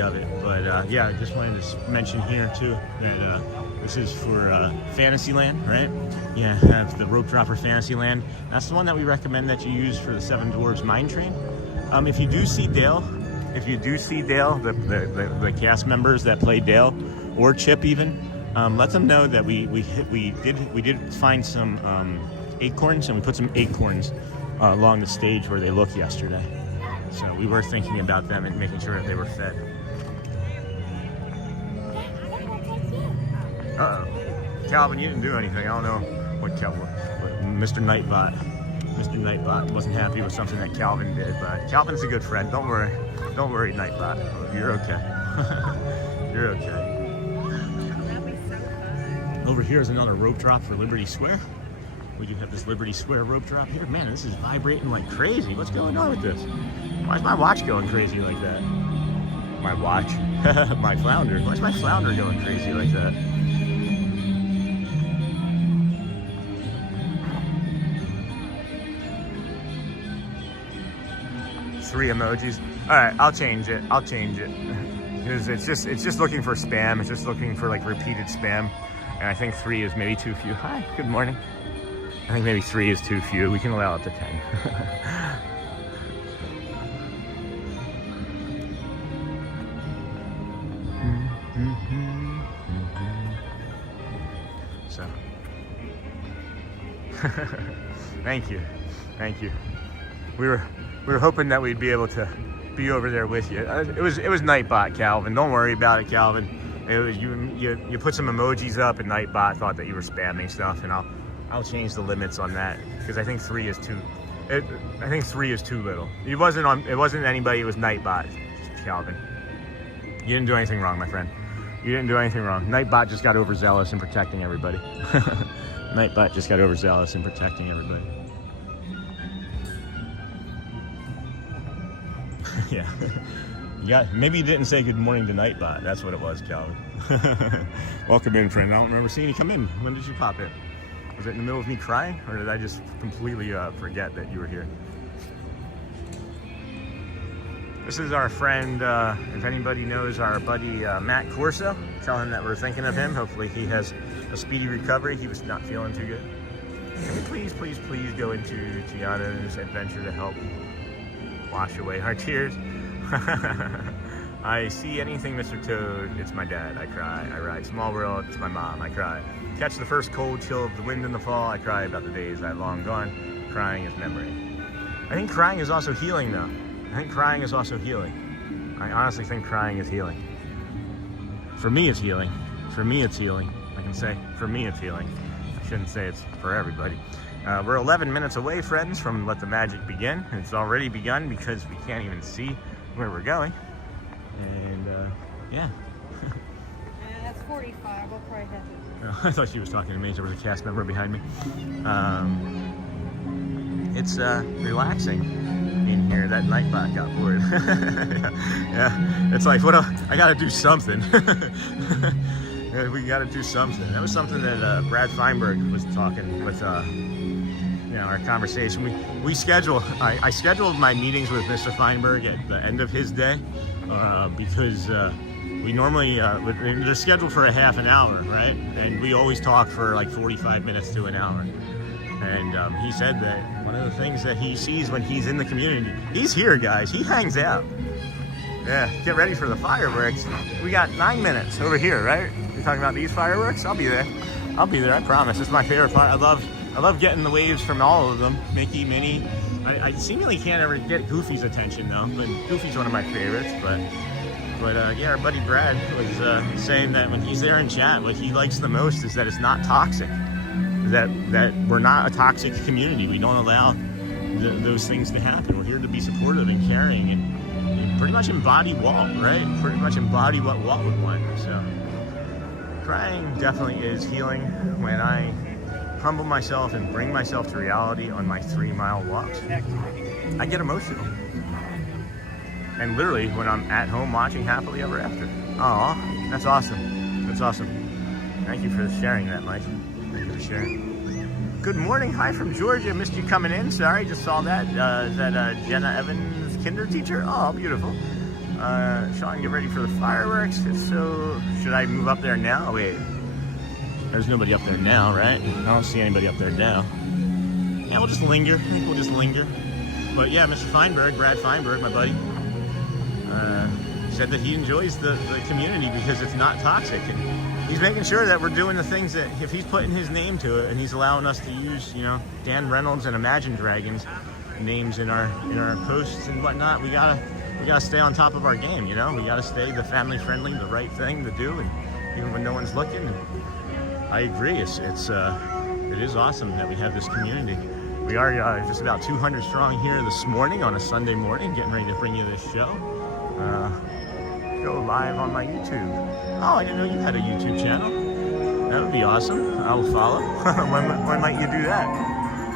of it. But yeah, I just wanted to mention here too that this is for Fantasyland, right? Yeah, have the rope dropper Fantasyland. That's the one that we recommend that you use for the Seven Dwarfs Mine Train. If you do see Dale, the cast members that play Dale, or Chip even, let them know that we did find some acorns, and we put some acorns along the stage where they looked yesterday. So we were thinking about them and making sure that they were fed. Uh-oh. Calvin, you didn't do anything. I don't know what Mr. Nightbot wasn't happy with something that Calvin did, but Calvin's a good friend. Don't worry, Nightbot. You're okay. You're okay. Over here is another rope drop for Liberty Square. We do have this Liberty Square rope drop here. Man, this is vibrating like crazy. What's going on with this? Why is my watch going crazy like that? My watch? My flounder. Why is my flounder going crazy like that? Three emojis. All right, I'll change it. Because it's just looking for spam. It's just looking for like repeated spam. And I think 3 is maybe too few. Hi, good morning. I think maybe 3 is too few. We can allow up to 10. So, thank you. We were hoping that we'd be able to be over there with you. It was Nightbot, Calvin. Don't worry about it, Calvin. It was you put some emojis up, and Nightbot thought that you were spamming stuff, and I'll change the limits on that because I think 3 is too. I think 3 is too little. It wasn't anybody. It was Nightbot, Calvin. You didn't do anything wrong, my friend. You didn't do anything wrong. Nightbot just got overzealous in protecting everybody. Nightbot just got overzealous in protecting everybody. Yeah. Maybe you didn't say good morning to Nightbot. That's what it was, Calvin. Welcome in, friend. I don't remember seeing you come in. When did you pop in? Was it in the middle of me crying, or did I just completely forget that you were here? This is our friend, if anybody knows our buddy Matt Corso. Tell him that we're thinking of him. Hopefully he has a speedy recovery. He was not feeling too good. Can we please go into Tiana's adventure to help wash away our tears. I see anything, Mr. Toad, it's my dad, I cry. I ride Small World, it's my mom, I cry. Catch the first cold chill of the wind in the fall, I cry about the days I've long gone. Crying is memory. I think crying is also healing, though. I think crying is also healing. I honestly think crying is healing. For me, it's healing. For me, it's healing. I can say, for me, it's healing. I shouldn't say it's for everybody. We're 11 minutes away, friends, from Let the Magic Begin. It's already begun because we can't even see where we're going. And, yeah. That's 45. We'll probably have to. I thought she was talking to me. There was a cast member behind me. It's relaxing in here. That night bot got bored. Yeah, it's like, I gotta do something. Yeah, we gotta do something. That was something that Brad Feinberg was talking with, you know, our conversation. We schedule, I scheduled my meetings with Mr. Feinberg at the end of his day because we normally, they're scheduled for a half an hour, right? And we always talk for like 45 minutes to an hour. And he said that one of the things that he sees when he's in the community, he's here, guys, he hangs out. Yeah, get ready for the fireworks. We got 9 minutes over here, right? You're talking about these fireworks? I'll be there. I'll be there, I promise. It's my favorite part. I love getting the waves from all of them. Mickey, Minnie. I seemingly can't ever get Goofy's attention though, but Goofy's one of my favorites. But yeah, our buddy Brad was saying that when he's there in chat, what he likes the most is that it's not toxic. That we're not a toxic community. We don't allow those things to happen. We're here to be supportive and caring and pretty much embody Walt, right? Pretty much embody what Walt would want. So crying definitely is healing when I humble myself and bring myself to reality on my 3-mile walks. I get emotional. And literally when I'm at home watching Happily Ever After. Aw, that's awesome. That's awesome. Thank you for sharing that, Mike. Thank you for sharing. Good morning. Hi from Georgia. Missed you coming in. Sorry, just saw that. Is that Jenna Evans, kinder teacher? Oh, beautiful. Sean, get ready for the fireworks. So, should I move up there now? Wait. There's nobody up there now, right? I don't see anybody up there now. Yeah, we'll just linger. I think we'll just linger. But yeah, Mr. Feinberg, Brad Feinberg, my buddy, said that he enjoys the community because it's not toxic. And he's making sure that we're doing the things that, if he's putting his name to it and he's allowing us to use, you know, Dan Reynolds and Imagine Dragons names in our posts and whatnot, we gotta stay on top of our game, you know? We gotta stay the family friendly, the right thing to do, and even when no one's looking. And I agree, it is awesome that we have this community. We are just about 200 strong here this morning on a Sunday morning, getting ready to bring you this show. Go live on my YouTube. Oh, I didn't know you had a YouTube channel. That would be awesome. I will follow. when might you do that?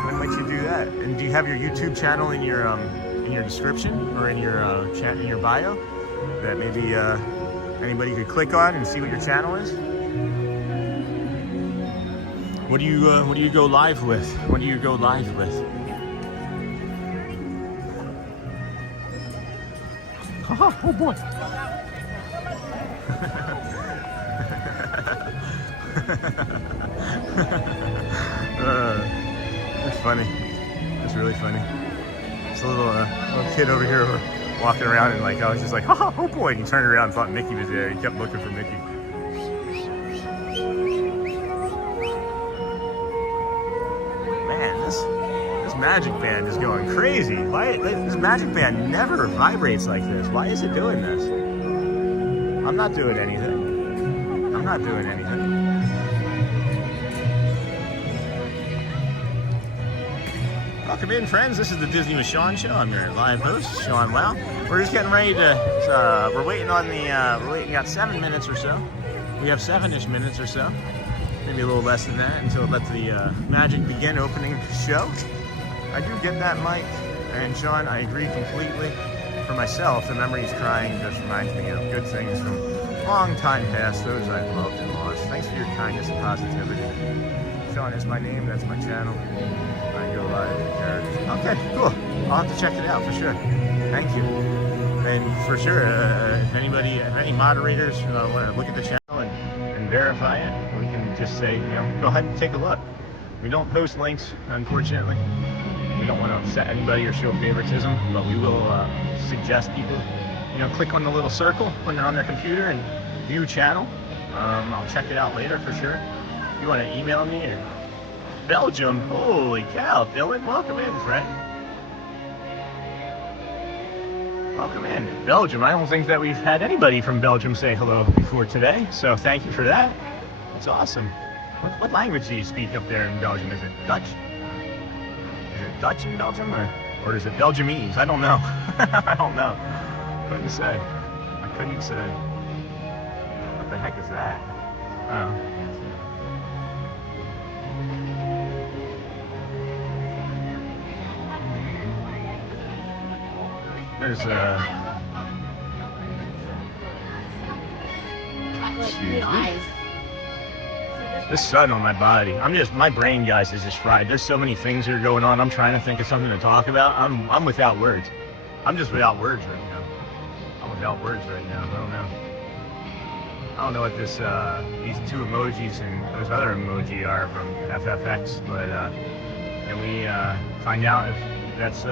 When might you do that? And do you have your YouTube channel in your description or in your chat, in your bio, that maybe anybody could click on and see what your channel is? What do you go live with? What do you go live with? Oh boy. That's funny. That's really funny. It's a little kid over here walking around and like I was just like, oh boy, and he turned around and thought Mickey was there. He kept looking for Mickey. Man, this magic band is going crazy. Why this magic band never vibrates like this? Why is it doing this? I'm not doing anything. I'm not doing anything. Welcome in, friends. This is the Disney with Sean show. I'm your live host, Sean Wow. We're just getting ready to, we're waiting on the, got 7 minutes or so. We have 7-ish minutes or so. Maybe a little less than that until Let the Magic Begin opening show. I do get that, Mike. And Sean, I agree completely. For myself, the memories crying just reminds me of good things from long time past, those I've loved and lost. Thanks for your kindness and positivity. Sean is my name, that's my channel. I go live with characters. Okay, cool. I'll have to check it out for sure. Thank you. And for sure, if any moderators want to look at the channel and verify it, we can just say, you know, go ahead and take a look. We don't post links, unfortunately. We don't want to upset anybody or show favoritism, but we will suggest people, you know, click on the little circle when they're on their computer and view channel. I'll check it out later for sure. You want to email me or Belgium? Holy cow, Dylan, welcome in, friend. Welcome in, Belgium. I don't think that we've had anybody from Belgium say hello before today, so thank you for that. It's awesome. What language do you speak up there in Belgium? Is it Dutch? Is it Dutch in Belgium, or is it Belgiumese? I don't know. I don't know. Couldn't say. I couldn't say. What the heck is that? Oh. There's this sun on my body. My brain, guys, is just fried. There's so many things that are going on. I'm trying to think of something to talk about. I'm without words. I'm just without words right now. I'm without words right now. I don't know what this these two emojis and those other emoji are from FFX, but can we find out if that's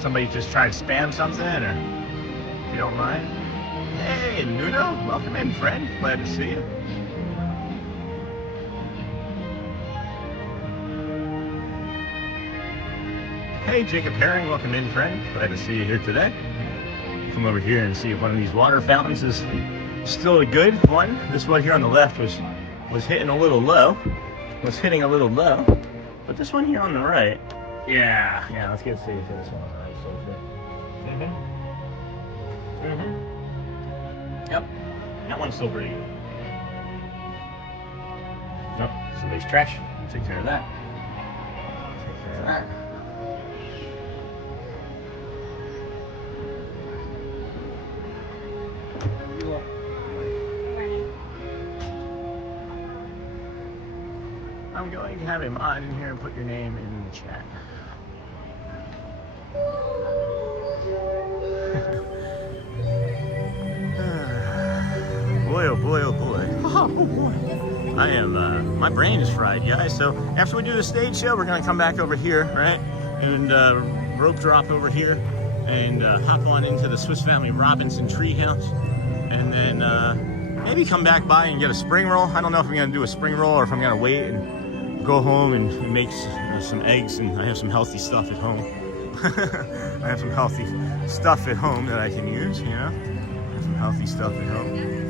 somebody just tried to spam something, or if you don't mind? Hey, Nuno, welcome in, friend. Glad to see you. Hey, Jacob Herring, welcome in, friend. Glad to see you here today. Come over here and see if one of these water fountains is still a good one. This one here on the left was hitting a little low. But this one here on the right, yeah, let's get see if this one on the right. Yep, that one's still pretty good. Nope, somebody's trash. Take care of that. I'm going to have a mod in here and put your name in the chat. Boy, oh boy, oh boy. Oh boy. I am, my brain is fried, guys. So after we do the stage show, we're gonna come back over here, right? And rope drop over here and hop on into the Swiss Family Robinson Treehouse. And then maybe come back by and get a spring roll. I don't know if I'm gonna do a spring roll or if I'm gonna wait and go home and make some eggs. And I have some healthy stuff at home. I have some healthy stuff at home that I can use, you know? I have some healthy stuff at home.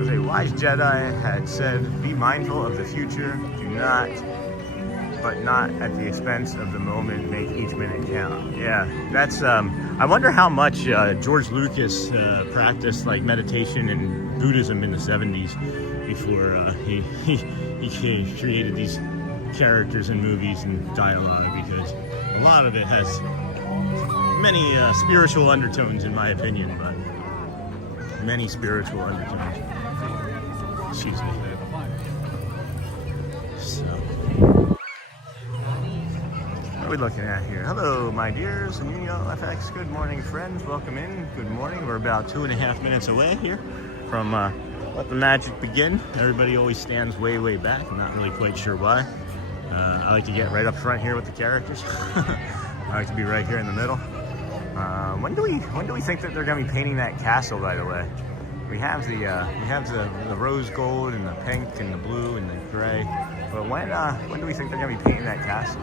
As a wise Jedi had said, be mindful of the future, do not, but not at the expense of the moment, make each minute count. Yeah, that's, I wonder how much George Lucas practiced like meditation and Buddhism in the 70s before he created these characters and movies and dialogue, because a lot of it has many spiritual undertones, in my opinion, but many spiritual undertones. Excuse me. So, what are we looking at here? Hello, my dears. FX. Good morning, friends. Welcome in. Good morning. We're about 2.5 minutes away here from Let the Magic Begin. Everybody always stands way, way back. I'm not really quite sure why. I like to get right up front here with the characters. I like to be right here in the middle. When do we think that they're going to be painting that castle, by the way? We have the rose gold and the pink and the blue and the gray, but when do we think they're going to be painting that castle?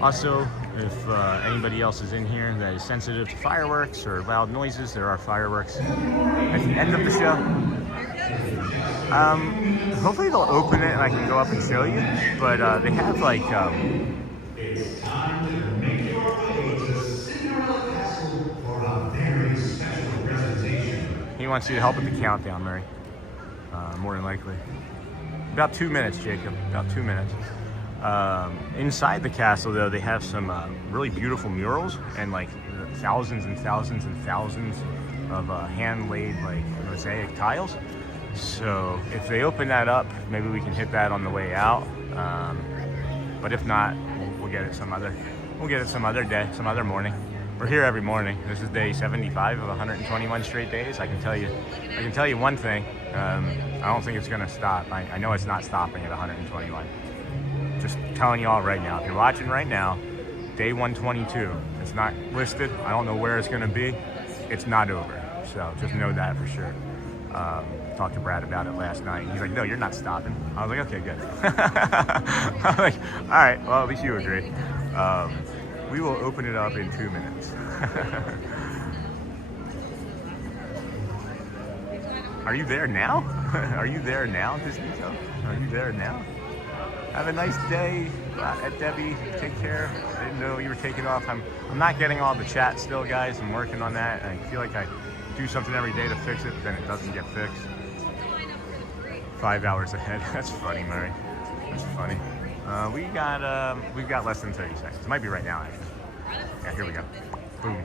Also, if anybody else is in here that is sensitive to fireworks or loud noises, there are fireworks at the end of the show. Hopefully they'll open it and I can go up and show you, but they have like It's time to make your way to Cinderella Castle for a very special presentation. He wants you to help with the countdown, Murray. More than likely. About 2 minutes, Jacob. About 2 minutes. Inside the castle, though, they have some really beautiful murals and like thousands and thousands and thousands of hand-laid like mosaic tiles. So if they open that up, maybe we can hit that on the way out. But if not, we'll get it some other day, some other morning. We're here every morning. This is day 75 of 121 straight days. I can tell you one thing. I don't think it's gonna stop. I know it's not stopping at 121. just telling you all right now, if you're watching right now, day 122, it's not listed. I don't know where it's going to be. It's not over. So just know that for sure. Talked to Brad about it last night. He's like, no, you're not stopping. I was like, okay, good. I'm like, all right, well, at least you agree. We will open it up in 2 minutes. Are you there now? Are you there now, Disney? Are you there now? Have a nice day at Debbie. Take care. I didn't know you were taking off. I'm not getting all the chat still, guys. I'm working on that. I feel like I do something every day to fix it, but then it doesn't get fixed. 5 hours ahead. That's funny, Murray. That's funny. We've got less than 30 seconds. It might be right now, actually. Yeah, here we go. Boom.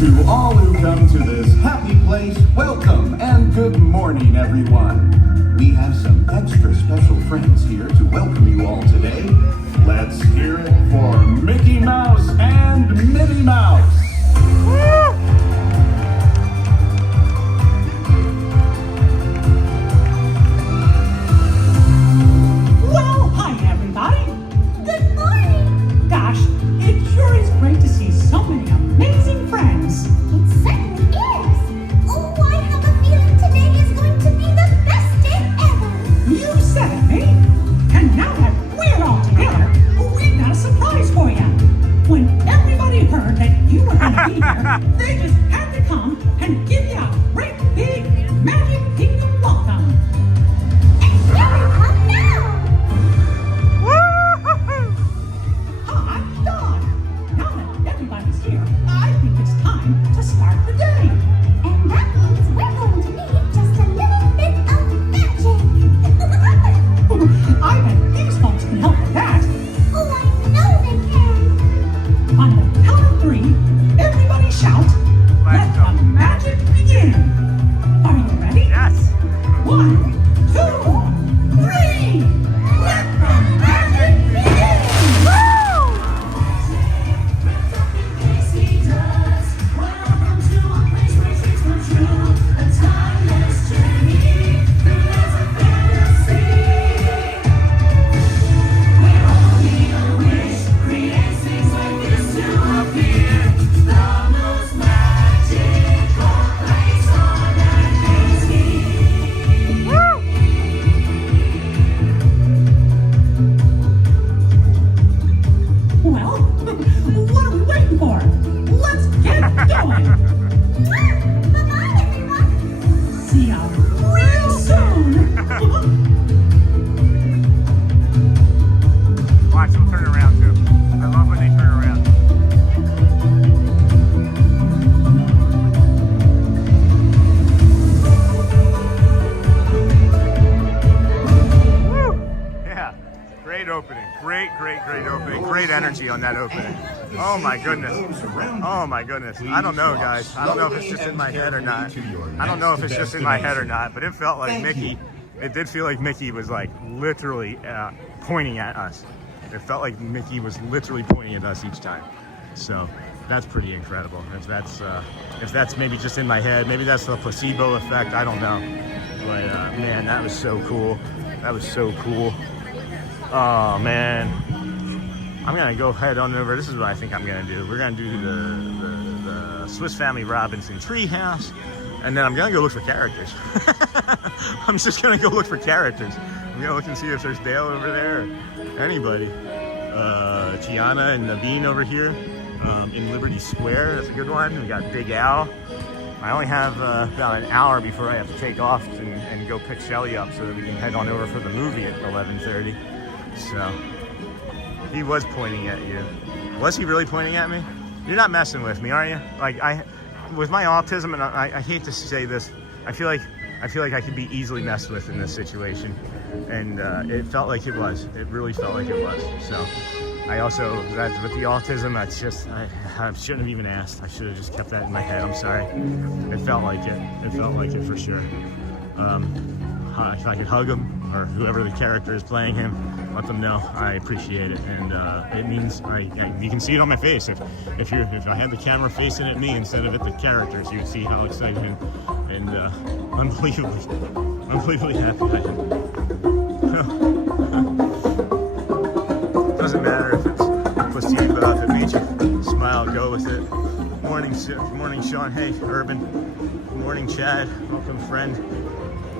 To all who come to this happy place, welcome and good morning, everyone. We have some extra special friends here to welcome you all today. Let's hear it for Mickey Mouse and Minnie Mouse. Well, hi everybody. Good morning. Gosh, it sure is great to see so many amazing friends. It certainly is. Oh, I have a feeling today is going to be the best day ever. You said it, Minnie. And now that we're all together, we've got a surprise for you. When everybody heard that you were going to be here, they just had to come and give you a great big Magic Kingdom welcome. And here we come now. I'm done. Now that everybody's here, I think it's time to start the day. And that means we're going to need just a little bit of magic. I bet these folks can help with that. Oh, I know they can. On the count of 3, everybody shout, let the magic begin. Are you ready? Yes. 1, 2, 3. Let the magic begin. Well, what are we waiting for? Let's get going. Bye-bye, everyone. See ya real soon. Watch them turn around, too. I love when they turn around. Yeah, great opening. Great opening. Great energy on that opening. Oh my goodness. Oh my goodness. I don't know, guys. I don't know if it's just in my head or not. But it felt like Mickey, it did feel like Mickey was like literally pointing at us. It felt like Mickey was literally pointing at us each time. So that's pretty incredible. If that's maybe just in my head, maybe that's the placebo effect, I don't know. But man, that was so cool. That was so cool. Oh man, I'm gonna go head on over. This is what I think I'm gonna do. We're gonna do the Swiss Family Robinson Treehouse, and then I'm gonna go look for characters. I'm just gonna go look for characters. I'm gonna look and see if there's Dale over there, or anybody. Tiana and Naveen over here in Liberty Square. That's a good one. We got Big Al. I only have about an hour before I have to take off and go pick Shelly up so that we can head on over for the movie at 11:30. So he was pointing at you. Was he really pointing at me? You're not messing with me, are you? Like with my autism, and I hate to say this, I feel like I could be easily messed with in this situation, and it felt like it was. It really felt like it was. So I also, that with the autism, that's just, I shouldn't have even asked. I should have just kept that in my head. I'm sorry. It felt like it. It felt like it for sure. If I could hug him, or whoever the character is playing him, let them know I appreciate it, and it means you can see it on my face. If I had the camera facing at me instead of at the characters, you would see how excited and unbelievably happy I am. Doesn't matter if it's placebo, if it made you smile, go with it. Morning, Sean. Hey, Urban. Good morning, Chad. Welcome, friend.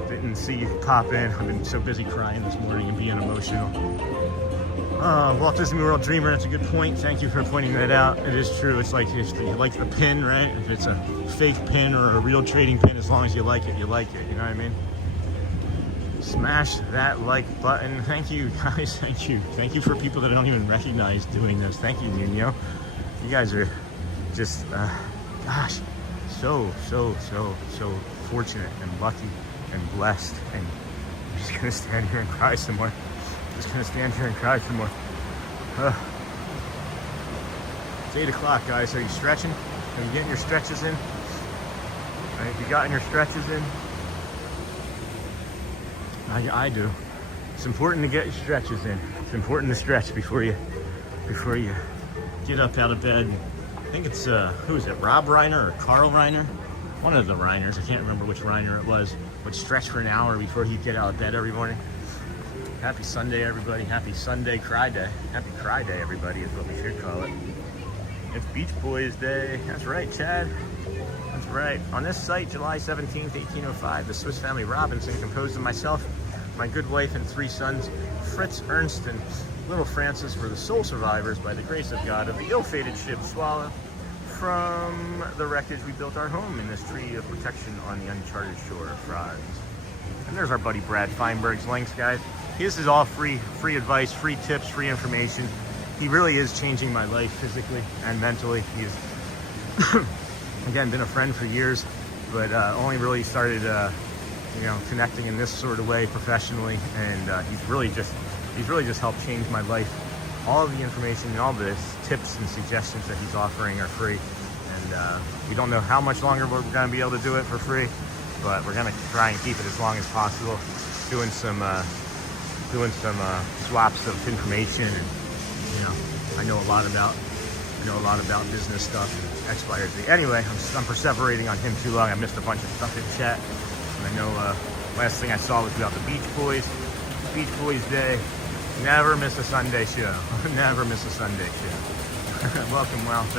Didn't see you pop in. I've been so busy crying this morning and being emotional. Walt Disney World Dreamer, that's a good point. Thank you for pointing that out. It is true. It's like if you like the pin, right? If it's a fake pin or a real trading pin, as long as you like it, you like it. You know what I mean? Smash that like button. Thank you, guys. Thank you. Thank you for people that I don't even recognize doing this. Thank you, Nino. You guys are just, gosh, so fortunate and lucky and blessed. And I'm just gonna stand here and cry some more. Just gonna stand here and cry some more. It's 8 o'clock, guys. Are you stretching? Are you getting your stretches in? Right, have you gotten your stretches in? I do. It's important to get your stretches in. It's important to stretch before you get up out of bed. I think it's who is it? Rob Reiner or Carl Reiner? One of the Reiners. I can't remember which Reiner it was. Would stretch for an hour before he'd get out of bed every morning. Happy Sunday, everybody. Happy Sunday Cry Day. Happy Cry Day, everybody, is what we should call it. It's Beach Boys Day. That's right, Chad. That's right. On this site, July 17th, 1805, the Swiss family Robinson, composed of myself, my good wife, and 3 sons, Fritz, Ernst, and little Francis, were the sole survivors, by the grace of God, of the ill-fated ship Swallow. From the wreckage, we built our home in this tree of protection on the uncharted shore of France. And there's our buddy Brad Feinberg's links, guys. This is all free advice, free tips, free information. He really is changing my life physically and mentally. He's, again, been a friend for years, but only really started, connecting in this sort of way professionally. And he's really just helped change my life. All of the information and all the tips and suggestions that he's offering are free. And we don't know how much longer we're going to be able to do it for free, but we're going to try and keep it as long as possible. Doing some swaps of information, and I know a lot about business stuff and X, Y, or Z. Anyway, I'm perseverating on him too long. I missed a bunch of stuff in chat, and I know last thing I saw was about the Beach Boys. Beach Boys Day. Never miss a Sunday show. Never miss a Sunday show. Welcome, Walt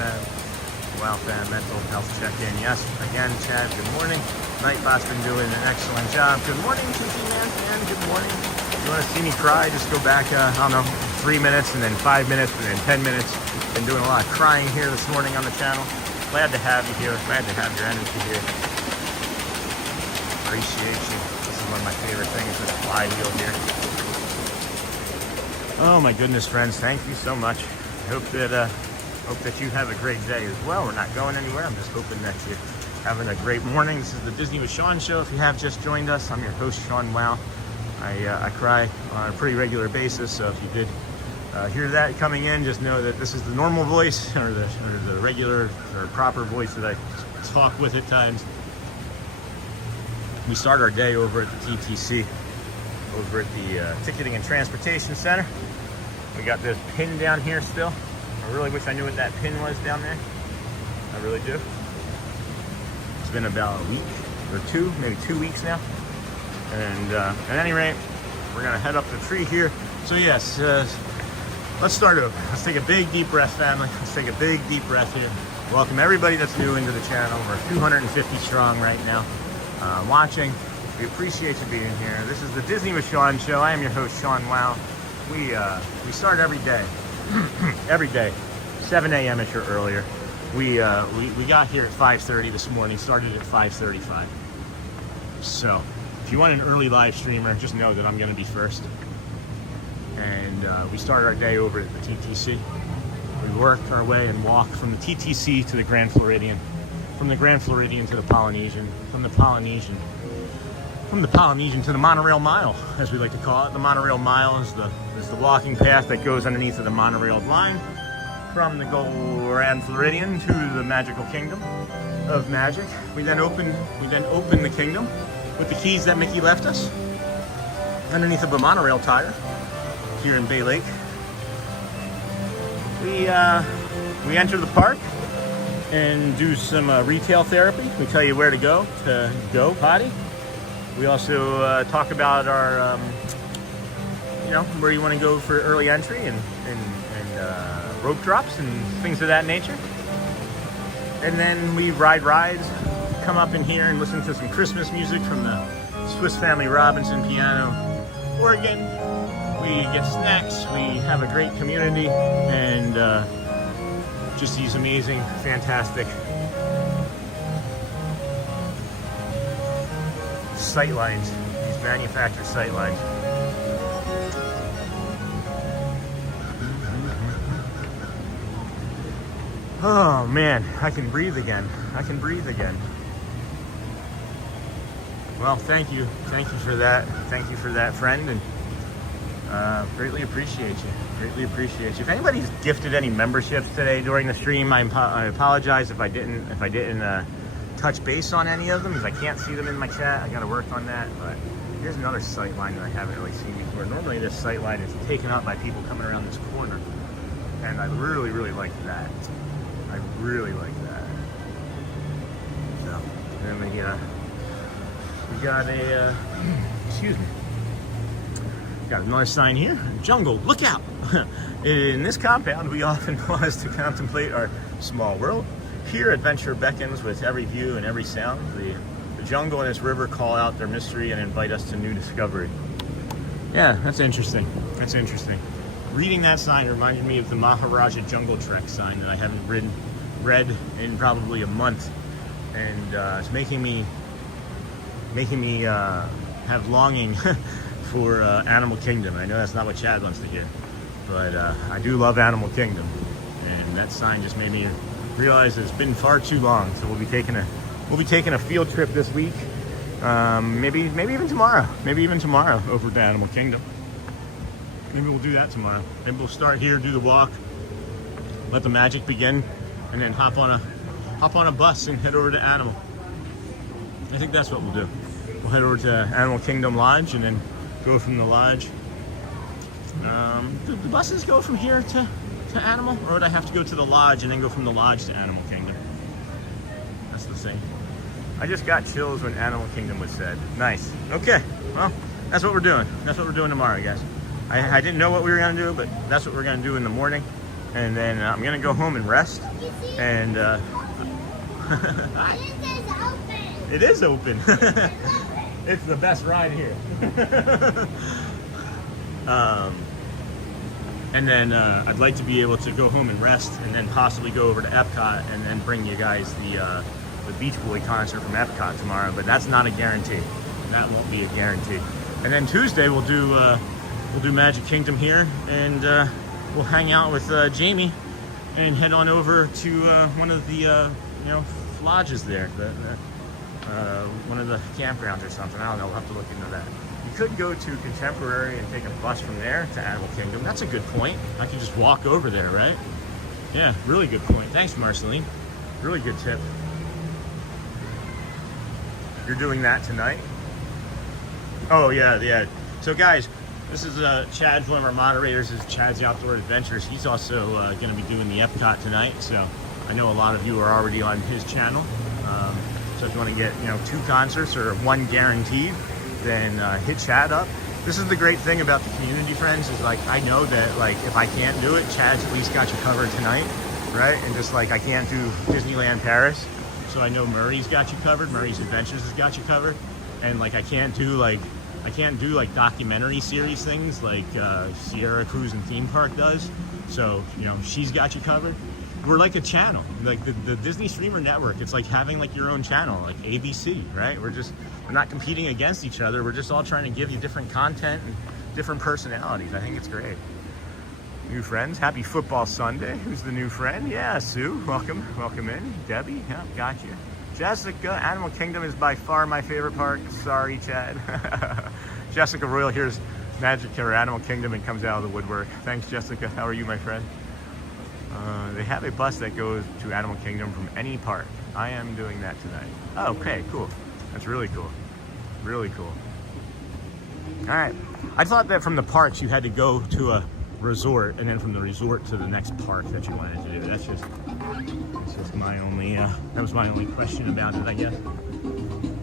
mental health check-in. Yes, again, Chad. Good morning. Nightbot's been doing an excellent job. Good morning, Tiki Man. Good morning. If you want to see me cry, just go back, 3 minutes, and then 5 minutes, and then 10 minutes. Been doing a lot of crying here this morning on the channel. Glad to have you here. Glad to have your energy here. Appreciate you. This is one of my favorite things, this flywheel here. Oh my goodness, friends. Thank you so much. I hope that you have a great day as well. We're not going anywhere. I'm just hoping that you're having a great morning. This is the Disney with Sean show. If you have just joined us, I'm your host, Sean Wow. I cry on a pretty regular basis, so if you did hear that coming in, just know that this is the normal voice, or the regular or proper voice that I talk with at times. We start our day over at the TTC, over at the Ticketing and Transportation Center. We got this pin down here still. I really wish I knew what that pin was down there. I really do. It's been about a week or two, maybe 2 weeks now. And at any rate, we're gonna head up the tree here. So yes, let's start over. Let's take a big deep breath, family. Let's take a big deep breath here. Welcome everybody that's new into the channel. We're 250 strong right now watching. We appreciate you being here. This is the Disney with Sean show. I am your host, Sean Wow. We start every day, 7 a.m.ish or earlier. We got here at 5:30 this morning. Started at 5:35. So if you want an early live streamer, just know that I'm going to be first. And we start our day over at the TTC. We work our way and walk from the TTC to the Grand Floridian, from the Grand Floridian to the Polynesian, from the Polynesian to the Monorail Mile, as we like to call it. The Monorail Mile is the walking path that goes underneath of the monorail line from the Grand Floridian to the magical kingdom of magic. We then open the kingdom with the keys that Mickey left us underneath of a monorail tire here in Bay Lake. We enter the park, and do some retail therapy. We tell you where to go potty. We also talk about our, where you want to go for early entry and rope drops and things of that nature. And then we ride rides, come up in here and listen to some Christmas music from the Swiss Family Robinson piano organ. We get snacks, we have a great community, and just these amazing, fantastic sight lines, these manufactured sight lines. Oh man, I can breathe again. I can breathe again. Well, thank you for that. Thank you for that, friend, and greatly appreciate you. Greatly appreciate you. If anybody's gifted any memberships today during the stream, I apologize if I didn't touch base on any of them, because I can't see them in my chat. I got to work on that. But here's another sight line that I haven't really seen before. Normally this sight line is taken up by people coming around this corner, and I really, really like that. I really like that. So then we got a excuse me. Got another sign here. Jungle, look out! In this compound, we often pause to contemplate our small world. Here, adventure beckons with every view and every sound. The jungle and its river call out their mystery and invite us to new discovery. Yeah, that's interesting. That's interesting. Reading that sign reminded me of the Maharaja Jungle Trek sign that I haven't read in probably a month, and it's making me have longing for Animal Kingdom. I know that's not what Chad wants to hear, but I do love Animal Kingdom, and that sign just made me realize that it's been far too long. So we'll be taking a field trip this week, maybe even tomorrow. Maybe even tomorrow over to Animal Kingdom. Maybe we'll do that tomorrow. Maybe we'll start here, do the walk, let the magic begin, and then hop on a bus and head over to Animal. I think that's what we'll do. We'll head over to Animal Kingdom Lodge and then go from the lodge. The buses go from here to Animal, or would I have to go to the lodge and then go from the lodge to Animal Kingdom? That's the thing. I just got chills when Animal Kingdom was said. Nice. Okay. Well, that's what we're doing. That's what we're doing tomorrow, guys. I didn't know what we were going to do, but that's what we're going to do in the morning. And then I'm going to go home and rest. And it is open. It's the best ride here. And then I'd like to be able to go home and rest, and then possibly go over to Epcot and then bring you guys the Beach Boy concert from Epcot tomorrow. But that's not a guarantee. That won't be a guarantee. And then Tuesday we'll do Magic Kingdom here, and we'll hang out with Jamie and head on over to one of the lodges there, one of the campgrounds or something. I don't know. We'll have to look into that. You could go to Contemporary and take a bus from there to Animal Kingdom. That's a good point. I could just walk over there, right? Yeah, really good point. Thanks, Marceline. Really good tip. You're doing that tonight? Oh, yeah. So, guys, this is Chad, one of our moderators, is Chad's Outdoor Adventures. He's also going to be doing the Epcot tonight, so I know a lot of you are already on his channel. So if you want to get 2 concerts or 1 guaranteed, then hit Chad up. This is the great thing about the community, friends, is like I know that like if I can't do it, Chad's at least got you covered tonight, right? And just like I can't do Disneyland Paris, so I know Murray's got you covered. Murray's Adventures has got you covered, and like I can't do documentary series things like Sierra Cruise and Theme Park does. So she's got you covered. We're like a channel, like the Disney Streamer Network. It's like having like your own channel, like ABC, right? We're not competing against each other. We're just all trying to give you different content and different personalities. I think it's great. New friends, happy football Sunday. Who's the new friend? Yeah, Sue, welcome in. Debbie, yeah, got you. Jessica, Animal Kingdom is by far my favorite park. Sorry, Chad. Jessica Royal hears Magic or Animal Kingdom and comes out of the woodwork. Thanks, Jessica. How are you, my friend? They have a bus that goes to Animal Kingdom from any park. I am doing that tonight. Oh, okay, cool. That's really cool. Really cool. All right. I thought that from the parks you had to go to a resort and then from the resort to the next park that you wanted to do. It's just my only, that was my only question about it, I guess.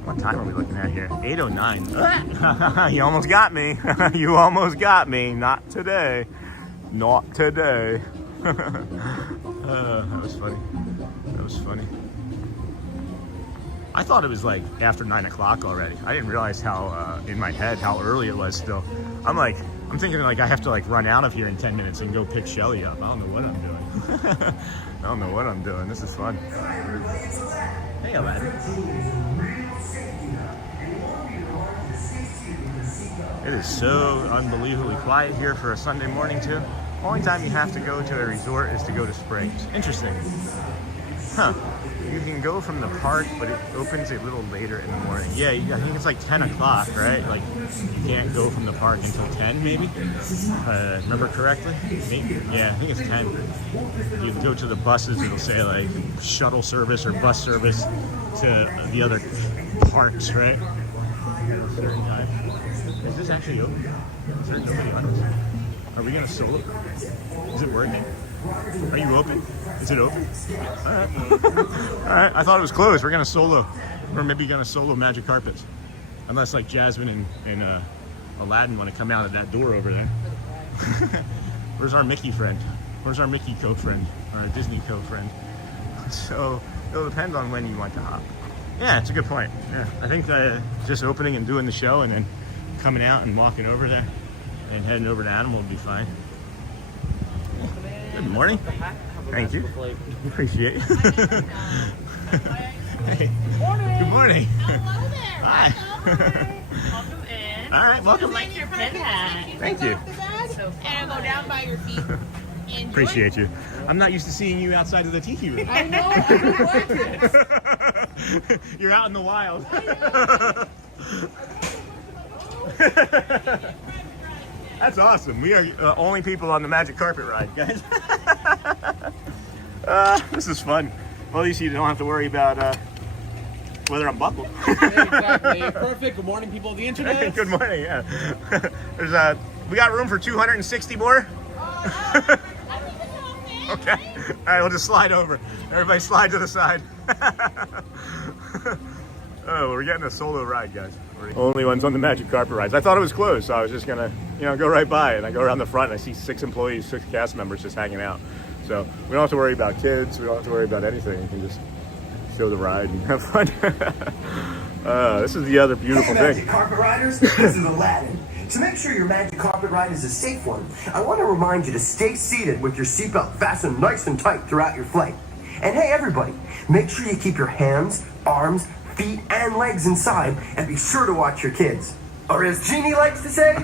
What time are we looking at here? 8:09. You almost got me. You almost got me. Not today. Not today. That was funny. That was funny. I thought it was like after 9 o'clock already. I didn't realize how, in my head, how early it was still. I'm thinking like I have to like run out of here in 10 minutes and go pick Shelly up. I don't know what I'm doing. I don't know what I'm doing. This is fun. Hey, Aladdin. It is so unbelievably quiet here for a Sunday morning too. Only time you have to go to a resort is to go to Springs. Interesting. Huh. You can go from the park, but it opens a little later in the morning. Yeah, I think it's like 10 o'clock, right? Like, you can't go from the park until 10, maybe? Remember correctly? Maybe? Yeah, I think it's 10. You go to the buses, it'll say like shuttle service or bus service to the other parks, right? Is this actually open? Is there nobody on this? Are we gonna solo? Is it working? Are you open? Is it open? Alright. Alright, I thought it was closed. We're gonna solo. We're maybe gonna solo magic carpets. Unless like Jasmine and Aladdin want to come out of that door over there. Where's our Mickey friend? Where's our Mickey co-friend? Or our Disney co-friend? So it'll depend on when you want to hop. Yeah, it's a good point. Yeah, I think just opening and doing the show and then coming out and walking over there and heading over to Animal would be fine. Good morning. Thank you. Appreciate it. Hey. Morning. Good morning. Hello there. Hi. Welcome in. All right, welcome. Like your pin hat. Thank you. And go down by your feet. Enjoy. Appreciate you. I'm not used to seeing you outside of the Tiki room. I know. I don't like it. You're out in the wild. That's awesome. We are the only people on the magic carpet ride, guys. This is fun. Well, at least you don't have to worry about whether I'm buckled. Exactly. Perfect. Good morning, people of the internet. Good morning. Yeah. We got room for 260 more. Okay. All right, we'll just slide over. Everybody slide to the side. Oh, we're getting a solo ride, guys. Only ones on the magic carpet rides. I thought it was closed, so I was just gonna, go right by. And I go around the front, and I see 6 employees, 6 cast members just hanging out. So we don't have to worry about kids. We don't have to worry about anything. You can just show the ride and have fun. This is the other beautiful Hey, thing. Magic Carpet Riders, this is Aladdin. To make sure your magic carpet ride is a safe one, I want to remind you to stay seated with your seatbelt fastened nice and tight throughout your flight. And hey, everybody, make sure you keep your hands, arms, feet, and legs inside, and be sure to watch your kids. Or as Jeannie likes to say,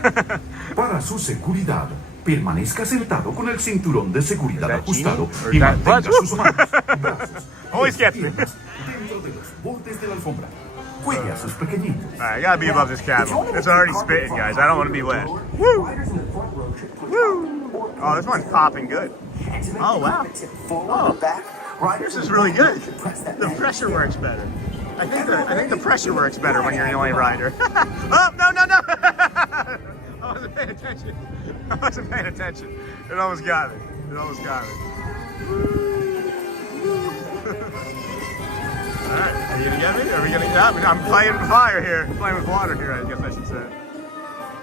Para su seguridad, permanezca sentado con el cinturón de seguridad Is that ajustado Genie? Or y that- mantenga sus manos, brazos Always y gets me. piernas dentro de los bordes de la alfombra. Cuide a sus pequeñitos. All right, I gotta be above this cabin. It's already spitting, guys. I don't want to be wet. riders in the front row should put Woo! Oh, this one's popping good. And to make Oh, the wow. carpet tip forward Oh. or back, riders This is in the really front row good. should press that The magic pressure button. works better. I think the pressure works better when you're the only rider. Oh, no! I wasn't paying attention. It almost got me. All right, are you gonna get me? Are we gonna? I'm playing with fire here. Playing with water here, I guess I should say.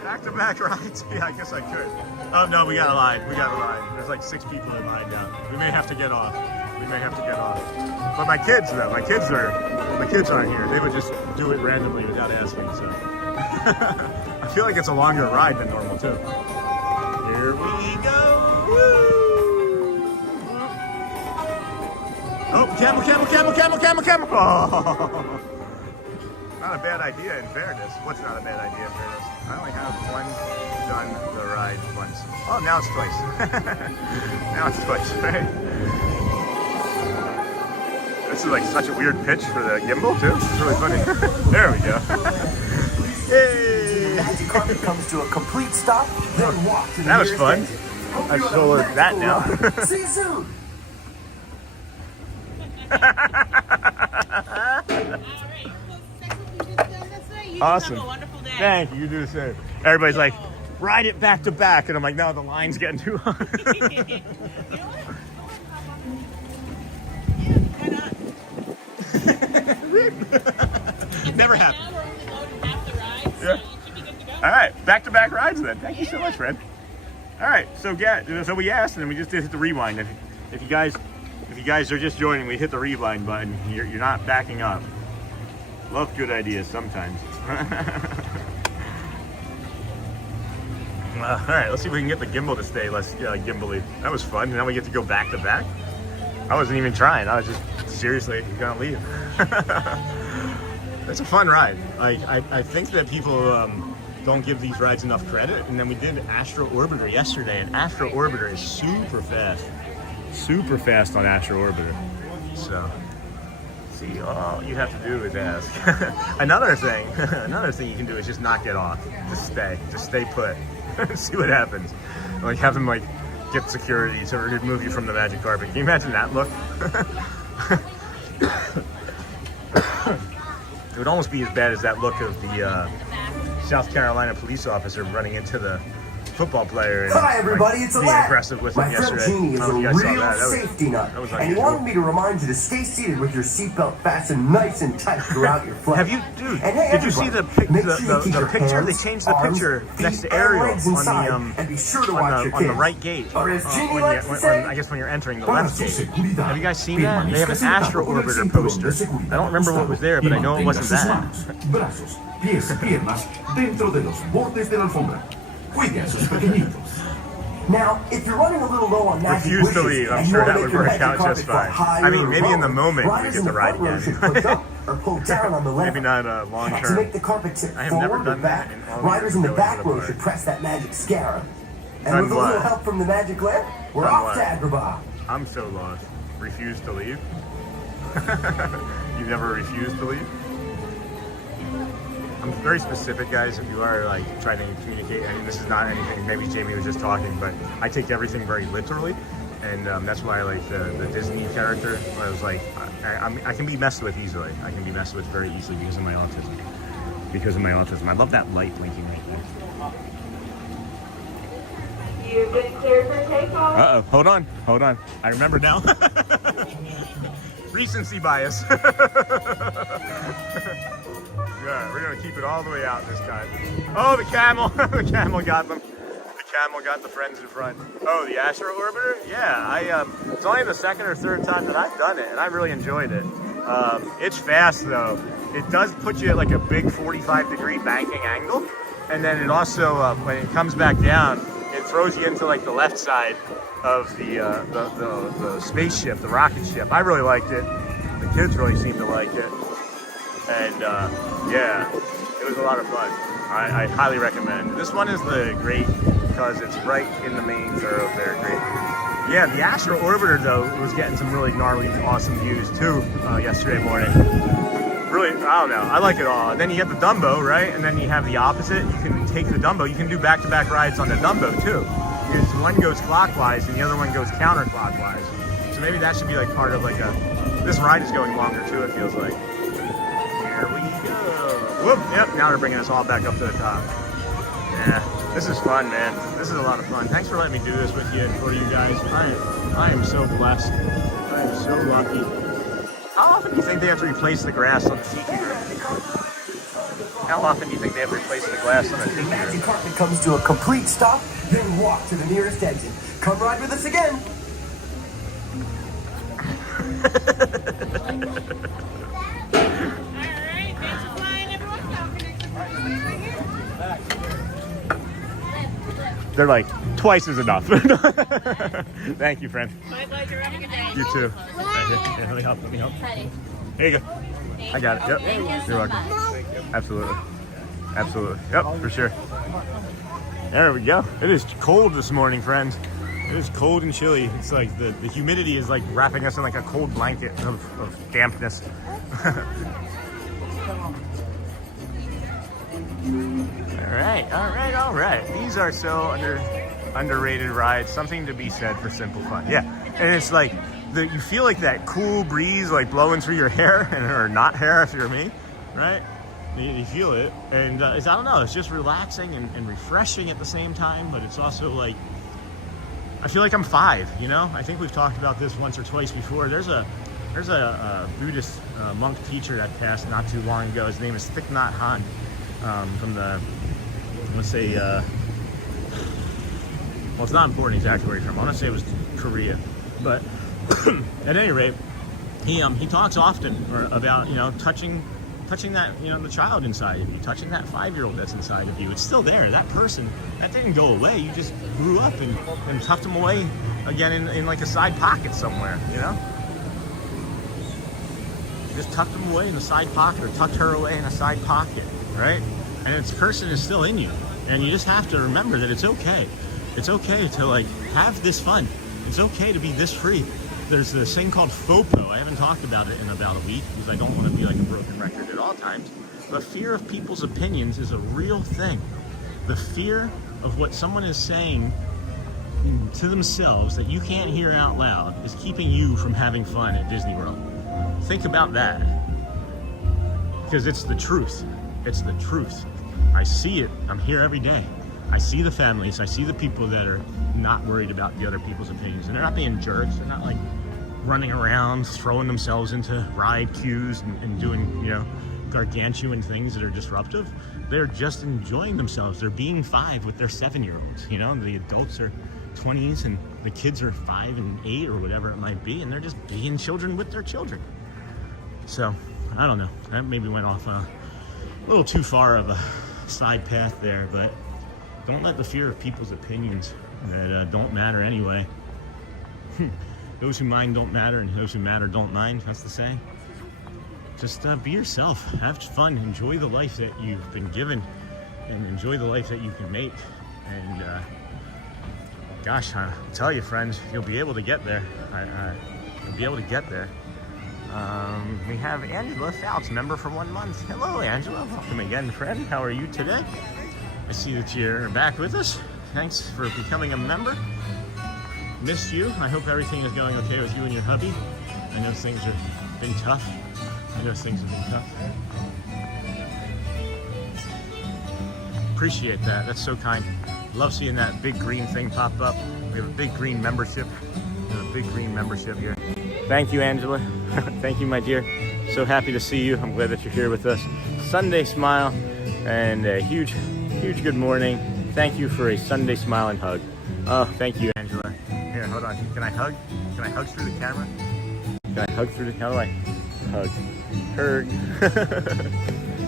Back-to-back rides? Yeah, I guess I could. Oh no, we got a line. There's like 6 people in line now. We may have to get off. But my kids though, my kids aren't here. They would just do it randomly without asking. So I feel like it's a longer ride than normal too. Here we go. Woo! Oh, camel. Oh. Not a bad idea in fairness. What's not a bad idea in fairness? I only have done the ride once. Oh, now it's twice. Right? This is like such a weird pitch for the gimbal too. It's really funny. There we go. Hey! Magic carpet comes to a complete stop, then walk to the That was nearest fun. exit. Hope I've you have a soloed that magical now. ride. See you soon. Awesome. Have a wonderful day. Thank you. You do the same. Everybody's like, ride it back to back, and I'm like, no, the line's getting too hard. You know what? Never happened. Now we're only loading half the ride, so Yeah. you should be good to go. All right, back-to-back rides then. Thank you so much, Fred. All right, so we asked, and then we just did hit the rewind. If you guys are just joining, we hit the rewind button. You're not backing up. Love good ideas sometimes. All right, let's see if we can get the gimbal to stay less gimbally. That was fun. Now we get to go back to back. I wasn't even trying. I was just seriously gonna leave. It's a fun ride. I think that people don't give these rides enough credit. And then we did Astro Orbiter yesterday, and Astro Orbiter is super fast on Astro Orbiter. So, see, all you have to do is ask. Another thing you can do is just not get off. Just stay put. See what happens. Like have them like get security to remove you from the magic carpet. Can you imagine that look? It would almost be as bad as that look of the South Carolina police officer running into the football player and Hi everybody, it's being Aladdin. aggressive with My him friend yesterday. Genie is I a don't know if you guys real saw that. safety nut, that was and he unusual. wanted me to remind you to stay seated with your seatbelt fastened nice and tight throughout your flight. Have you, dude? And hey, Did you see the make sure you keep your picture? They hands, changed the arms, picture feet, next to and Ariel legs on inside, the and be sure to watch your on the kids. right gate. Or as Genie when likes to say, I guess when you're entering the Para left su gate. seguridad, Have you guys seen that? They have an permanezca Astro sentado con el Orbiter cinturón poster. de seguridad I don't remember what was there, but I know it y wasn't mantenga sus that. manos, brazos, pies y piernas dentro de los bordes de la alfombra. Cuide a sus pequeñitos. now, if you're running a little low on magic Refuse to wishes leave. I'm and you sure want that to would make your work magic out carpet just fly fine. higher I mean, or maybe in the lower, moment we riders get in the ride front row again. should push up or pull down on the lever. Maybe not long To term. make the carpet tip I have never forward or done that back, in all the riders in the years back going to the row park. should press that magic scarab. And Done with a little what? help from the magic lamp, we're Done off what? to Agrabah. I'm so lost. Refuse to leave? You've never refused to leave? I'm very specific, guys. If you are like trying to communicate, I mean, this is not anything. Maybe Jamie was just talking, but I take everything very literally, and that's why I like the Disney character. I was like, I can be messed with easily. I can be messed with very easily because of my autism. I love that light blinking right there. You've been cleared for takeoff. Uh-oh, hold on. I remember now. Recency bias. Yeah, we're gonna keep it all the way out this time. Oh, the camel! The camel got them. The camel got the friends in front. Oh, the Astro Orbiter? Yeah, it's only the second or third time that I've done it, and I really enjoyed it. It's fast though. It does put you at like a big 45-degree banking angle, and then it also, when it comes back down, it throws you into like the left side of the spaceship, the rocket ship. I really liked it. The kids really seemed to like it. And yeah, it was a lot of fun. I highly recommend. This one is the great because it's right in the main thoroughfare. Great. Yeah, the Astro Orbiter though was getting some really gnarly, awesome views too yesterday morning. Really, I don't know. I like it all. And then you have the Dumbo, right? And then you have the opposite. You can take the Dumbo. You can do back-to-back rides on the Dumbo too, because one goes clockwise and the other one goes counterclockwise. So maybe that should be like part of like a. This ride is going longer too. It feels like. Here we go. Whoop, yep, now they're bringing us all back up to the top. Yeah, this is fun, man. This is a lot of fun. Thanks for letting me do this with you and for you guys. I am so blessed. I am so lucky. How often do you think they have to replace the grass on the Tiki room? How often do you think they have to replace the glass on the Tiki The magic room? carpet comes to a complete stop, then walk to the nearest exit. Come ride with us again. Alright, thanks for flying, everyone. Falcon Expedition right here. They're like twice is enough. Thank you, friend. My pleasure. Have a good day. You too. Yeah, let me help. Here you go. I got it. Yep. You're welcome. Absolutely. Yep, for sure. There we go. It is cold this morning, friends. It is cold and chilly. It's like the humidity is like wrapping us in like a cold blanket of dampness. All right. These are so underrated rides. Something to be said for simple fun. Yeah, and it's like you feel like that cool breeze like blowing through your hair, or not hair if you're me, right? You feel it, and I don't know. It's just relaxing and refreshing at the same time. But it's also like I feel like I'm 5. You know, I think we've talked about this once or twice before. There's a There's a Buddhist monk teacher that passed not too long ago. His name is Thich Nhat Hanh, from the, let's say, well, it's not important exactly where he's from. I want to say it was Korea, but at any rate, he talks often about, you know, touching that, you know, the child inside of you, touching that 5-year-old that's inside of you. It's still there. That person, that didn't go away. You just grew up and tucked them away again in like a side pocket somewhere, you know? Just tucked them away in the side pocket, or tucked her away in a side pocket, right? And this person is still in you. And you just have to remember that it's okay. It's okay to like have this fun. It's okay to be this free. There's this thing called FOPO. I haven't talked about it in about a week because I don't want to be like a broken record at all times. But fear of people's opinions is a real thing. The fear of what someone is saying to themselves that you can't hear out loud is keeping you from having fun at Disney World. Think about that. Because it's the truth. It's the truth. I see it. I'm here every day. I see the families. I see the people that are not worried about the other people's opinions. And they're not being jerks. They're not like running around, throwing themselves into ride queues and doing, you know, gargantuan things that are disruptive. They're just enjoying themselves. They're being 5 with their 7-year-olds. You know, the adults are 20s and the kids are 5 and 8 or whatever it might be. And they're just being children with their children. So, I don't know. That maybe went off a little too far of a side path there, but don't let the fear of people's opinions that don't matter anyway. Those who mind don't matter, and those who matter don't mind. That's the saying. Just be yourself. Have fun. Enjoy the life that you've been given, and enjoy the life that you can make. And gosh, I tell you, friends, you'll be able to get there. You'll be able to get there. We have Angela Fouts, member for 1 month. Hello, Angela. Welcome again, friend. How are you today? I see that you're back with us. Thanks for becoming a member. Missed you. I hope everything is going okay with you and your hubby. I know things have been tough. Appreciate that. That's so kind. Love seeing that big green thing pop up. We have a big green membership. Here. Thank you, Angela. Thank you, my dear. So happy to see you. I'm glad that you're here with us. Sunday smile and a huge good morning. Thank you for a Sunday smile and hug. Oh, thank you, Angela. Here, hold on. Can I hug? Can I hug through the camera? Can I hug through the... How do I hug? Hug.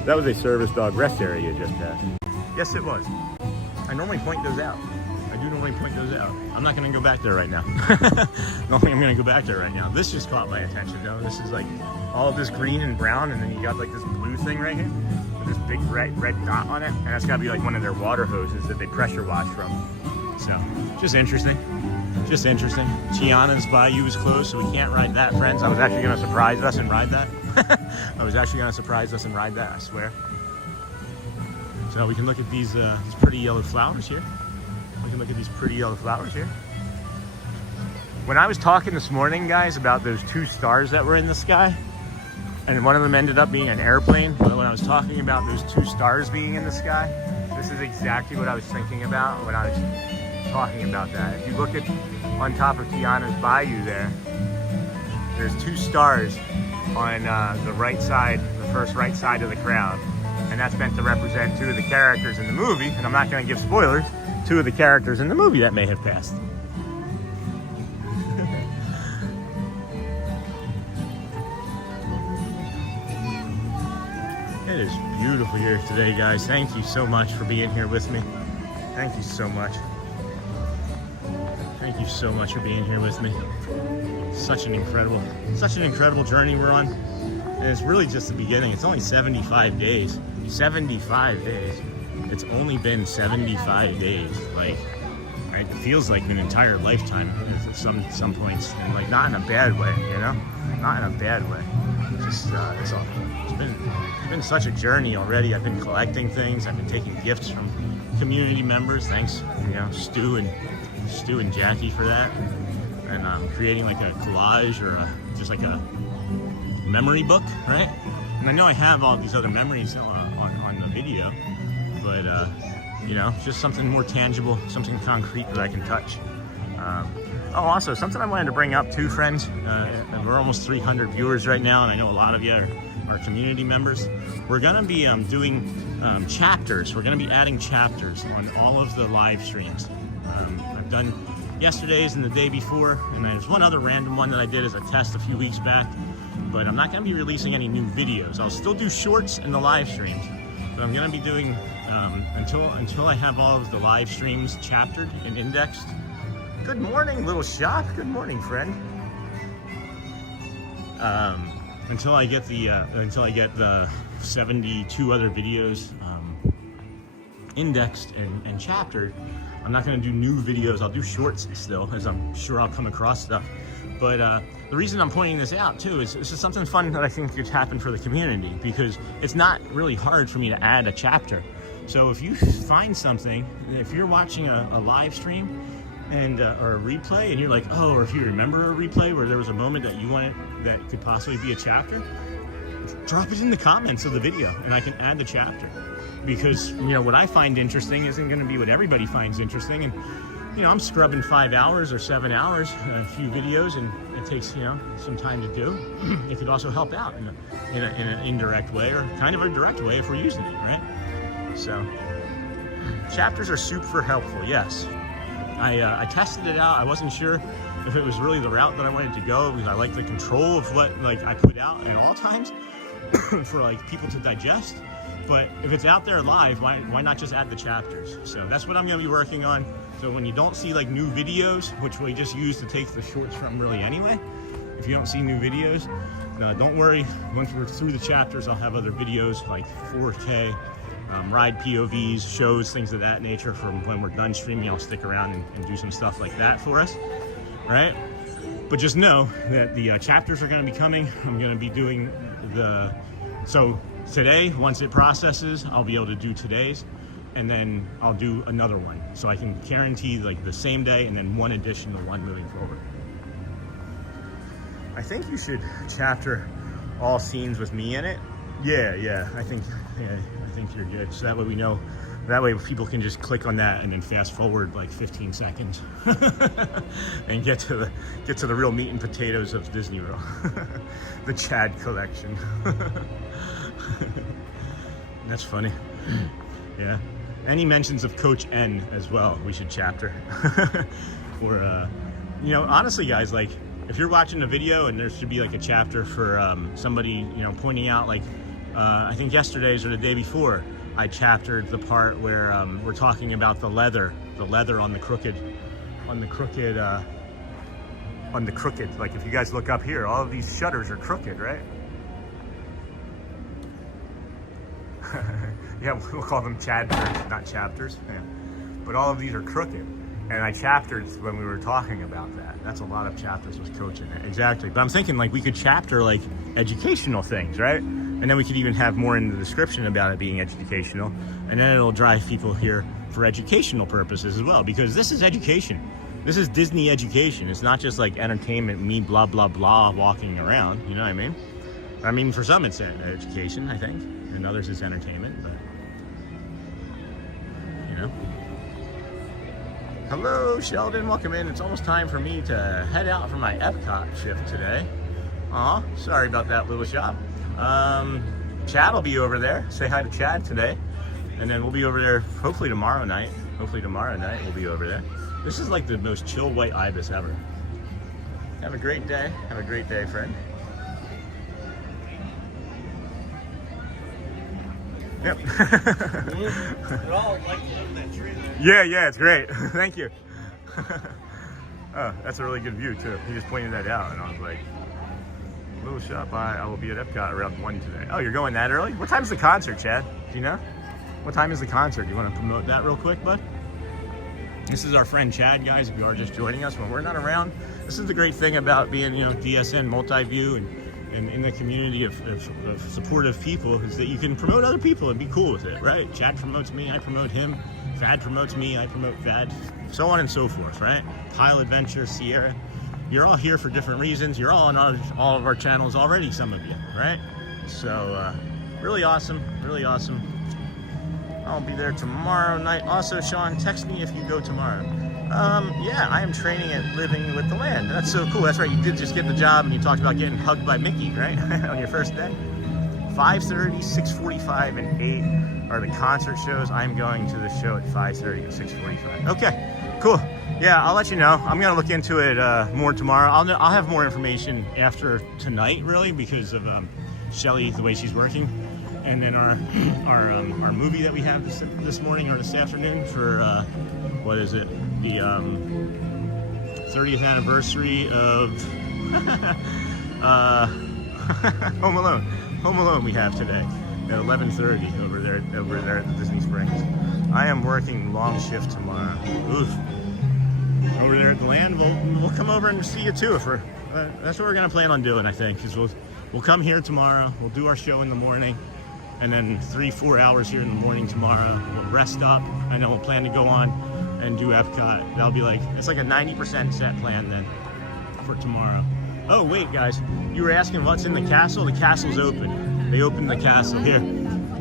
That was a service dog rest area you just passed. Yes, it was. I normally point those out. I'm not going to go back there right now. Don't think I'm going to go back there right now. This just caught my attention, though. This is like all of this green and brown, and then you got like this blue thing right here with this big red dot on it, and that's got to be like one of their water hoses that they pressure wash from. So, just interesting. Tiana's Bayou is closed, so we can't ride that, friends. I was actually going to surprise us and ride that. I swear. So we can look at these pretty yellow flowers here. When I was talking this morning, guys, about those 2 stars that were in the sky, and one of them ended up being an airplane, but when I was talking about those 2 stars being in the sky, this is exactly what I was thinking about when I was talking about that. If you look at on top of Tiana's Bayou there's 2 stars on the right side, the first right side of the crowd. And that's meant to represent 2 of the characters in the movie, and I'm not going to give spoilers, 2 of the characters in the movie that may have passed. It is beautiful here today, guys. Thank you so much for being here with me. Thank you so much for being here with me. Such an incredible journey we're on. And it's really just the beginning. It's only 75 days. 75 days. It's only been 75 days. Like, it feels like an entire lifetime at some points, and like not in a bad way, you know? Not in a bad way. Just it's been such a journey already. I've been collecting things. I've been taking gifts from community members. Thanks, you know, Stu and Jackie for that. And creating like a collage or just like a memory book, right? And I know I have all these other memories on the video, but you know, just something more tangible, something concrete that I can touch. Oh, also, something I wanted to bring up too, friends. We're almost 300 viewers right now, and I know a lot of you are community members. We're going to be doing chapters. We're going to be adding chapters on all of the live streams. I've done yesterday's and the day before, and there's one other random one that I did as a test a few weeks back, but I'm not going to be releasing any new videos. I'll still do shorts in the live streams, but I'm going to be doing, until I have all of the live streams chaptered and indexed. Good morning, little shop. Good morning, friend. Until I get the 72 other videos indexed and chaptered, I'm not going to do new videos. I'll do shorts still, as I'm sure I'll come across stuff. But the reason I'm pointing this out too is this is something fun that I think could happen for the community, because it's not really hard for me to add a chapter. So if you find something, if you're watching a live stream and or a replay, and you're like, oh, or if you remember a replay where there was a moment that you wanted that could possibly be a chapter, drop it in the comments of the video and I can add the chapter. Because, you know, what I find interesting isn't going to be what everybody finds interesting. And, you know, I'm scrubbing 5 hours or 7 hours, a few videos, and it takes, you know, some time to do. It could also help out in an indirect way, or kind of a direct way if we're using it, right? So, chapters are super helpful, yes. I tested it out. I wasn't sure if it was really the route that I wanted to go, because I like the control of what I put out at all times for people to digest. But if it's out there live, why not just add the chapters? So that's what I'm going to be working on. So when you don't see new videos, which we just use to take the shorts from really anyway, if you don't see new videos, don't worry. Once we're through the chapters, I'll have other videos like 4K, ride POVs, shows, things of that nature. From when we're done streaming, I'll stick around and do some stuff like that for us, right? But just know that the chapters are going to be coming. I'm going to be doing so today, once it processes, I'll be able to do today's, and then I'll do another one. So I can guarantee the same day and then one additional one moving forward. I think you should chapter all scenes with me in it. Yeah, I think you're good. So that way we know, that way people can just click on that and then fast forward 15 seconds and get to the real meat and potatoes of Disney World. The Chad collection. That's funny. Yeah. Any mentions of Coach N as well, we should chapter. Or, you know, honestly, guys, if you're watching a video and there should be a chapter for somebody, you know, pointing out, I think yesterday's or the day before, I chaptered the part where we're talking about the leather on the crooked. If you guys look up here, all of these shutters are crooked, right? Yeah, we'll call them chapters, not chapters. Yeah. But all of these are crooked. And I chaptered when we were talking about that. That's a lot of chapters with Coach in it. Exactly. But I'm thinking we could chapter educational things, right? And then we could even have more in the description about it being educational. And then it'll drive people here for educational purposes as well. Because this is education. This is Disney education. It's not just entertainment, me blah, blah, blah walking around. You know what I mean? I mean, for some it's education, I think. And others it's entertainment, but, you know. Hello, Sheldon, welcome in. It's almost time for me to head out for my Epcot shift today. Aw, sorry about that, little shop. Chad will be over there. Say hi to Chad today. And then we'll be over there hopefully tomorrow night. Hopefully tomorrow night we'll be over there. This is the most chill white ibis ever. Have a great day. Have a great day, friend. Yep. They're all living that tree there. Yeah, it's great. Thank you. Oh, that's a really good view too. He just pointed that out, and I was like, little shop, I will be at Epcot around 1 today. Oh, you're going that early? What time's the concert, Chad? Do you know? What time is the concert? Do you want to promote that real quick, bud? This is our friend Chad, guys, if you are just joining us when we're not around. This is the great thing about being, you know, DSN multi-view and in the community of supportive people, is that you can promote other people and be cool with it, right? Chad promotes me, I promote him. Fad promotes me, I promote Fad. So on and so forth, right? Kyle Adventure, Sierra. You're all here for different reasons. You're all on all of our channels already, some of you, right? So, really awesome, really awesome. I'll be there tomorrow night. Also, Sean, text me if you go tomorrow. Yeah, I am training at Living with the Land. That's so cool. That's right, you did just get the job and you talked about getting hugged by Mickey, right? On your first day. 5:30, 6:45, and 8 are the concert shows. I'm going to the show at 5:30 and 6:45. Okay, cool. Yeah, I'll let you know. I'm gonna look into it more tomorrow. I'll have more information after tonight, really, because of Shelly, the way she's working. And then our movie that we have this morning or this afternoon for what is it? The 30th anniversary of Home Alone. Home Alone we have today at 11:30 over there at the Disney Springs. I am working long shift tomorrow. Oof. Over there at the land, we'll come over and see you too. If we're that's what we're gonna plan on doing, I think. Is we'll come here tomorrow. We'll do our show in the morning. And then 3-4 hours here in the morning tomorrow. We'll rest stop, and then we'll plan to go on and do Epcot. That'll be like, it's like a 90% set plan then for tomorrow. Oh wait guys, you were asking what's in the castle? The castle's open. They opened the castle. Here,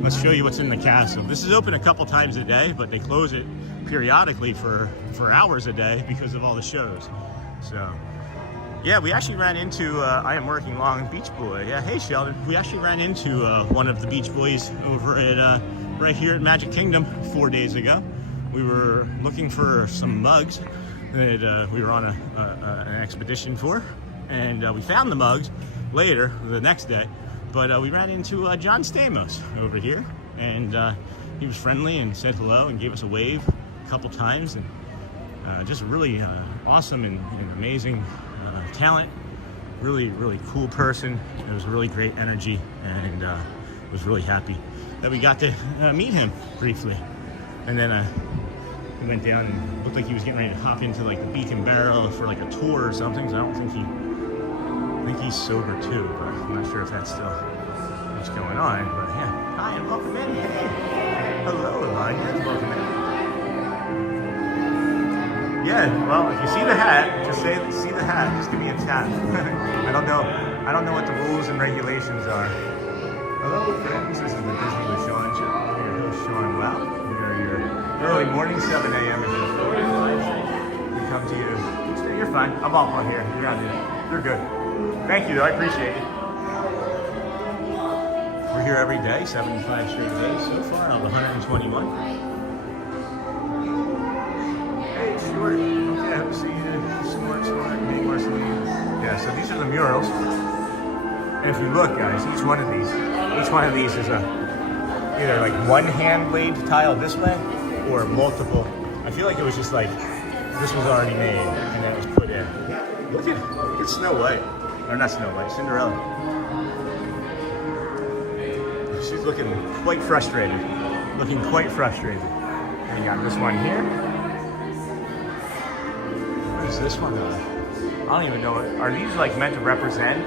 let's show you what's in the castle. This is open a couple times a day, but they close it periodically for hours a day because of all the shows. So. Yeah, we actually ran into, I am working long Beach Boy. Yeah, hey Sheldon. We actually ran into one of the Beach Boys over at, right here at Magic Kingdom 4 days ago. We were looking for some mugs that we were on an expedition for. And we found the mugs later, the next day. But we ran into John Stamos over here. And he was friendly and said hello and gave us a wave a couple times. And just really awesome and amazing talent, really cool person. It was really great energy, and was really happy that we got to meet him briefly. And then he went down and looked like he was getting ready to hop into like the Beacon Barrel for like a tour or something. So I don't think I think he's sober too, but I'm not sure if that's still what's going on. But yeah, hi and welcome in. Hey, hello, Elijah. Welcome in. Yeah, well, if you see the hat, just say, see the hat, just give me a tap. I don't know what the rules and regulations are. Hello, friends, this is the Disney with Sean show. I'm your host, Sean Wow. We are your early morning, 7 a.m. in Florida. We come to you. You're fine. I'm off on here. You're on here. You're good. Thank you, though. I appreciate it. We're here every day, 75 straight days so far, out of 121. Short. Okay, I hope to see you. Smart, make Marceline. Yeah, so these are the murals. And if you look, guys, each one of these is either like one hand blade tile this way or multiple. I feel like it was just like this was already made and then it was put in. Look at Snow White. Or not Snow White, Cinderella. She's looking quite frustrated. And you got this one here. What is this one? I don't even know. Are these like meant to represent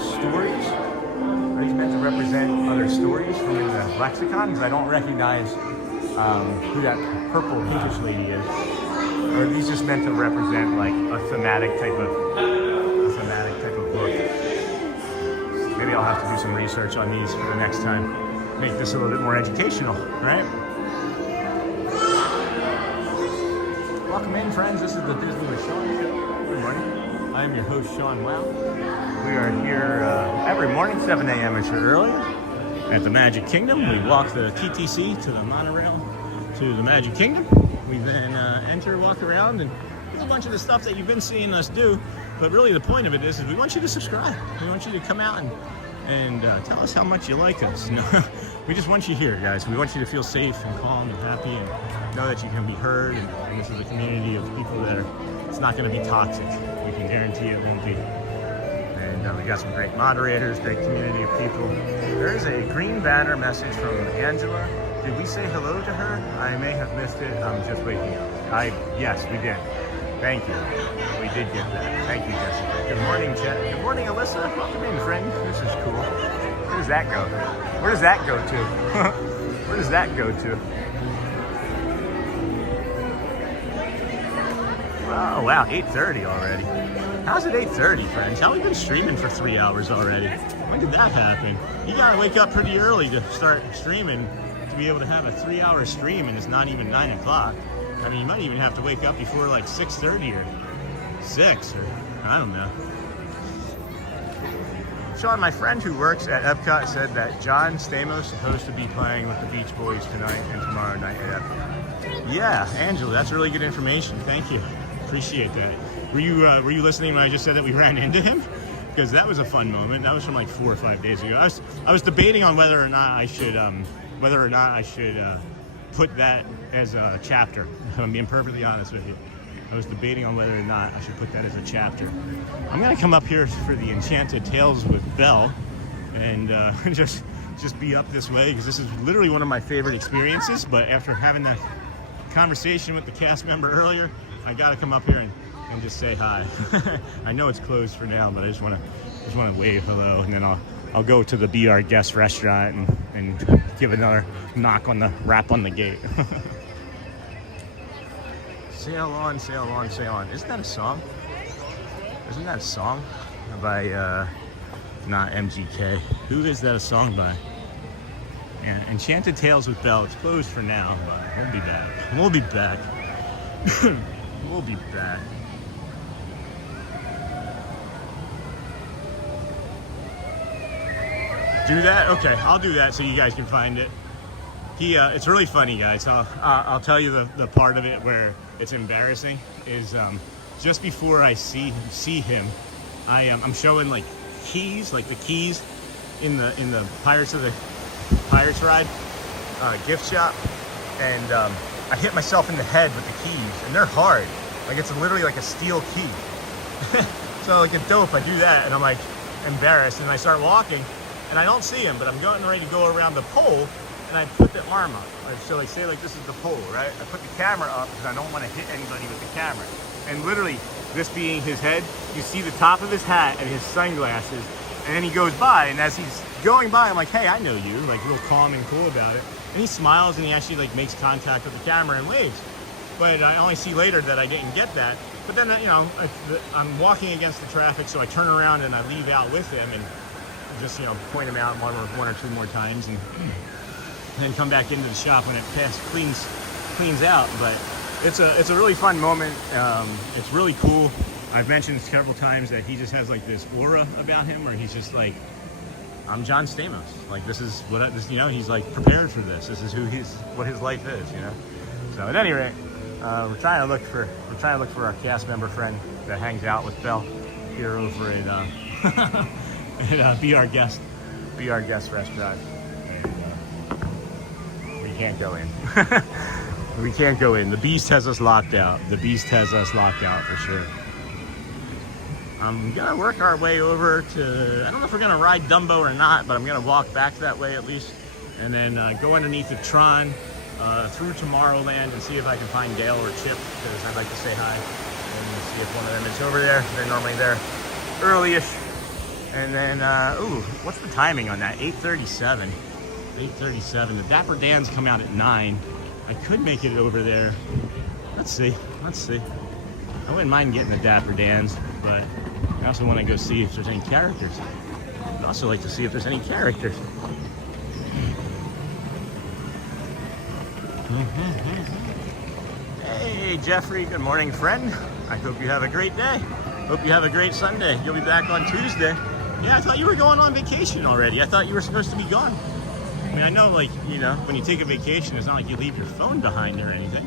stories? Are these meant to represent other stories from in the lexicon? Because I don't recognize who that purple pinkish lady is. Or are these just meant to represent like a thematic type of book? Maybe I'll have to do some research on these for the next time. Make this a little bit more educational, right? Welcome in, friends. This is the Disney with Sean show. Good morning. I am your host, Sean Wow. We are here every morning, 7 a.m. or earlier, at the Magic Kingdom. We walk the TTC to the Monorail to the Magic Kingdom. We then enter, walk around, and do a bunch of the stuff that you've been seeing us do. But really, the point of it is we want you to subscribe. We want you to come out and tell us how much you like us. We just want you here, guys. We want you to feel safe and calm and happy and know that you can be heard. And this is a community of people that it's not going to be toxic. We can guarantee it won't be. And we got some great moderators, great community of people. There is a green banner message from Angela. Did we say hello to her? I may have missed it. I'm just waking up. Yes, we did. Thank you. We did get that. Thank you, Jessica. Good morning, Chet. Good morning, Alyssa. Welcome in, friend. This is cool. Where does that go? Where does that go to? Where does that go to? Oh, wow. 8:30 already. How's it 8:30, friends? How have we been streaming for 3 hours already? When did that happen? You gotta wake up pretty early to start streaming to be able to have a 3-hour stream, and it's not even 9 o'clock. I mean, you might even have to wake up before like 6:30 or 6 or I don't know. Sean, my friend who works at Epcot, said that John Stamos is supposed to be playing with the Beach Boys tonight and tomorrow night at Epcot. Yeah, Angela, that's really good information. Thank you. Appreciate that. Were you listening when I just said that we ran into him? Because that was a fun moment. That was from like 4 or 5 days ago. I was debating on whether or not I should put that as a chapter. I'm being perfectly honest with you. I was debating on whether or not I should put that as a chapter. I'm gonna come up here for the Enchanted Tales with Belle and just be up this way because this is literally one of my favorite experiences. But after having that conversation with the cast member earlier, I gotta come up here and just say hi. I know it's closed for now, but I just wanna wave hello, and then I'll go to the Be Our Guest restaurant and give another knock on the rap on the gate. Sail on, sail on, sail on. Isn't that a song? Isn't that a song by not MGK? Who is that a song by? Yeah, Enchanted Tales with Belle. It's closed for now, but we'll be back. We'll be back. We'll be back. Do that? Okay, I'll do that so you guys can find it. It's really funny, guys. I'll tell you the part of it where it's embarrassing is just before I see him, I'm showing like keys, like the keys in the Pirates ride gift shop, and I hit myself in the head with the keys, and they're hard. Like it's literally like a steel key. So like a dope, I do that, and I'm like embarrassed, and I start walking, and I don't see him, but I'm getting ready to go around the pole. And I put the arm up. So like say like this is the pole, right? I put the camera up because I don't want to hit anybody with the camera. And literally, this being his head, you see the top of his hat and his sunglasses. And then he goes by, and as he's going by, I'm like, hey, I know you, like real calm and cool about it. And he smiles and he actually like makes contact with the camera and waves. But I only see later that I didn't get that. But then, you know, I'm walking against the traffic, so I turn around and I leave out with him and just, you know, point him out one or two more times. And then come back into the shop when it cleans out. But it's a really fun moment. It's really cool. I've mentioned several times that he just has like this aura about him where he's just like, I'm John Stamos. Like this is what you know, he's like prepared for this. This is what his life is, you know. So at any rate, we're trying to look for our cast member friend that hangs out with Belle here over at Be Our Guest restaurant. We can't go in. We can't go in. The beast has us locked out. The beast has us locked out for sure. I'm gonna work our way over to, I don't know if we're gonna ride Dumbo or not, but I'm gonna walk back that way at least, and then go underneath the Tron through Tomorrowland and see if I can find Dale or Chip, because I'd like to say hi and see if one of them is over there. They're normally there early-ish. And then, ooh, what's the timing on that? 8:37. 8:37. The Dapper Dans come out at 9. I could make it over there. Let's see. I wouldn't mind getting the Dapper Dans, but I also want to go see if there's any characters. I'd also like to see if there's any characters. Hey, Jeffrey. Good morning, friend. I hope you have a great day. Hope you have a great Sunday. You'll be back on Tuesday. Yeah, I thought you were going on vacation already. I thought you were supposed to be gone. I mean, I know, like, you know, when you take a vacation, it's not like you leave your phone behind or anything.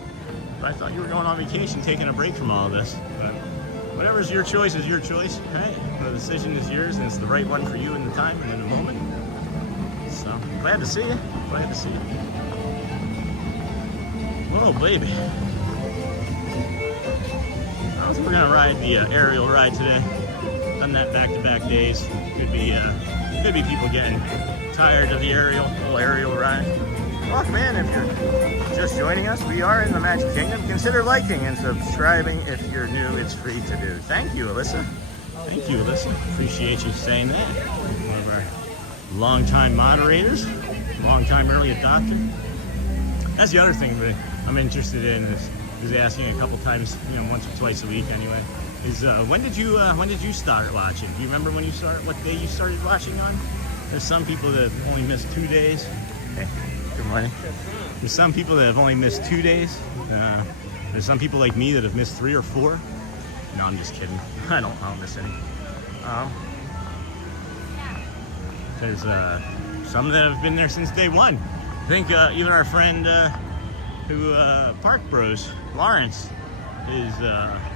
But I thought you were going on vacation, taking a break from all of this. But whatever's your choice is your choice. Hey, the decision is yours, and it's the right one for you in the time and in the moment. So, glad to see you. Glad to see you. Whoa, baby. I was going to ride the aerial ride today. Done that back-to-back days. Could be people getting tired of the whole aerial ride. Welcome in. If you're just joining us, we are in the Magic Kingdom. Consider liking and subscribing. If you're new, it's free to do. Thank you, Alyssa. Thank you, Alyssa. Appreciate you saying that. One of our longtime moderators, longtime early adopter. That's the other thing that I'm interested in is asking a couple times, you know, once or twice a week anyway. Is when did you start watching? Do you remember when you started? What day you started watching on? There's some people that have only missed 2 days. Hey, good morning. There's some people that have only missed 2 days. There's some people like me that have missed 3 or 4. No, I'm just kidding. I don't miss any. There's some that have been there since day one. I think even our friend who Park Bros, Lawrence, is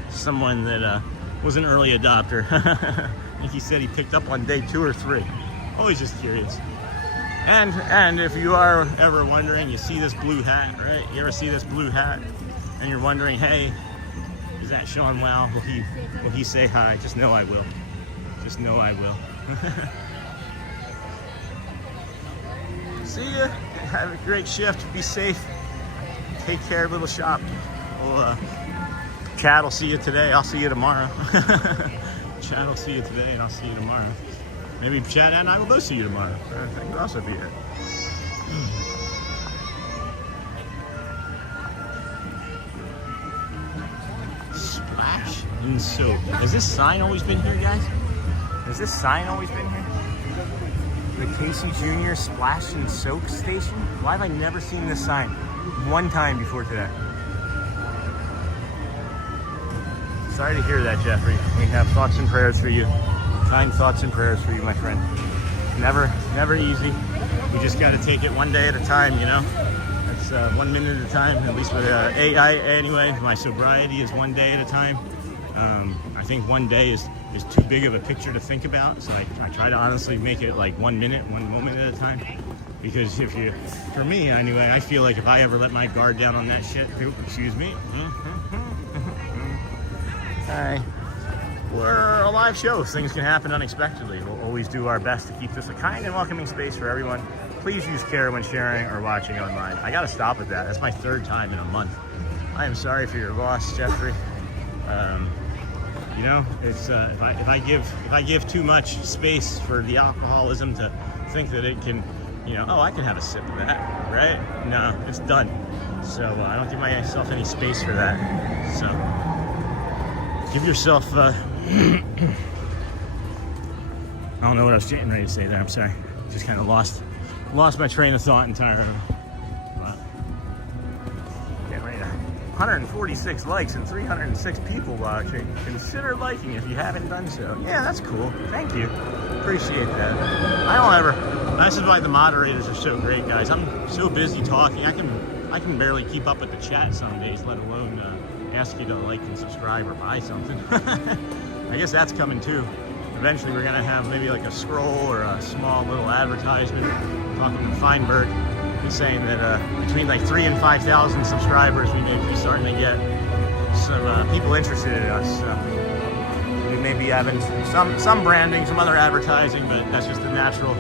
someone that was an early adopter. I think he said he picked up on day 2 or 3. Always just curious. And if you are ever wondering, you see this blue hat, right? You ever see this blue hat and you're wondering, hey, is that Sean Wow? Will he say hi? Just know I will. Just know I will. See ya. Have a great shift. Be safe. Take care, little shop. Well, Chad will see you today. I'll see you tomorrow. Chad will see you today, and I'll see you tomorrow. Maybe Chad and I will both see you tomorrow. I think we'll also be here. Splash and soap. Has this sign always been here, guys? Has this sign always been here? The Casey Jr. Splash and Soak Station? Why have I never seen this sign? One time before today. Sorry to hear that, Jeffrey. We have thoughts and prayers for you. Kind thoughts and prayers for you, my friend. Never easy. We just got to take it one day at a time, you know? That's 1 minute at a time, at least with AI anyway. My sobriety is 1 day at a time. I think 1 day is too big of a picture to think about, so I try to honestly make it like 1 minute, 1 moment at a time. Because for me anyway, I feel like if I ever let my guard down on that shit, excuse me. Hi. We're a live show. Things can happen unexpectedly. We'll always do our best to keep this a kind and welcoming space for everyone. Please use care when sharing or watching online. I gotta stop with that. That's my 3rd time in a month. I am sorry for your loss, Jeffrey. You know, it's if I give too much space for the alcoholism to think that it can, you know, oh, I can have a sip of that, right? No, it's done. So I don't give myself any space for that. So give yourself. I don't know what I was getting ready to say there. I'm sorry. Just kind of lost my train of thought entirely. Wow. Getting ready to 146 likes and 306 people watching. Consider liking if you haven't done so. Yeah, that's cool. Thank you. Appreciate that. This is why the moderators are so great, guys. I'm so busy talking. I can barely keep up with the chat some days, let alone ask you to like and subscribe or buy something. I guess that's coming too. Eventually we're gonna have maybe like a scroll or a small little advertisement. Talking to Feinberg, he's saying that between like 3,000 and 5,000 subscribers, we may be starting to get some people interested in us. So we may be having some branding, some other advertising, but that's just the natural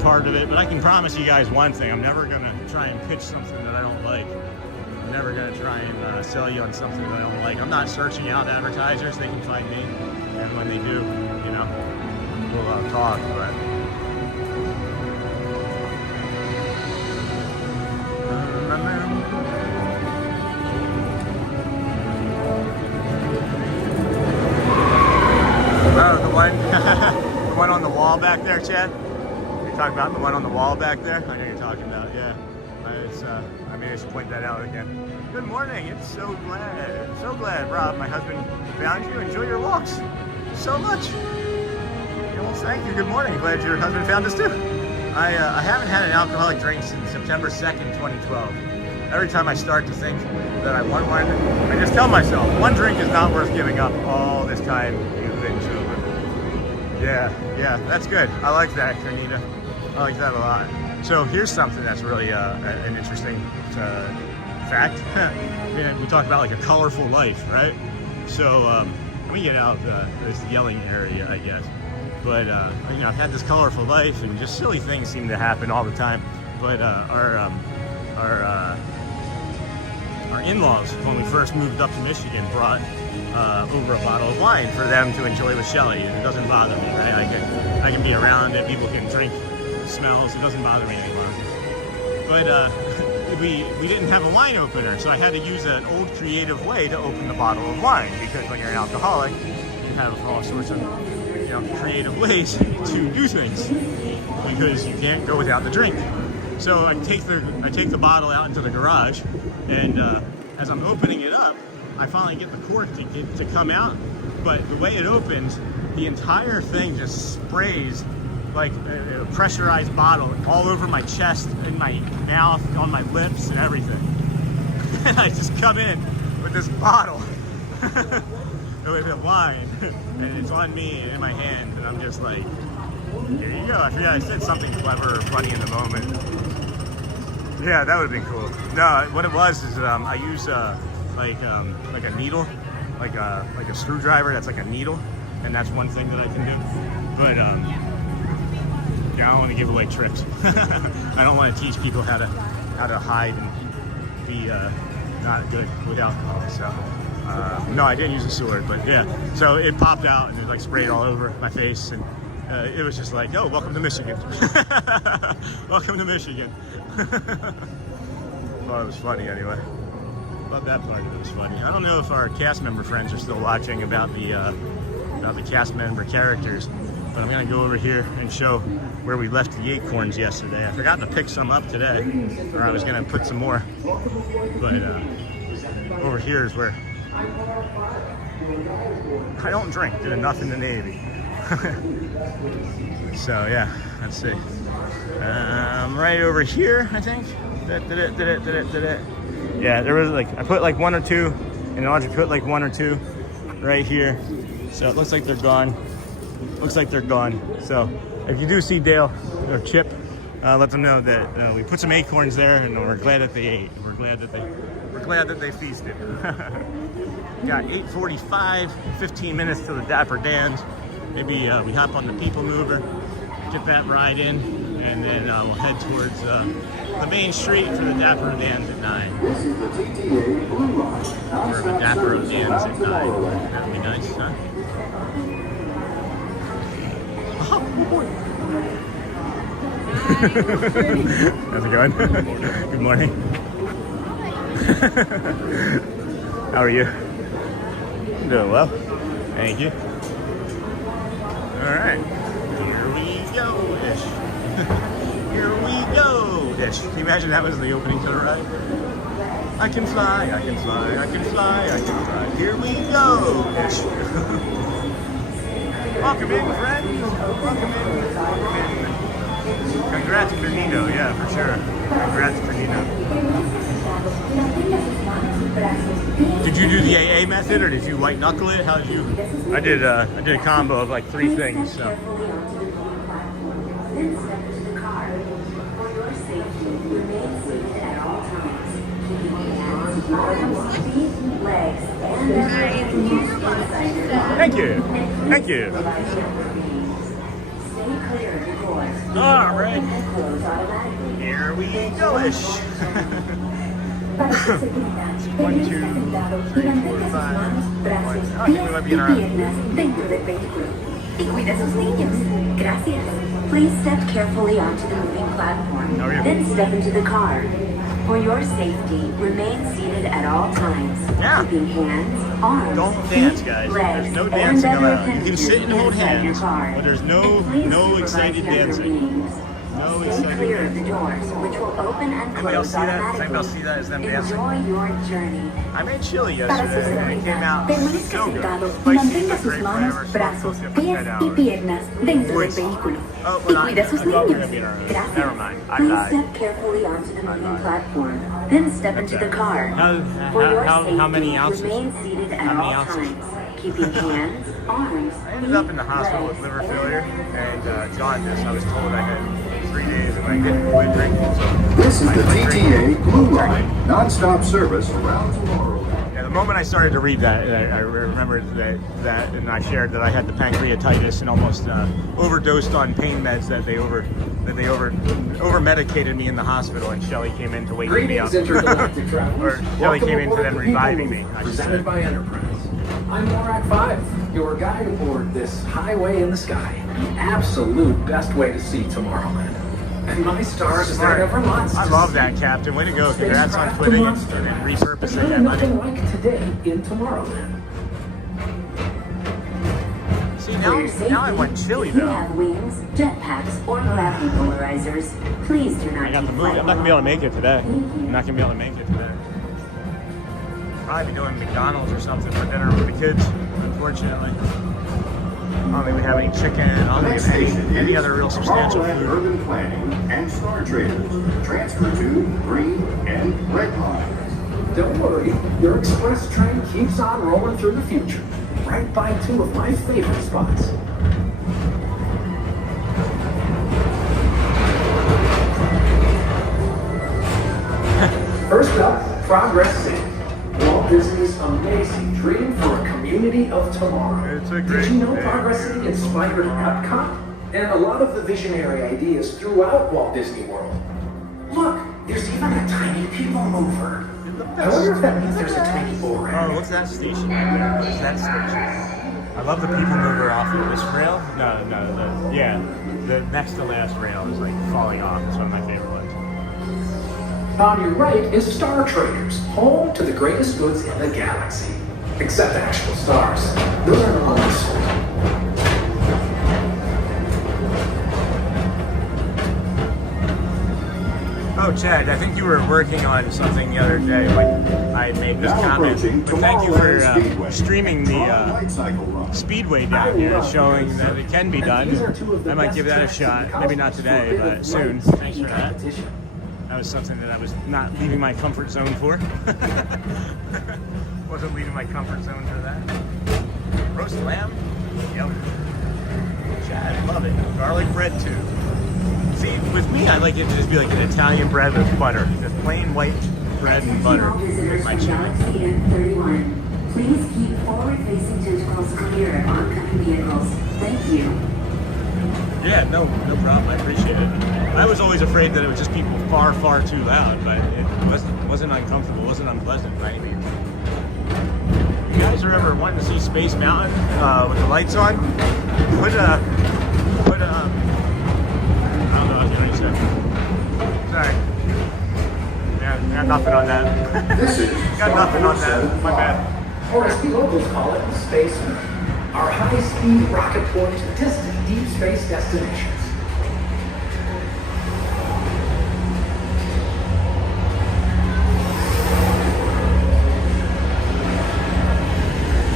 part of it. But I can promise you guys one thing: I'm never gonna try and pitch something that I don't like. I'm never going to try and sell you on something that I don't like. I'm not searching out advertisers. They can find me. And when they do, you know, we'll talk. But oh, the one on the wall back there, Chad? You're talking about the one on the wall back there? I know you're talking about, yeah. I should point that out again. Good morning. It's so glad, Rob, my husband, found you. Enjoy your walks so much. Well, thank you. Good morning. Glad your husband found us too. I haven't had an alcoholic drink since September 2nd, 2012. Every time I start to think that I want one, I just tell myself, one drink is not worth giving up all this time you've been sober. Yeah, that's good. I like that, Carnita. I like that a lot. So here's something that's really an interesting fact. We talk about like a colorful life, right? So let me get out of this yelling area, I guess. But you know, I've had this colorful life, and just silly things seem to happen all the time. But our in-laws, when we first moved up to Michigan, brought over a bottle of wine for them to enjoy with Shelly, and it doesn't bother me. Right? I can be around it. People can drink smells. It doesn't bother me anymore. But we didn't have a wine opener, so I had to use an old creative way to open the bottle of wine, because when you're an alcoholic, you have all sorts of creative ways to do things, because you can't go without the drink. So I take the bottle out into the garage, and as I'm opening it up, I finally get the cork to come out, but the way it opens, the entire thing just sprays like a pressurized bottle all over my chest, in my mouth, on my lips, and everything. And I just come in with this bottle with the wine, and it's on me in my hand, and I'm just like, here you go. I forgot I said something clever or funny in the moment. Yeah, that would have been cool. No, what it was is I use like a needle, like a screwdriver that's like a needle, and that's one thing that I can do. But I don't want to give away tricks. I don't want to teach people how to hide and be not good with alcohol. So no, I didn't use a sword, but yeah. So it popped out and it like sprayed all over my face, and it was just like, oh, welcome to Michigan. Welcome to Michigan. Well, it was funny anyway. Love that part of it. Was funny. I don't know if our cast member friends are still watching about the cast member characters, but I'm gonna go over here and show where we left the acorns yesterday. I forgot to pick some up today, or I was gonna put some more. But over here is where I don't drink. Did enough in the Navy. So yeah, let's see. Right over here, I think. Did it. Yeah, there was like, I put like one or two, and Audrey put like one or two right here. So it looks like they're gone. Looks like they're gone. So if you do see Dale or Chip, let them know that we put some acorns there, and we're glad that they ate. We're glad that they feasted. Got 8:45, 15 minutes to the Dapper Dams. Maybe we hop on the PeopleMover, get that ride in, and then we'll head towards the main street for the Dapper Dams at 9. This is the TTA Blue Line. Or the Dapper Dams at 9. That'd be nice, huh? Oh boy. How's it going? Good morning. How are you? Doing well. Thank you. Alright. Here we go-ish. Here we go-ish. Can you imagine that was the opening to the ride? I can fly, I can fly, I can fly, I can fly. Here we go-ish. Welcome in, friends. Welcome in. Welcome in. Congrats, Bernino. Yeah, for sure. Congrats, Bernino. Did you do the AA method, or did you white knuckle it? How did you? I did a combo of like 3 things. So. Thank you. Thank you. All right. Here we go-ish. 1, 2, 3, 4, 5. I think we might be in our Y cuida sus niños. Gracias. Please step carefully onto the moving platform. Then step into the car. For your safety, remain seated at all times. Yeah. Keeping hands, arms, don't dance, guys. legs, There's no dancing and other allowed. You can sit and hold inside your hands, car. but there's no excited dancing. No Stay excited clear of the dancing. doors, which will open and Anybody else close see that? automatically. Anybody else see that as them dancing? Enjoy your journey. I made chili yesterday, and it came out Permanezca so good. sentado y Spicy, mantenga but sus great manos, flavor, brazos, so pies y piernas dentro del vehículo. Oh, Y cuida sus niños. Never Gracias. mind. I Please lied. step carefully onto the moving platform. Then step into the car. How- For your how- safety, how many ounces? remain seated at How many all ounces? times. Keeping hands, arms, I ended up in the hospital with liver failure and jaundice. I was told I had 3 days if I didn't quit drinking. So This is I the quit drinking. TTA Blue Line. Non-stop service around Tomorrowland. Yeah, the moment I started to read that, I remembered that, and I shared that I had the pancreatitis and almost overdosed on pain meds that they over medicated me in the hospital, and Shelly came in to wake me up. Intergalactic travelers. Or Shelly came in to Welcome then aboard reviving PeopleMover, me, I should Presented say. by Enterprise. I'm Morak 5, your guide aboard this highway in the sky. The absolute best way to see Tomorrowland. And my stars is there ever lots. I love that, Captain. Way to go. Congrats on quitting and repurposing There's that really money. nothing like today in Tomorrowland. See, For your safety, now I want chili, if you though. have wings, jetpacks, or gravity polarizers, please do not I got the keep movie. I'm not flight going to be able to mode. make it today. I'm not going to be able to make it today. Probably be doing McDonald's or something for dinner with the kids, unfortunately. I don't think we have any chicken. I don't think we have any other real substantial food. Urban Planning and Star Traders. Transfer to green and red line. Don't worry, your express train keeps on rolling through the future, right by two of my favorite spots. First up, Progress City. Walt Disney's amazing dream for a community of tomorrow. It's a great Did you know Progress City inspired Epcot? And a lot of the visionary ideas throughout Walt Disney World. Look, there's even a tiny PeopleMover. I wonder if that means there's a tiny board. Oh, what's that station right there? What's that station? I love the PeopleMover off of this rail. The next to last rail is like falling off. It's one of my favorite ones. On your right is Star Traders, home to the greatest goods in the galaxy. Except actual stars. Those are the ones. Oh, Chad, I think you were working on something the other day when I made this comment. But thank you for streaming the Speedway down here, showing that it can be done. I might give that a shot. Maybe not today, but soon. Thanks for that. That was something that I was not leaving my comfort zone for. Wasn't leaving my comfort zone for that. Roast lamb? Yep. Chad, love it. Garlic bread too. See, with me, I like it to just be like an Italian bread with butter. Just plain white bread and butter. With my chicken. Please keep forward-facing tentacles clear of oncoming vehicles. Thank you. Yeah, no problem. I appreciate it. I was always afraid that it would just be far, far too loud, but it wasn't uncomfortable. It wasn't unpleasant by any means. You guys are ever wanting to see Space Mountain with the lights on? Put I don't know what I was saying. Sorry. Yeah, got nothing on that. Got nothing on that. My bad. Or as the locals call it, Space Mountain. Our high-speed rocket port to distant deep space destinations.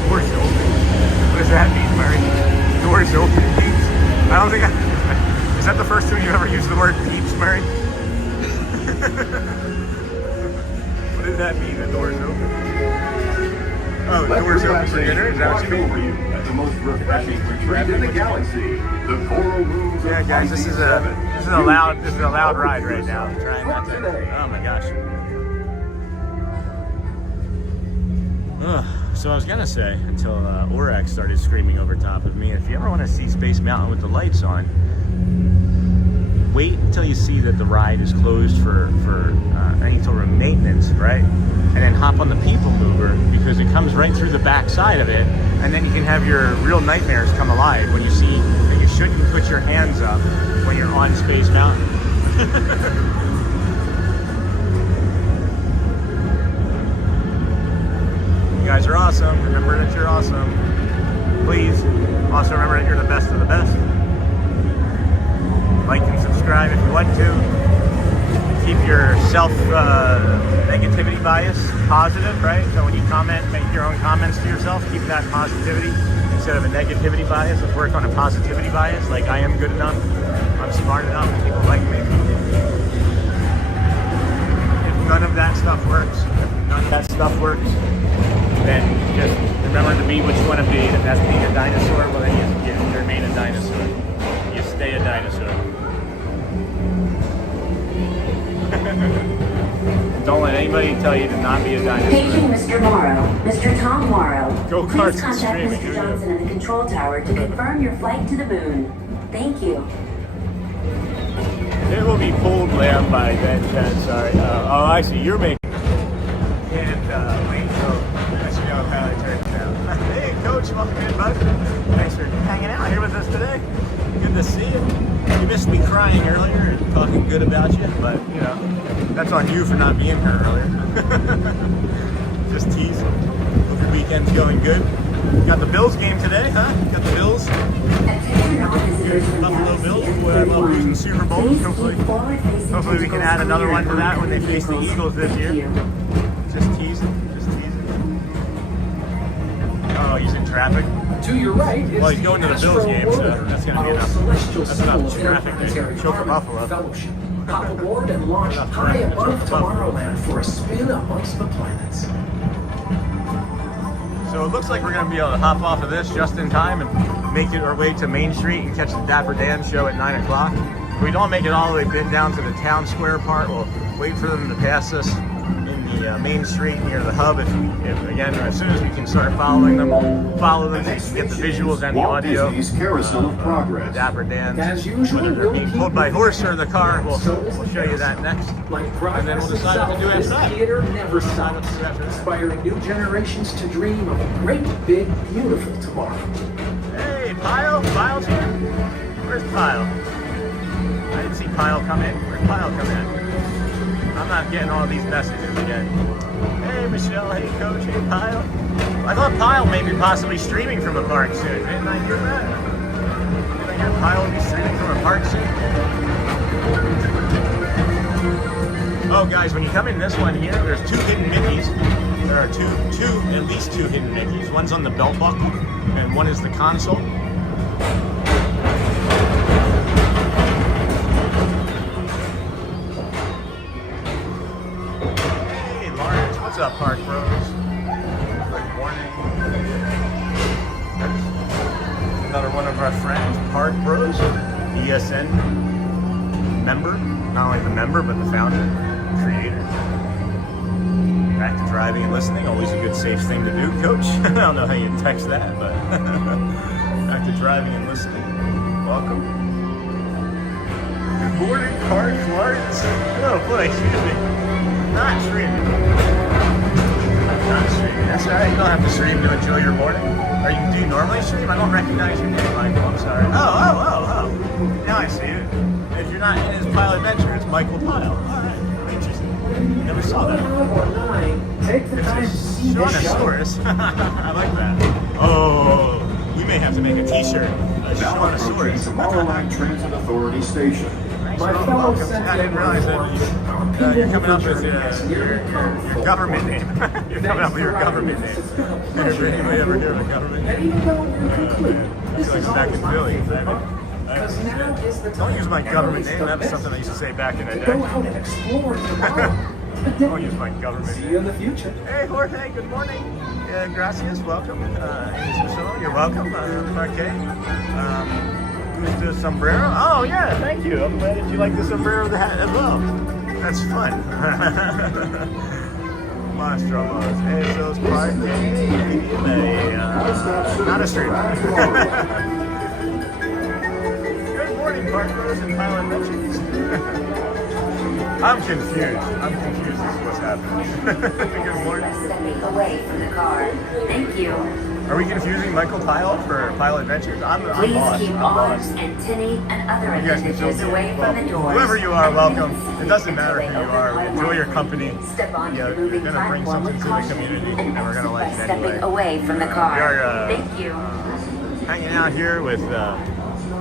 Doors open. What does that mean, Murray? Doors open, peeps? I don't think is that the first time you ever used the word peeps, Murray? What does that mean, the doors open? Oh, the doors open for dinner? Is that what you mean? The most refreshing retreat in the galaxy. The coral rooms. Yeah, guys, this is a loud ride right now. I'm trying not to. Oh my gosh. So I was gonna say, until Orax started screaming over top of me, if you ever want to see Space Mountain with the lights on, wait until you see that the ride is closed for any sort of maintenance, right? And then hop on the PeopleMover, because it comes right through the back side of it, and then you can have your real nightmares come alive when you see that you shouldn't put your hands up when you're on Space Mountain. You guys are awesome. Remember that you're awesome. Please also remember that you're the best of the best. Like and subscribe if you want to. Keep your self-negativity bias positive, right? So when you comment, make your own comments to yourself. Keep that positivity instead of a negativity bias. Let's work on a positivity bias, like I am good enough, I'm smart enough, people like me. If none of that stuff works, then just remember to be what you want to be. If that's being a dinosaur, well then you remain a dinosaur. You stay a dinosaur. Don't let anybody tell you to not be a dinosaur. Paging Mr. Morrow, Mr. Tom Morrow. Go-karts Please and contact streaming. Mr. Johnson at the control tower to confirm your flight to the moon. Thank you. It will be pulled lamb by then, Chad. Sorry. Oh, I see. You're making. And wait, so I should know how I turned it down. Hey, Coach, welcome in, bud. Thanks for hanging out here with us today. Good to see you. You missed me crying earlier and talking good about you, but you know, that's on you for not being here earlier. Just teasing. Hope your weekend's going good. Got the Bills game today, huh? Got the Bills. Buffalo Bills. Boy, I love losing Super Bowls. Hopefully we can add another one to that when they face the Eagles this year. Just teasing. traffic. To your right is Well, he's going to the Bills game, so that's going to be enough. Celestial That's enough School of traffic to Interplanetary choke a Farming buffalo. Fellowship. Hop aboard and launch high above Tomorrowland for a spin amongst the planets. So it looks like we're going to be able to hop off of this just in time and make it our way to Main Street and catch the Dapper Dan show at 9 o'clock. If we don't make it all the way down to the town square part, we'll wait for them to pass us in the Main Street near the hub. If again, as soon as we can start following them, we'll follow them so you can get the visuals and the Walt audio. Disney's Carousel of Progress. Dapper Dans. As usual, Whether they're being pulled by horse or the car, we'll show you that next. Like And then we'll decide what to do after that. Theater never stops, inspiring new generations to dream of a great, big, beautiful tomorrow. Hey, Pyle? Pyle's here? Where's Pyle? I didn't see Pyle come in. Where'd Pyle come in? I'm not getting all these messages again. Hey, Michelle. Hey, Coach. Hey, Pyle. I thought Pyle may be possibly streaming from a park soon. Didn't I hear that? Did I hear Pyle be streaming from a park soon? Oh, guys, when you come in this one here, there's 2 hidden Mickeys. There are at least two hidden Mickeys. One's on the belt buckle, and one is the console. Hey, Lawrence, what's up, Park Bros? Good morning. Another one of our friends, Park Bros, ESN member. Not only the member, but the founder, creator. Back to driving and listening, always a good safe thing to do, Coach. I don't know how you text that, but back to driving and listening. Welcome. Good morning, Park Lawrence. Oh boy, excuse me. Not streaming. Not streaming. That's alright, you don't have to stream to enjoy your morning. Do you normally stream? I don't recognize your name, Michael. I'm sorry. Oh. Now I see it. If you're not in his Pyle Adventure, it's Michael Pyle. Alright, interesting. Never saw that. Take the time to see this show. Shawnosaurus. I like that. Oh, we may have to make a t-shirt. A Now approaching Shawnosaurus. Tomorrowland Transit Authority Station. My fellow I didn't realize that you're coming up with your government name. You're coming up with your government name. Ever anybody ever hear of a government And name? even though you're complete, It's this like is back in Philly. because now is the time. Don't use my government name. Embrace That was the something I used to say back in the best. day. Go out and explore tomorrow. Don't use my government See name. you in the future. Hey, Jorge, good morning. Gracias, welcome. You're welcome, Marque. Who's the sombrero? Oh, yeah, thank you. I'm glad that you like the sombrero, the hat as well. That's fun. Monstro Buzz. Hey, so it's Park. Not a streamer. Good morning, Park Bros and Pyle Adventures. I'm confused. As to what's happening. Good morning. Stepping away from the car. Thank you. Are we confusing Michael Pyle for Pyle Adventures? I'm Please lost. keep I'm arms, lost. antennae, and other You guys can appendages fill me away in. from the doors. Whoever you are, welcome. It doesn't matter Until who they you are. We open enjoy your company. Step onto Yeah, the you're moving going to bring platform something with to the caution community, and and we're going to like exit it by stepping anyway. away from the car. We are Thank you. hanging out here with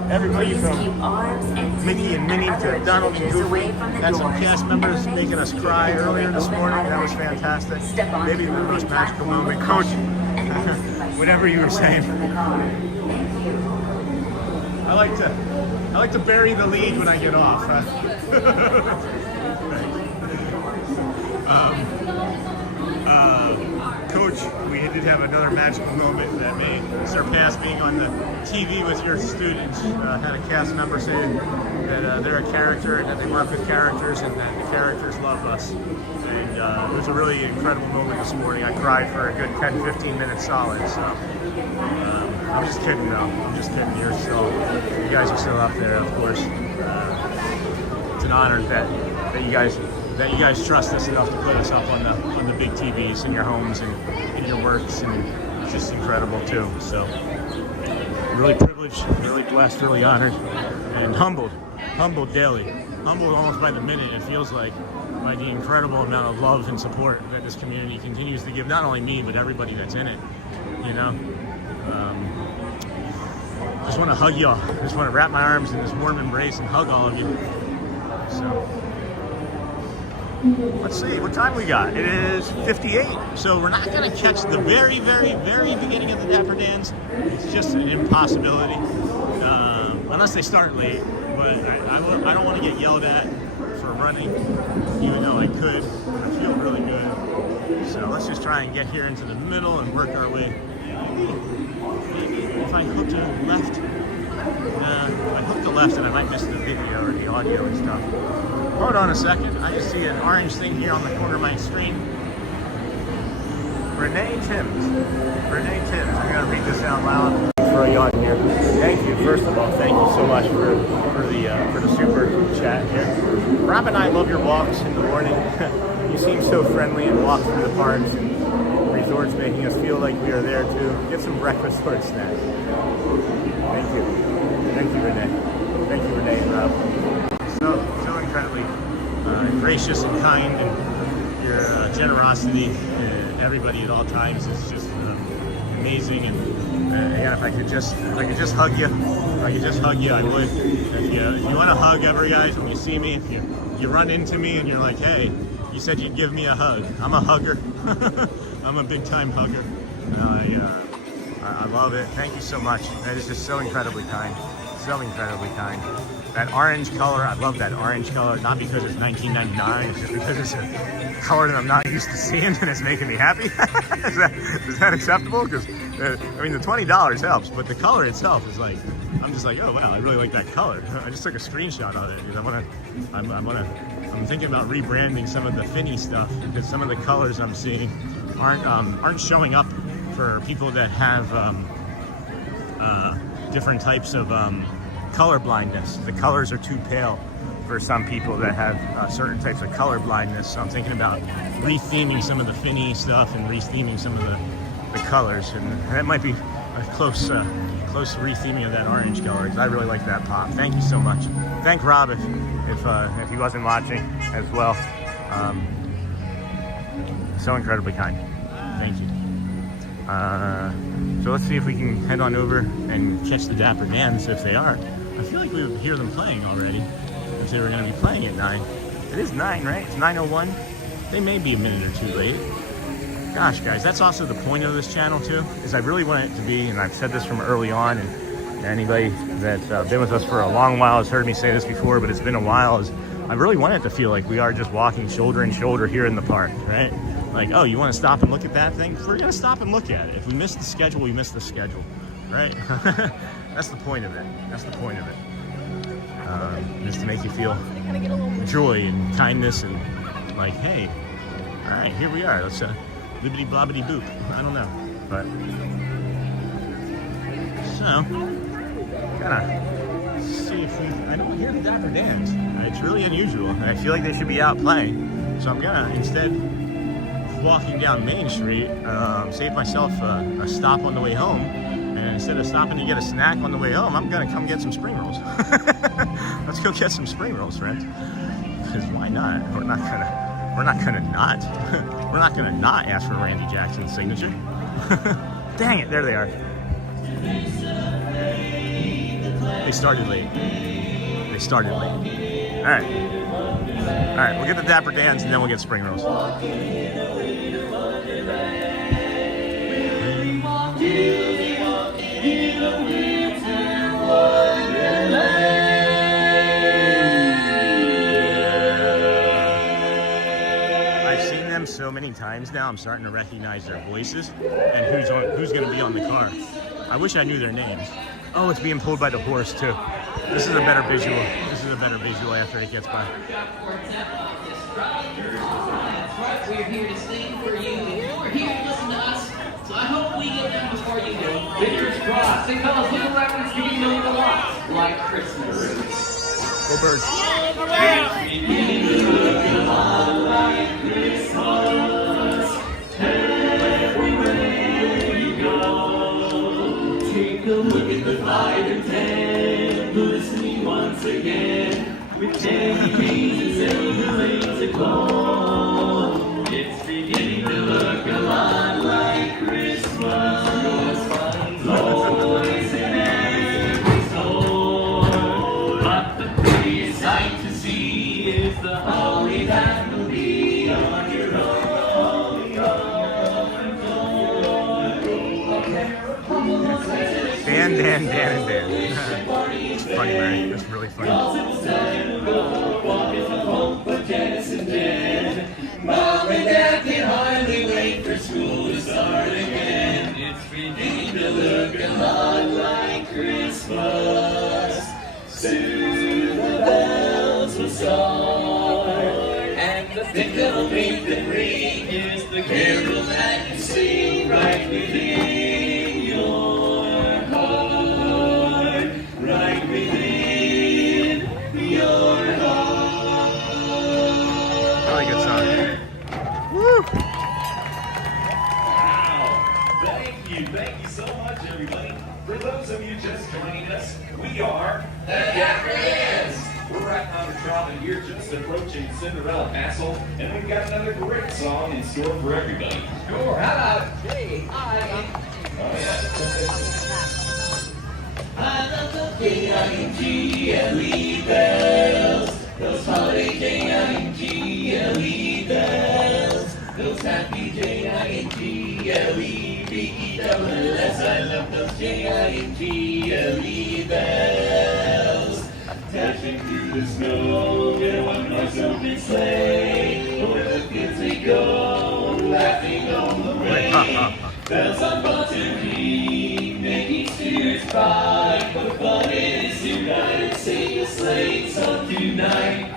everybody Please from keep arms, antennae, Mickey and Minnie other to Donald and appendages away Goofy. from the Had some doors. cast members And making us remain cry seated earlier until this they morning. open That was automatically. fantastic. Step onto Maybe the the most moving magical platform moment. with Coach, caution and exit by whatever you were stepping away saying. from the car. Thank you. I like to bury the lead when I get off. Huh? Coach, we did have another magical moment that may surpass being on the TV with your students. Had a cast member say that they're a character and that they work with characters and that the characters love us. And it was a really incredible moment this morning. I cried for a good 10-15 minutes solid. So I'm just kidding though. I'm just kidding. You guys are still up there, of course. It's an honor that you guys trust us enough to put us up on the big TVs in your homes and in your works, and it's just incredible too. So really privileged, really blessed, really honored, and humbled daily, humbled almost by the minute. It feels like by the incredible amount of love and support that this community continues to give, not only me but everybody that's in it. You know. Just want to hug y'all. Just want to wrap my arms in this warm embrace and hug all of you. So, let's see, what time we got? It is 58, so we're not going to catch the very, very, very beginning of the Dapper Dance. It's just an impossibility, unless they start late. But I don't want to get yelled at for running, even though I could. I feel really good. So let's just try and get here into the middle and work our way. Maybe if I hook to the left, if I hook to left, and I might miss the video or the audio and stuff. Hold on a second. I just see an orange thing here on the corner of my screen. Renee Timms. Renee Timms. I'm going to read this out loud. Throw you on here. Thank you. First of all, thank you so much for the super chat here. Rob and I love your walks in the morning. You seem so friendly and walk through the parks and resorts, making us feel like we are there too. Get some breakfast or a snack. Thank you. Thank you, Renee. Thank you, Renee and Rob. So incredibly gracious and kind, and your generosity, everybody at all times is just amazing. And again, if I could just hug you, I would. If you want a hug ever, guys, when you see me, if you run into me and you're like, hey, you said you'd give me a hug. I'm a hugger. I'm a big time hugger. I love it. Thank you so much. That is just so incredibly kind. So incredibly kind. That orange color, I love that orange color, not because it's 1999, it's just because it's a color that I'm not used to seeing and it's making me happy. is that acceptable? Because, I mean, the $20 helps, but the color itself is like, I'm just like, oh wow, I really like that color. I just took a screenshot of it because I'm thinking about rebranding some of the Finny stuff because some of the colors I'm seeing aren't showing up for people that have different types of color blindness. The colors are too pale for some people that have certain types of color blindness. So I'm thinking about re-theming some of the Finny stuff and re-theming some of the colors, and that might be a close re-theming of that orange color because I really like that pop. Thank you so much. Thank Rob if he wasn't watching as well. So incredibly kind. Thank you. So let's see if we can head on over and catch the Dapper Dans if they are. I feel like we would hear them playing already if they were going to be playing at 9. It is 9, right? It's 9:01. They may be a minute or two late. Gosh, guys, that's also the point of this channel too, is I really want it to be, and I've said this from early on, and anybody that's been with us for a long while has heard me say this before, but it's been a while, is I really want it to feel like we are just walking shoulder and shoulder here in the park, right? Like, oh, you want to stop and look at that thing? We're going to stop and look at it. If we miss the schedule, we miss the schedule, right? That's the point of it. That's the point of it. Just to make you feel joy and kindness and like, hey, all right, here we are. Let's libbity blobbity boop. I don't know, but so gotta see if I don't hear the Dapper Dans. It's really unusual. I feel like they should be out playing, so I'm gonna instead walking down Main Street, save myself a stop on the way home, and instead of stopping to get a snack on the way home, I'm gonna come get some spring rolls. Let's go get some spring rolls, friends. Because why not? We're not gonna not ask for Randy Jackson's signature. Dang it, there they are. They started late. All right, we'll get the Dapper Dans and then we'll get spring rolls. I've seen them so many times now, I'm starting to recognize their voices and who's going to be on the car. I wish I knew their names. Oh, it's being pulled by the horse too. This is a better visual. After it gets by. We're here to sing for you. We're here to listen to us. So I hope we get them before you do. Fingers crossed. They call us little records to be known a lot. Like Christmas. Go Birds. Everywhere you go, take a look at the 5 and 10. Listening once again. With candy canes and the lanes aglow. It's beginning to look a lot like Christmas. Toys in every store. But the prettiest sight to see is the holly that will be Haan band. Funny, Mary. That's really funny. Mom and Dad can hardly wait for school to start again. It's beginning to look a lot like Christmas. Soon the bells will start, and the thick little beat that ring is the carol that you sing right within your heart, right within your heart. Really good song. Woo! Wow! Thank you so much, everybody. For those of you just joining us, we are the Dapper. We're right on the trolley here, just approaching Cinderella Castle, and we've got another great song in store for everybody. Sure, how about J-I-N? Oh yeah. I love the J-I-N-G-L-E bells, those holiday J-I-N-G-L-E bells, those happy J-I-N-G-L-E-B-E-double-S. I love those J-I-N-G-L-E bells, dashing through the snow in a one-horse open sleigh, over the fields we go, laughing all the way. Bells on bottom ring, making spirits bright, what fun it is tonight, and sing a sleigh song tonight.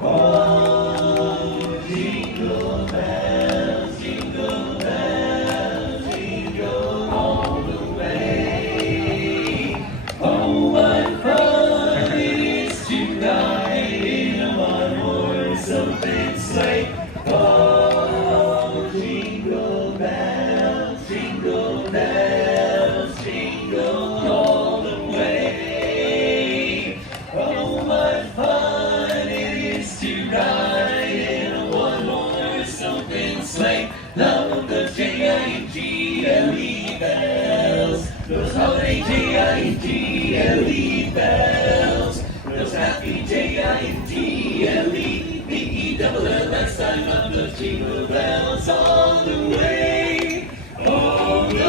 Oh, jingle bells, jingle bells, jingle all the way. Oh, what fun it is tonight in a one-horse open sleigh. Oh, jingle bells, jingle bells, jingle all the way. Oh, what fun it is to ride in a one-horse open sleigh. Love those J-I-N-G-L-E bells, those holiday J-I-N-G-L-E bells, those happy J-I-N-G-L-E-B-E-double-L-S. I love those jingle bells all the way, all the way.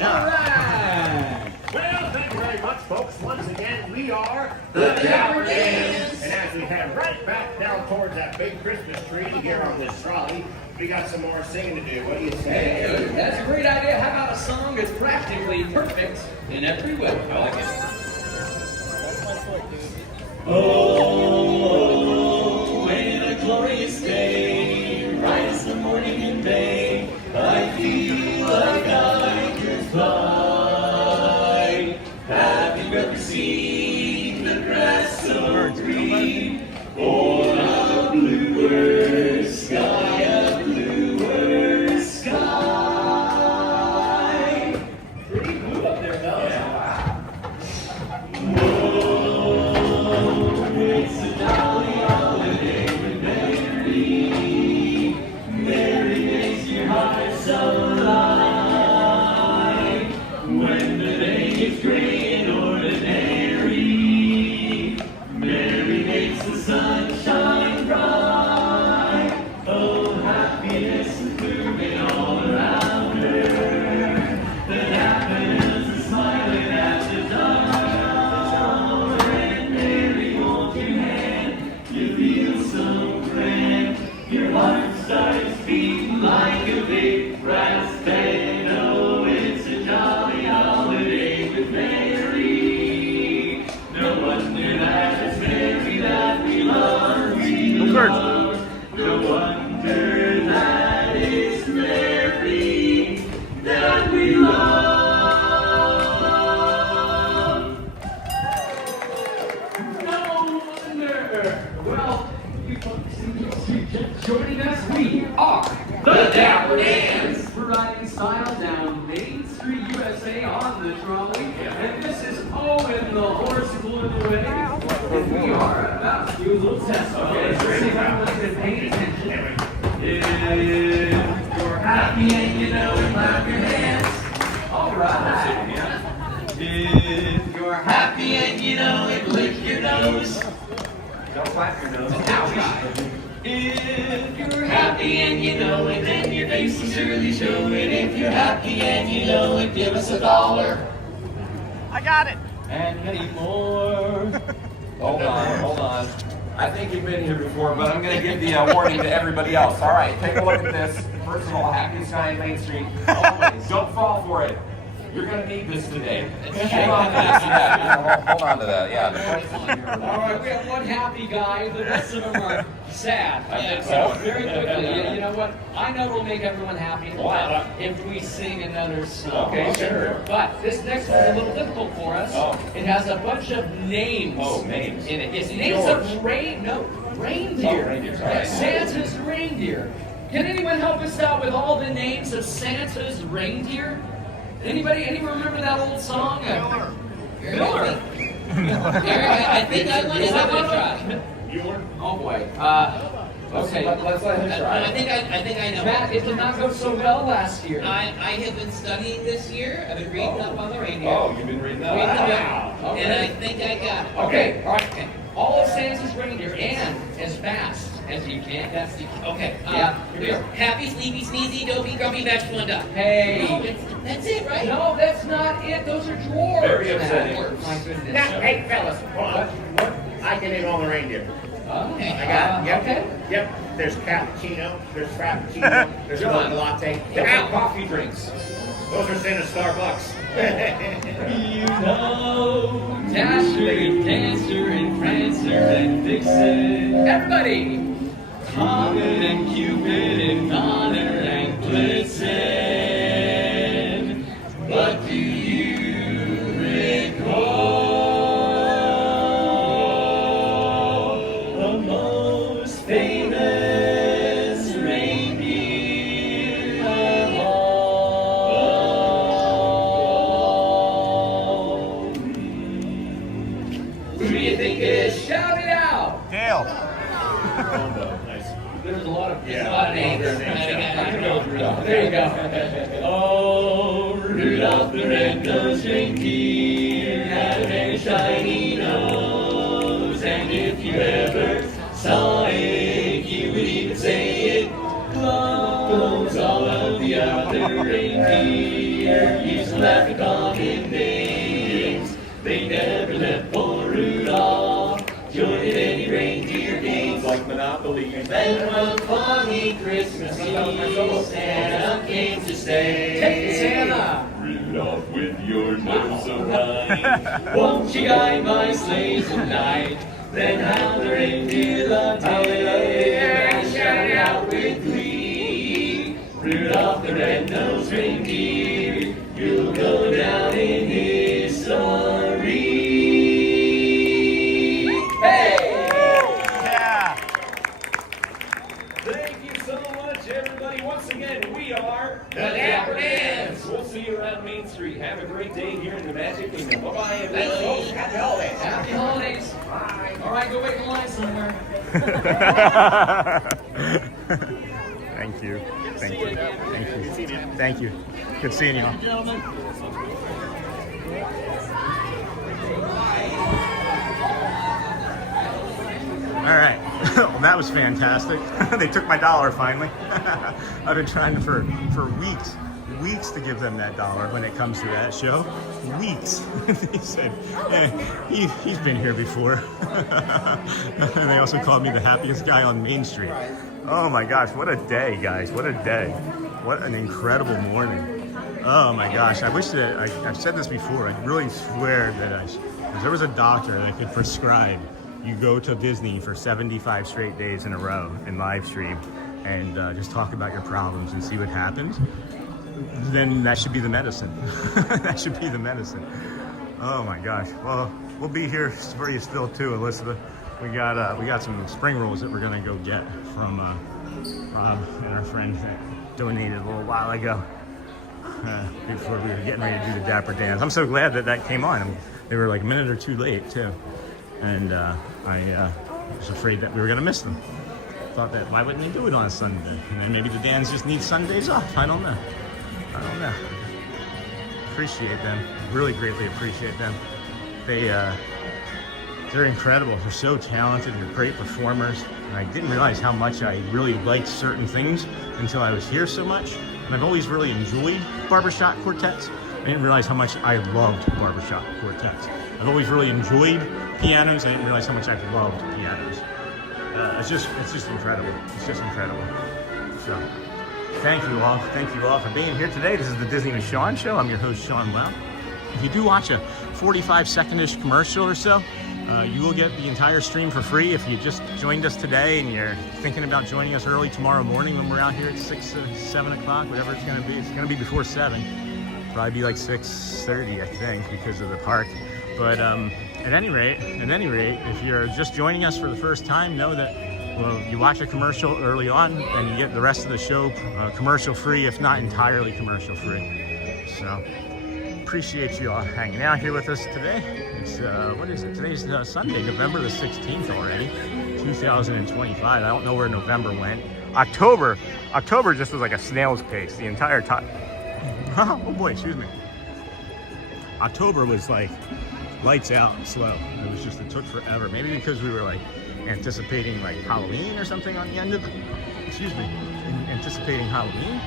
All right. Well, thank you very much, folks. Once again, we are the Dapper. And as we head right back down towards that big Christmas tree here on this trolley, we got some more singing to do. What do you say? Hey, that's a great idea. How about a song that's practically perfect in every way? I like it. Oh, when a glorious day, bright as the morning in May, I feel like I could fly. Having never seen the grass so green, or a bluer sky, a bluer sky. Pretty blue up there, fellas. It's a jolly holiday with Mary. Mary makes your heart so light. When the day is gray and ordinary, Mary makes the sun shine bright. Oh, happiness is blooming all around her. The daffodils are smiling at the dawn. Your heart starts beating like a big brass band. Oh, it's a jolly holiday with Mary. No wonder that it's Mary that we love. No wonder that it's Mary that we love. No wonder. Well, you folks just joining us, we are The Dapper Dans. We're riding style down Main Street, USA on the trolley. And this is Owen, the horse who blew it away. And we are about to do a little test. Okay, so see if everyone's been paying attention. If you're happy and you know it, clap your hands. All right. If you're happy and you know it, lick your nose. Don't clap your nose. Ouch. If you're happy and you know it, then your face will surely show it. If you're happy and you know it, give us $1. I got it. And many more. Hold on. I think you've been here before, but I'm going to give the warning to everybody else. All right, take a look at this. First of all, happiest guy in Main Street. Always, don't fall for it. You're going to need this today. Hang on to this. Yeah, hold on to that. Yeah. All right, we have one happy guy. The rest of them are sad. I think so. Very quickly. You know what? I know we'll make everyone happy if we sing another song. Okay, sure. But this next one's a little difficult for us. Oh. It has a bunch of names. Oh, names. In it. It's names of reindeer. Oh, reindeers. All right. Santa's reindeer. Can anyone help us out with all the names of Santa's reindeer? Anyone remember that old song? Miller. I think I want to have a try. Oh boy. Okay. Let's let him try. I think I know. Matt, it did not go so well last year. I have been studying this year. I've been reading up on the reindeer. Oh, you've been reading that? Wow. And I think I got it. Okay, all right. All of Santa's reindeer and as fast as you can. That's the Okay. Here we go. Happy, sleepy, sneezy, dopey, grumpy, vegetable, and duck. Hey. No, that's it, right? No, that's not it. Those are dwarves. Very upsetting. My goodness. Now, hey, fellas, hold on. I can name all the reindeer. Okay. I got it. Yep. Okay. Yep. There's cappuccino, there's frappuccino, there's a latte. Now, coffee drinks. Those are Santa's Starbucks. You know, Dasher and Dancer and Prancer and Vixen. Everybody. Comet and Cupid and Donner and Blitzen. But do you recall the most famous reindeer of all? Who do you think it is? Shout it out. Dale. There's a lot of names. There you go. Oh, Rudolph the red-nosed reindeer had a very shiny nose, and if you ever saw it, you would even say it glows. All of the other reindeer used to laugh at common names. They never let poor Rudolph join in any reindeer games Like Monopoly. Then one foggy Christmas Eve, Santa came to stay. Take Santa. Rudolph, with your nose so high, won't you guide my sleigh tonight? Then how the reindeer loved him and shouted out with glee. Rudolph the red-nosed reindeer, you'll go down in history. Hey! Yeah. Thank you so much, everybody. Once again, we are The Dapper Dance. We'll see you around Main Street. Have a great day here in the Magic Kingdom. Bye-bye, everybody. Happy holidays. Happy holidays. Bye. All right, go wait in line somewhere. Thank you. Thank you. Thank you. Thank you. Good seeing you all. Gentlemen. All right. Well, that was fantastic. They took my $1 finally. I've been trying for weeks to give them that $1 when it comes to that show. Weeks. They said, he's been here before. And they also called me the happiest guy on Main Street. Oh my gosh, what a day, guys. What a day. What an incredible morning. Oh my gosh, I wish that, I've said this before, I really swear that if there was a doctor that could prescribe you go to Disney for 75 straight days in a row and live stream and just talk about your problems and see what happens, then that should be the medicine. That should be the medicine. Oh my gosh. Well, we'll be here for you still too, Elizabeth. We got some spring rolls that we're gonna go get from Rob and our friend that donated a little while ago before we were getting ready to do the Dapper Dance. I'm so glad that came on. They were like a minute or two late too. And I was afraid that we were gonna miss them. Thought that, why wouldn't they do it on Sunday? And then maybe the Dans just need Sundays off. I don't know. Appreciate them. Really greatly appreciate them. They're incredible. They're so talented. They're great performers. And I didn't realize how much I really liked certain things until I was here so much. And I've always really enjoyed barbershop quartets. I didn't realize how much I loved barbershop quartets. I've always really enjoyed pianos. I didn't realize how much I loved pianos. It's just incredible. It's just incredible. So, thank you all for being here today. This is the Disney with Sean show. I'm your host, Sean Well. If you do watch a 45-second-ish commercial or so, you will get the entire stream for free. If you just joined us today and you're thinking about joining us early tomorrow morning when we're out here at 6 or 7 o'clock, whatever it's going to be. It's going to be before 7. Probably be like 6:30, I think, because of the park. But at any rate, if you're just joining us for the first time, know that you watch a commercial early on and you get the rest of the show commercial free, if not entirely commercial free. So appreciate you all hanging out here with us today. It's what is it? Today's Sunday, November the 16th already, 2025. I don't know where November went. October just was like a snail's pace the entire time. Oh boy, excuse me. October was like lights out and slow. It took forever. Maybe because we were like anticipating like Halloween or something on the end of it. Anticipating Halloween.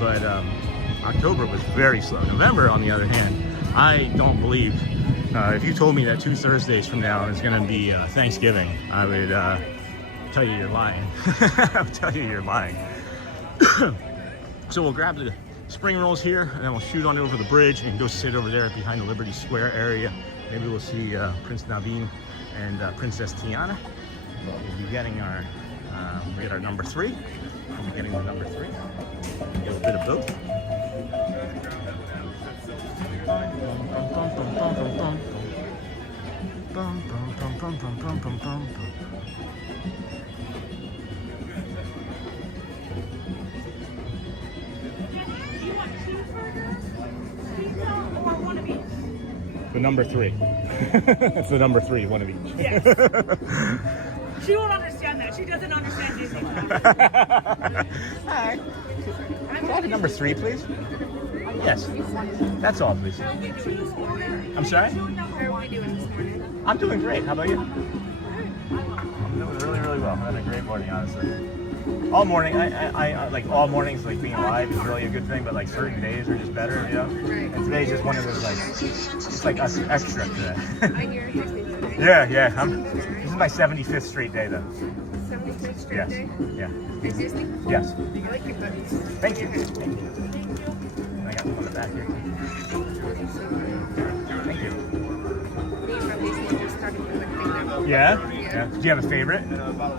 But October was very slow. November, on the other hand, I don't believe, if you told me that 2 Thursdays from now is going to be Thanksgiving, I would tell you you're lying. I would tell you you're lying. So we'll grab the spring rolls here, and then we'll shoot on over the bridge and go sit over there behind the Liberty Square area. Maybe we'll see Prince Naveen and Princess Tiana. We'll be getting our, we get our number 3. We'll be getting the number 3. Get a bit of both. The number 3. It's the number 3, one of each. Yes. She won't understand that. She doesn't understand Disney. Hi. Can I have a number 3, please? Yes. That's all, please. I'm sorry? How are we doing this morning? I'm doing great. How about you? I'm doing really, really well. I'm having a great morning, honestly. All morning, I like all mornings, like being alive is really a good thing, but like certain days are just better, you know? Right. And today's just one of those, like, it's like us extra today. I hear it today. Yeah. This is my 75th straight day, though. 75th straight day? Yeah. At Disney? Yes. I like your boots. Thank you. Thank you. I got them on the back here. Thank you. Me and Disney just started collecting them. Yeah? Yeah. Do you have a favorite?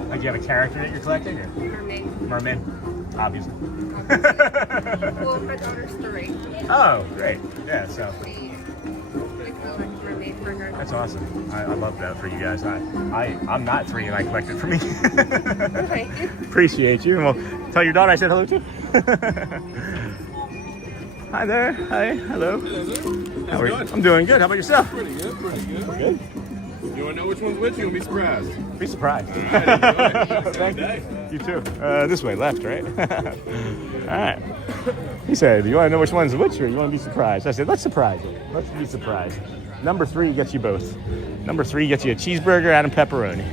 Like, do you have a character that you're collecting? Or? Mermaid. Obviously. Well, my daughter's 3. Oh, great. Yeah, so. We collect mermaid for her. That's awesome. I love that for you guys. I'm not 3 and I collect it for me. Okay. Appreciate you. And well, tell your daughter I said hello too. Hi there. Hi. Hello. How are you? I'm doing good. How about yourself? Pretty good. Good. You want to know which one's which? You'll be surprised. Be surprised. All right, Thank you. You too. This way, left, right? All right. He said, you want to know which one's which or you want to be surprised? I said, let's surprise you. Let's be surprised. Number 3 gets you both. Number 3 gets you a cheeseburger and a pepperoni.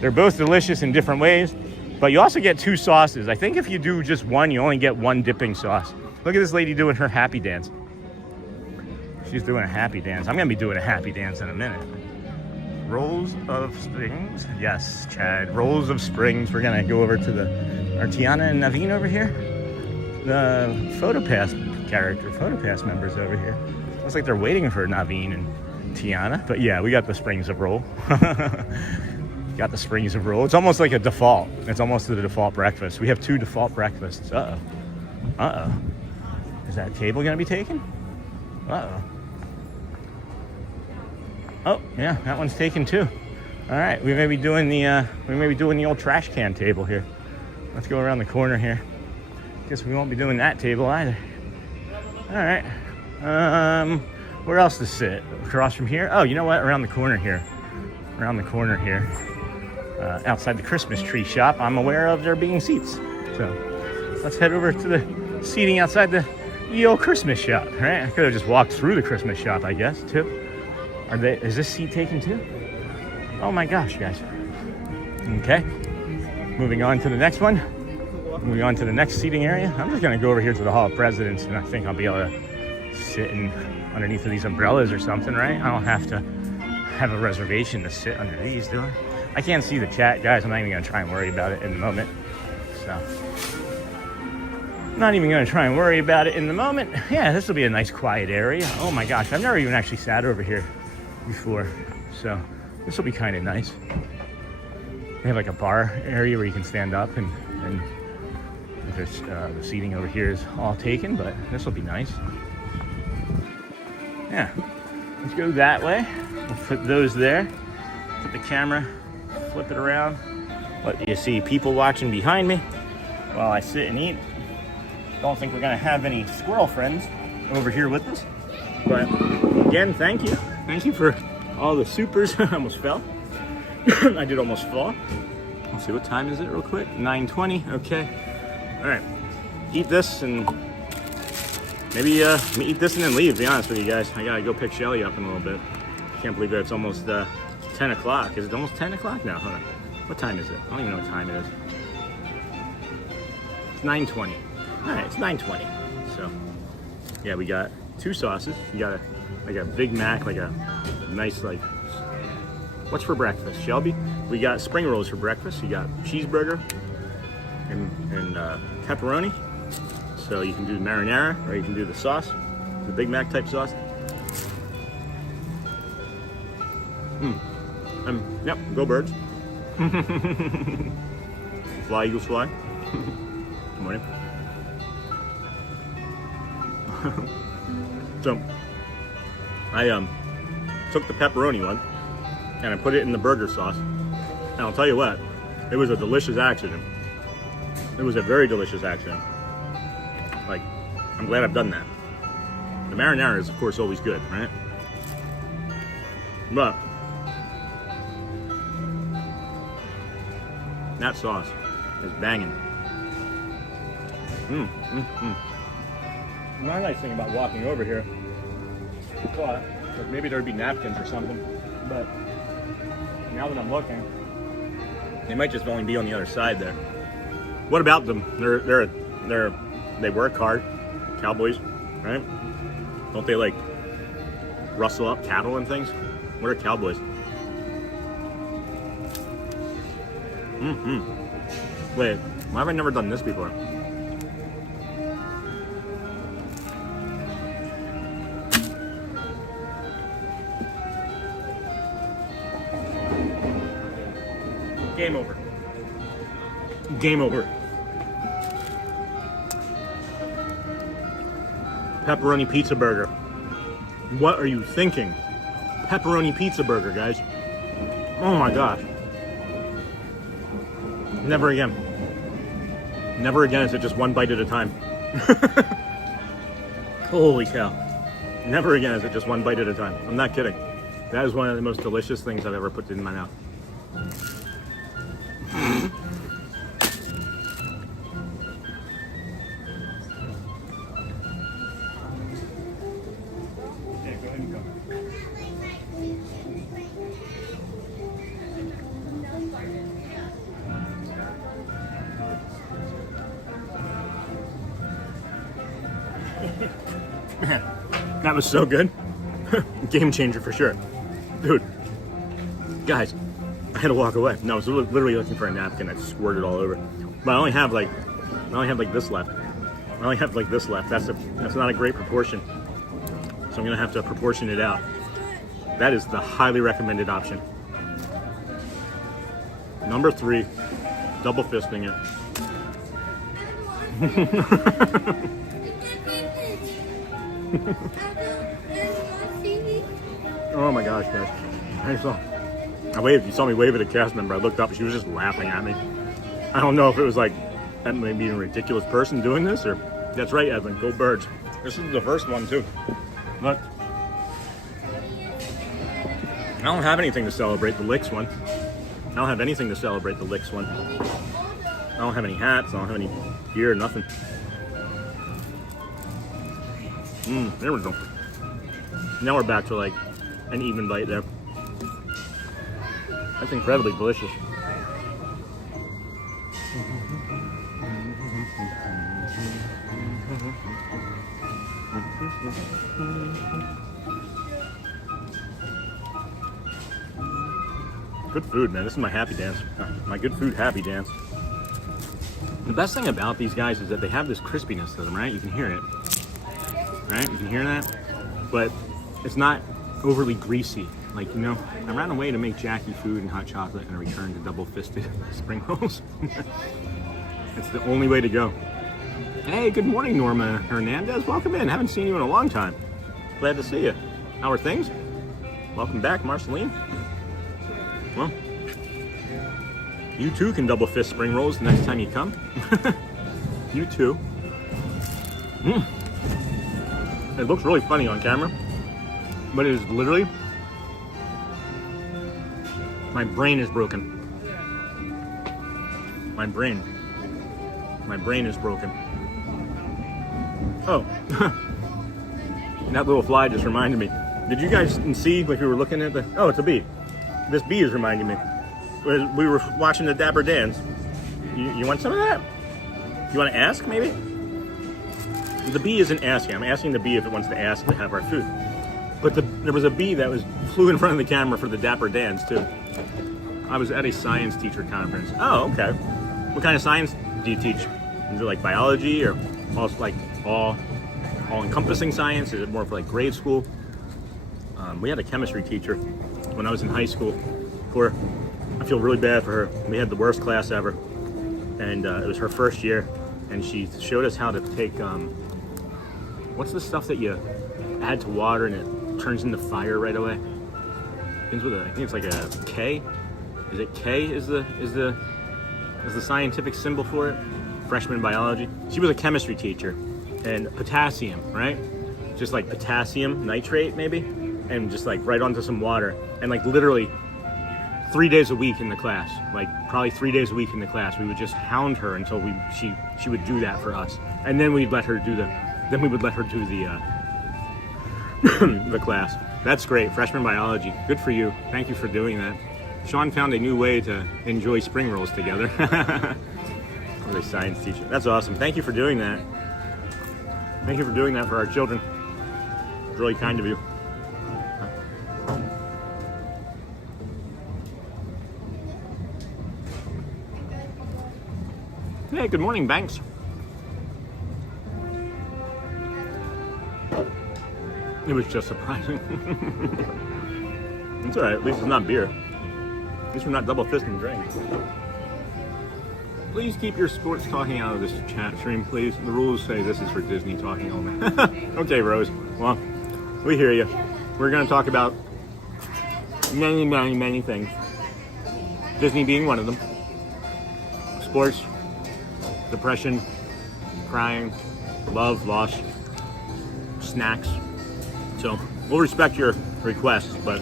They're both delicious in different ways, but you also get 2 sauces. I think if you do just one, you only get 1 dipping sauce. Look at this lady doing her happy dance. She's doing a happy dance. I'm going to be doing a happy dance in a minute. Rolls of Springs. Yes, Chad. Rolls of Springs. We're going to go over to our Tiana and Naveen over here. The PhotoPass members over here. Looks like they're waiting for Naveen and Tiana. But yeah, we got the Springs of Roll. Got the Springs of Roll. It's almost like a default. It's almost the default breakfast. We have 2 default breakfasts. Uh-oh. Is that table going to be taken? Uh-oh. Oh, yeah, that one's taken too. All right, we may be doing the old trash can table here. Let's go around the corner here. Guess we won't be doing that table either. All right. Where else to sit? Across from here? Oh, you know what? Around the corner here. Outside the Christmas tree shop, I'm aware of there being seats. So let's head over to the seating outside the old Christmas shop, right? I could have just walked through the Christmas shop, I guess, too. Is this seat taken too? Oh my gosh, guys. Okay, moving on to the next one. Moving on to the next seating area. I'm just gonna go over here to the Hall of Presidents, and I think I'll be able to sit underneath of these umbrellas or something, right? I don't have to have a reservation to sit under these, do I? I can't see the chat, guys. I'm not even gonna try and worry about it in the moment. So, not even gonna try and worry about it in the moment. Yeah, this will be a nice quiet area. Oh my gosh, I've never even actually sat over here before, so this will be kind of nice. They have like a bar area where you can stand up, and there's the seating over here is all taken, but this will be nice. Yeah, let's go that way. We'll put those there. Put the camera, flip it around. Let you see people watching behind me while I sit and eat. Don't think we're gonna have any squirrel friends over here with us. But again, thank you. Thank you for all the supers. I almost fell. I did almost fall. Let's see, what time is it real quick? 9:20, okay. All right, eat this and maybe eat this and then leave, to be honest with you guys. I gotta go pick Shelly up in a little bit. Can't believe it's almost 10 o'clock. Is it almost 10 o'clock now? Hold on. What time is it? I don't even know what time it is. It's 9:20. All right, it's 9:20. So, yeah, we got 2 sauces. You got a Big Mac, like a nice, like, what's for breakfast, Shelby? We got spring rolls for breakfast. You got cheeseburger and pepperoni. So you can do marinara, or you can do the sauce, the Big Mac type sauce. Yep, go birds. Fly, eagles fly. Good morning. So, I took the pepperoni one and I put it in the burger sauce. And I'll tell you what, it was a delicious accident. It was a very delicious accident. Like, I'm glad I've done that. The marinara is, of course, always good, right? But that sauce is banging. Another nice thing about walking over here, I thought like maybe there'd be napkins or something, but now that I'm looking, they might just only be on the other side there. What about them? They work hard, cowboys, right? Don't they like rustle up cattle and things? What are cowboys? Wait, why have I never done this before? Game over. Game over. Pepperoni pizza burger. What are you thinking? Pepperoni pizza burger, guys. Oh my gosh. Never again. Never again is it just one bite at a time. Holy cow. Never again is it just one bite at a time. I'm not kidding. That is one of the most delicious things I've ever put in my mouth. Man, that was so good. Game changer for sure. Dude, guys, I had to walk away. No, I was literally looking for a napkin. I squirted all over. But I only have like this left. I only have like this left. That's not a great proportion. So I'm gonna have to proportion it out. That is the highly recommended option. Number 3, double fisting it. Oh my gosh, guys. I waved. You saw me wave at a cast member. I looked up and she was just laughing at me. I don't know if it was like, that may be a ridiculous person doing this, or that's right, Evan, go birds. This is the first one too. Look. I don't have anything to celebrate the licks one. I don't have anything to celebrate the licks one. I don't have any hats. I don't have any gear, nothing. There we go. Now we're back to like an even bite there. That's incredibly delicious. Good food, man. This is my happy dance. My good food happy dance. The best thing about these guys is that they have this crispiness to them, right? You can hear it. Right? You can hear that? But it's not overly greasy. Like, you know, I ran away to make Jackie food and hot chocolate and I returned to double-fisted spring rolls. It's the only way to go. Hey, good morning, Norma Hernandez. Welcome in. Haven't seen you in a long time. Glad to see you. How are things? Welcome back, Marceline. Well, you too can double fist spring rolls the next time you come. You too. It looks really funny on camera, but it is literally, my brain is broken. My brain is broken. Oh, that little fly just reminded me. Did you guys see, like we were looking at the, oh, it's a bee. This bee is reminding me. We were watching the Dapper dance. You want some of that? You want to ask, maybe? The bee isn't asking. I'm asking the bee if it wants to ask to have our food. But there was a bee that flew in front of the camera for the Dapper dance, too. I was at a science teacher conference. Oh, okay. What kind of science do you teach? Is it like biology or all-encompassing science? Is it more for like grade school? We had a chemistry teacher when I was in high school. I feel really bad for her. We had the worst class ever. And it was her first year. And she showed us how to take, what's the stuff that you add to water and it turns into fire right away? Begins with I think it's like a K. Is it K is the scientific symbol for it? Freshman biology. She was a chemistry teacher. And potassium, right? Just like potassium nitrate maybe? And just like right onto some water. And like literally 3 days a week in the class. Like probably 3 days a week in the class. We would just hound her until she would do that for us. And then we'd let her do the the class. That's great. Freshman biology. Good for you. Thank you for doing that. Sean found a new way to enjoy spring rolls together. As a science teacher. That's awesome. Thank you for doing that. Thank you for doing that for our children. It's really kind of you. Hey, good morning, Banks. It was just surprising. It's alright, at least it's not beer. At least we're not double fisting drinks. Please keep your sports talking out of this chat stream, please. The rules say this is for Disney talking only. Okay, Rose. Well, we hear you. We're going to talk about many, many, many things. Disney being one of them. Sports, depression, crying, love, loss, snacks. So we'll respect your requests, but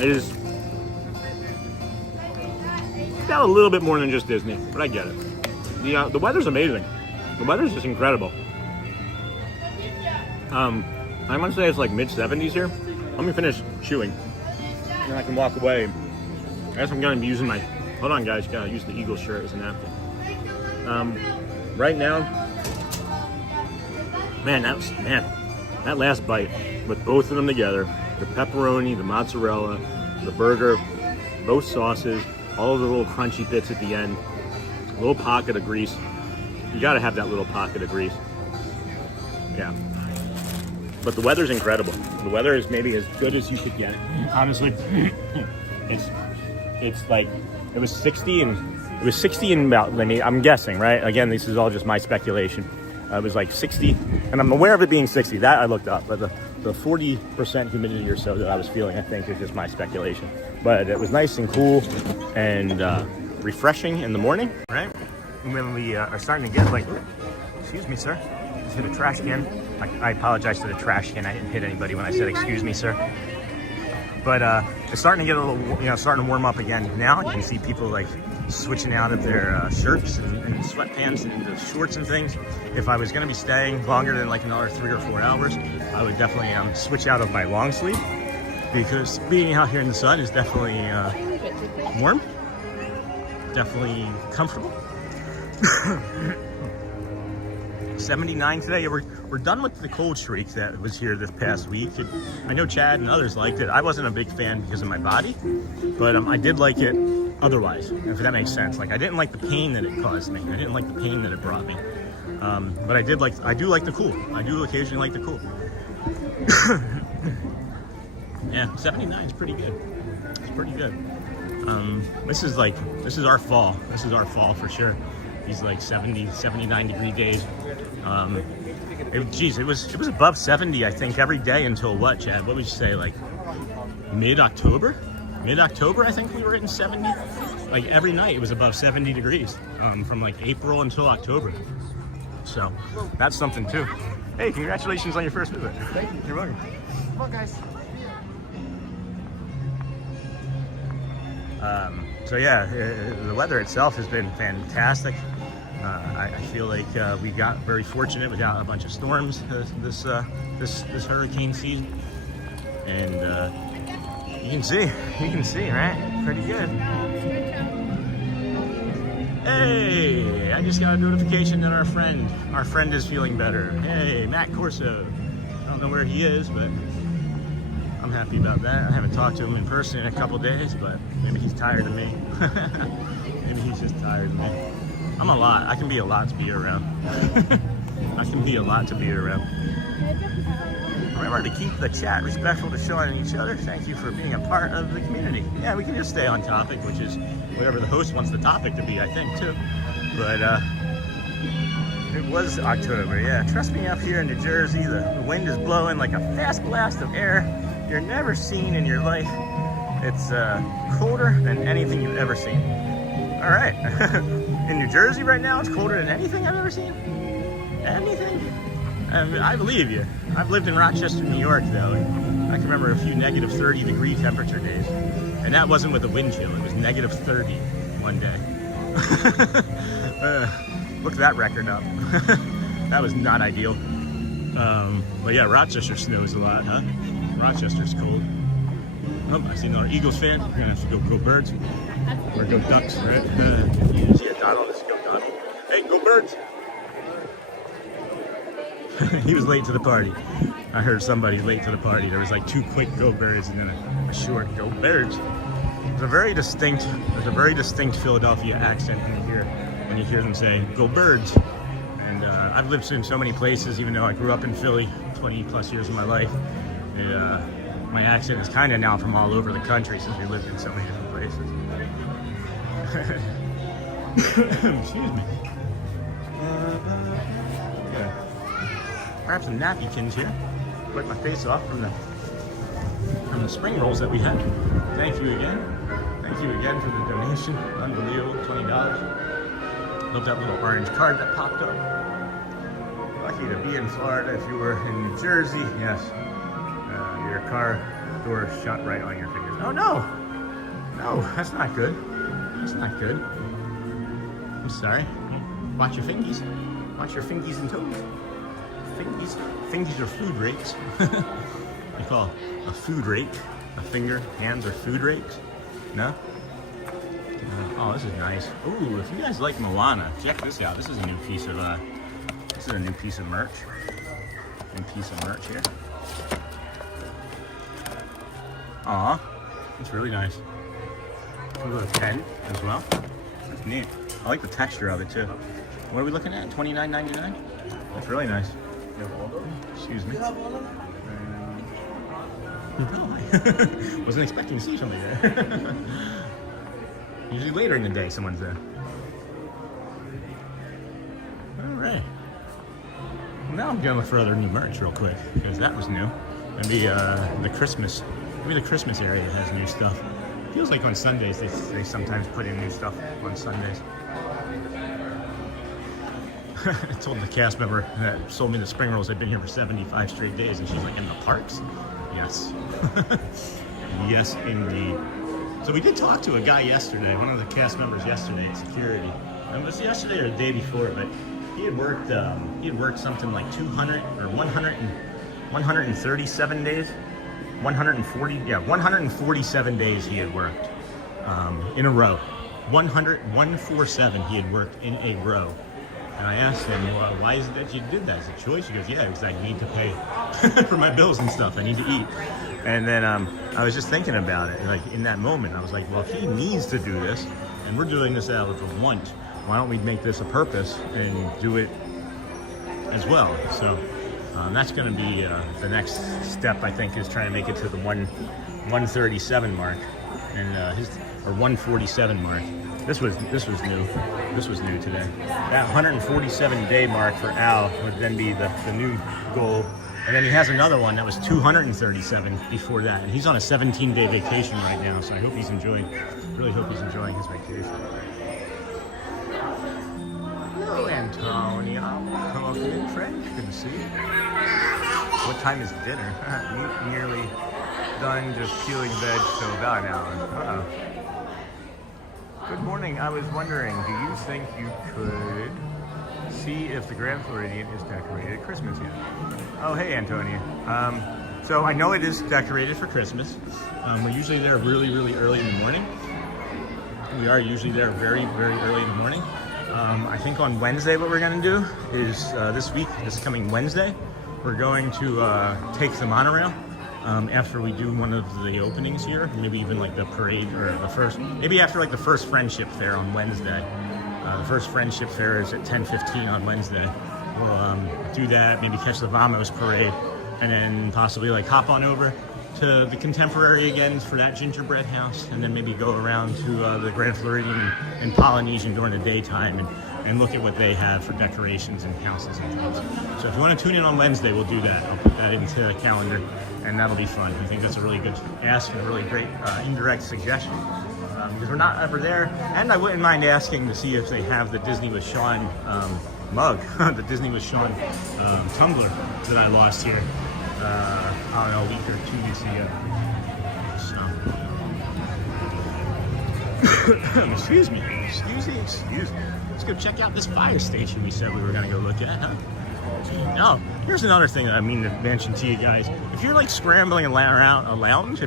it is got a little bit more than just Disney, but I get it. The weather's amazing. The weather's just incredible. I'm gonna say it's like mid-70s here. Let me finish chewing, and I can walk away. I guess I'm gonna be using my. Hold on, guys. Gotta use the Eagle shirt as a napkin. Right now, that last bite with both of them together, the pepperoni, the mozzarella, the burger, both sauces, all of the little crunchy bits at the end, a little pocket of grease. You gotta have that little pocket of grease. Yeah. But the weather's incredible. The weather is maybe as good as you could get. Honestly, it's like it was 60 and about. I mean, I'm guessing, right? Again, this is all just my speculation. It was like 60, and I'm aware of it being 60. That I looked up, but the 40% humidity or so that I was feeling, I think, is just my speculation. But it was nice and cool and refreshing in the morning, right? And when we are starting to get like, excuse me, sir, just hit a trash can. I apologize to the trash can. I didn't hit anybody when I said excuse me, sir. But it's starting to get a little, starting to warm up again. Now you can see people like switching out of their shirts and sweatpants and into shorts and things. If I was going to be staying longer than like another 3 or 4 hours, I would definitely switch out of my long sleeve, because being out here in the sun is definitely warm, definitely comfortable. 79 today. We're done with the cold streak that was here this past week. I know Chad and others liked it. I wasn't a big fan because of my body, but I did like it otherwise, if that makes sense. Like, I didn't like the pain that it caused me. I didn't like the pain that it brought me. But I do like the cool. I do occasionally like the cool. Yeah, 79 is pretty good. It's pretty good. This is our fall. This is our fall for sure. These like 70, 79 degree days. It was above 70, I think, every day until what, Chad? What would you say, like mid-October? Mid-October, I think we were hitting 70. Like every night it was above 70 degrees from like April until October. So that's something too. Hey, congratulations on your first visit. Thank you. You're welcome. Come on, guys. So yeah, the weather itself has been fantastic. I feel like we got very fortunate. We got a bunch of storms this hurricane season, and you can see, right? Pretty good. Hey, I just got a notification that our friend is feeling better. Hey, Matt Corso. I don't know where he is, but I'm happy about that. I haven't talked to him in person in a couple days, but maybe he's tired of me. Maybe he's just tired of me. I'm a lot. I can be a lot to be around. I can be a lot to be around. Remember to keep the chat respectful to Sean and each other. Thank you for being a part of the community. Yeah, we can just stay on topic, which is whatever the host wants the topic to be, I think, too. But it was October, yeah. Trust me, up here in New Jersey, the wind is blowing like a fast blast of air you're never seen in your life. It's colder than anything you've ever seen. All right. In New Jersey right now, it's colder than anything I've ever seen. Anything? I believe you. I've lived in Rochester, New York, though. I can remember a few negative 30 degree temperature days. And that wasn't with a wind chill. It was negative 30 one day. Look that record up. That was not ideal. But yeah, Rochester snows a lot, huh? Rochester's cold. Oh, I see another Eagles fan. We're gonna have to go Birds. Or go Ducks, right? See a Donald, let's go Donald. Hey, go Birds! He was late to the party. I heard somebody late to the party. There was like 2 quick go Birds and then a short go Birds. There's a very distinct Philadelphia accent when you hear them say go Birds. And I've lived in so many places, even though I grew up in Philly 20 plus years of my life. My accent is kind of now from all over the country since we lived in so many different places. Excuse me. Yeah. Grab some napkins here. Wipe my face off from the spring rolls that we had. Thank you again. Thank you again for the donation. Unbelievable, $20. Love that little orange card that popped up. Lucky to be in Florida. If you were in New Jersey, yes. Your car door shut right on your fingers. Oh no! No, that's not good. That's not good. I'm sorry. Watch your fingies. Watch your fingies and toes. Fingies are food rakes. You call a food rake a finger. Hands are food rakes. No? Oh, this is nice. Ooh, if you guys like Moana, check this out. This is a new piece of merch. New piece of merch here. Aw, it's really nice. A little pen as well. That's neat. I like the texture of it too. What are we looking at? $29.99? That's really nice. Excuse me. Wasn't expecting to see somebody there. Usually later in the day, someone's there. All right. Well, now I'm gonna look for other new merch real quick because that was new. Maybe the Christmas area has new stuff. Feels like on Sundays they sometimes put in new stuff on Sundays. I told the cast member that sold me the spring rolls I've been here for 75 straight days, and she's like, in the parks? Yes. Yes, indeed. So we did talk to a guy yesterday, one of the cast members yesterday at security. It was yesterday or the day before, but he had worked something like 200 or 137 days. 147 days he had worked in a row. 147 he had worked in a row. And I asked him, well, why is it that you did that? Is it a choice? He goes, yeah, because I need to pay for my bills and stuff. I need to eat. And then I was just thinking about it. Like in that moment, I was like, well, if he needs to do this, and we're doing this out of a want, why don't we make this a purpose and do it as well? So that's going to be the next step, I think, is trying to make it to the 137 mark, and or 147 mark. This was new. This was new today. That 147-day mark for Al would then be the new goal. And then he has another one that was 237 before that. And he's on a 17-day vacation right now, so I hope he's enjoying, really hope he's enjoying his vacation. Hello, Antonio. Welcome in, friend. Good to see you. What time is dinner? Nearly done, just peeling veg, so about an hour. Uh-oh. Good morning. I was wondering, do you think you could see if the Grand Floridian is decorated at Christmas yet? Oh, hey, Antonia. So I know it is decorated for Christmas. We're usually there really, really early in the morning. We are usually there very, very early in the morning. I think on Wednesday what we're going to do is this coming Wednesday, we're going to take the monorail. After we do one of the openings here, maybe even like the parade or maybe after like the first friendship fair on Wednesday. The first friendship fair is at 10:15 on Wednesday. We'll do that, maybe catch the Vamos parade, and then possibly like hop on over to the Contemporary again for that gingerbread house, and then maybe go around to the Grand Floridian and Polynesian during the daytime and look at what they have for decorations and houses and things. So if you want to tune in on Wednesday, we'll do that. I'll put that into the calendar, and that'll be fun. I think that's a really good ask and a really great indirect suggestion. Because we're not ever there, and I wouldn't mind asking to see if they have the Disney with Sean mug, the Disney with Sean tumbler that I lost here, I don't know, a week or 2 weeks ago. So, excuse me. Let's go check out this fire station we said we were gonna go look at, huh? Oh, here's another thing that I mean to mention to you guys. If you're like scrambling around a lounge,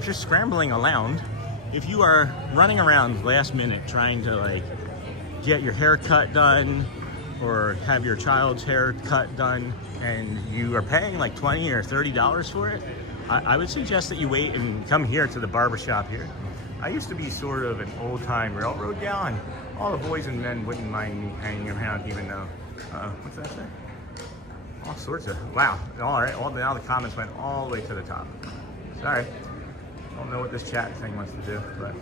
if you are running around last minute trying to like get your hair cut done or have your child's hair cut done and you are paying like $20 or $30 for it, I would suggest that you wait and come here to the barbershop here. I used to be sort of an old-time railroad gal, and all the boys and men wouldn't mind me hanging around even though, what's that say? All sorts of, wow, all right, now the comments went all the way to the top. Sorry. I don't know what this chat thing wants to do, but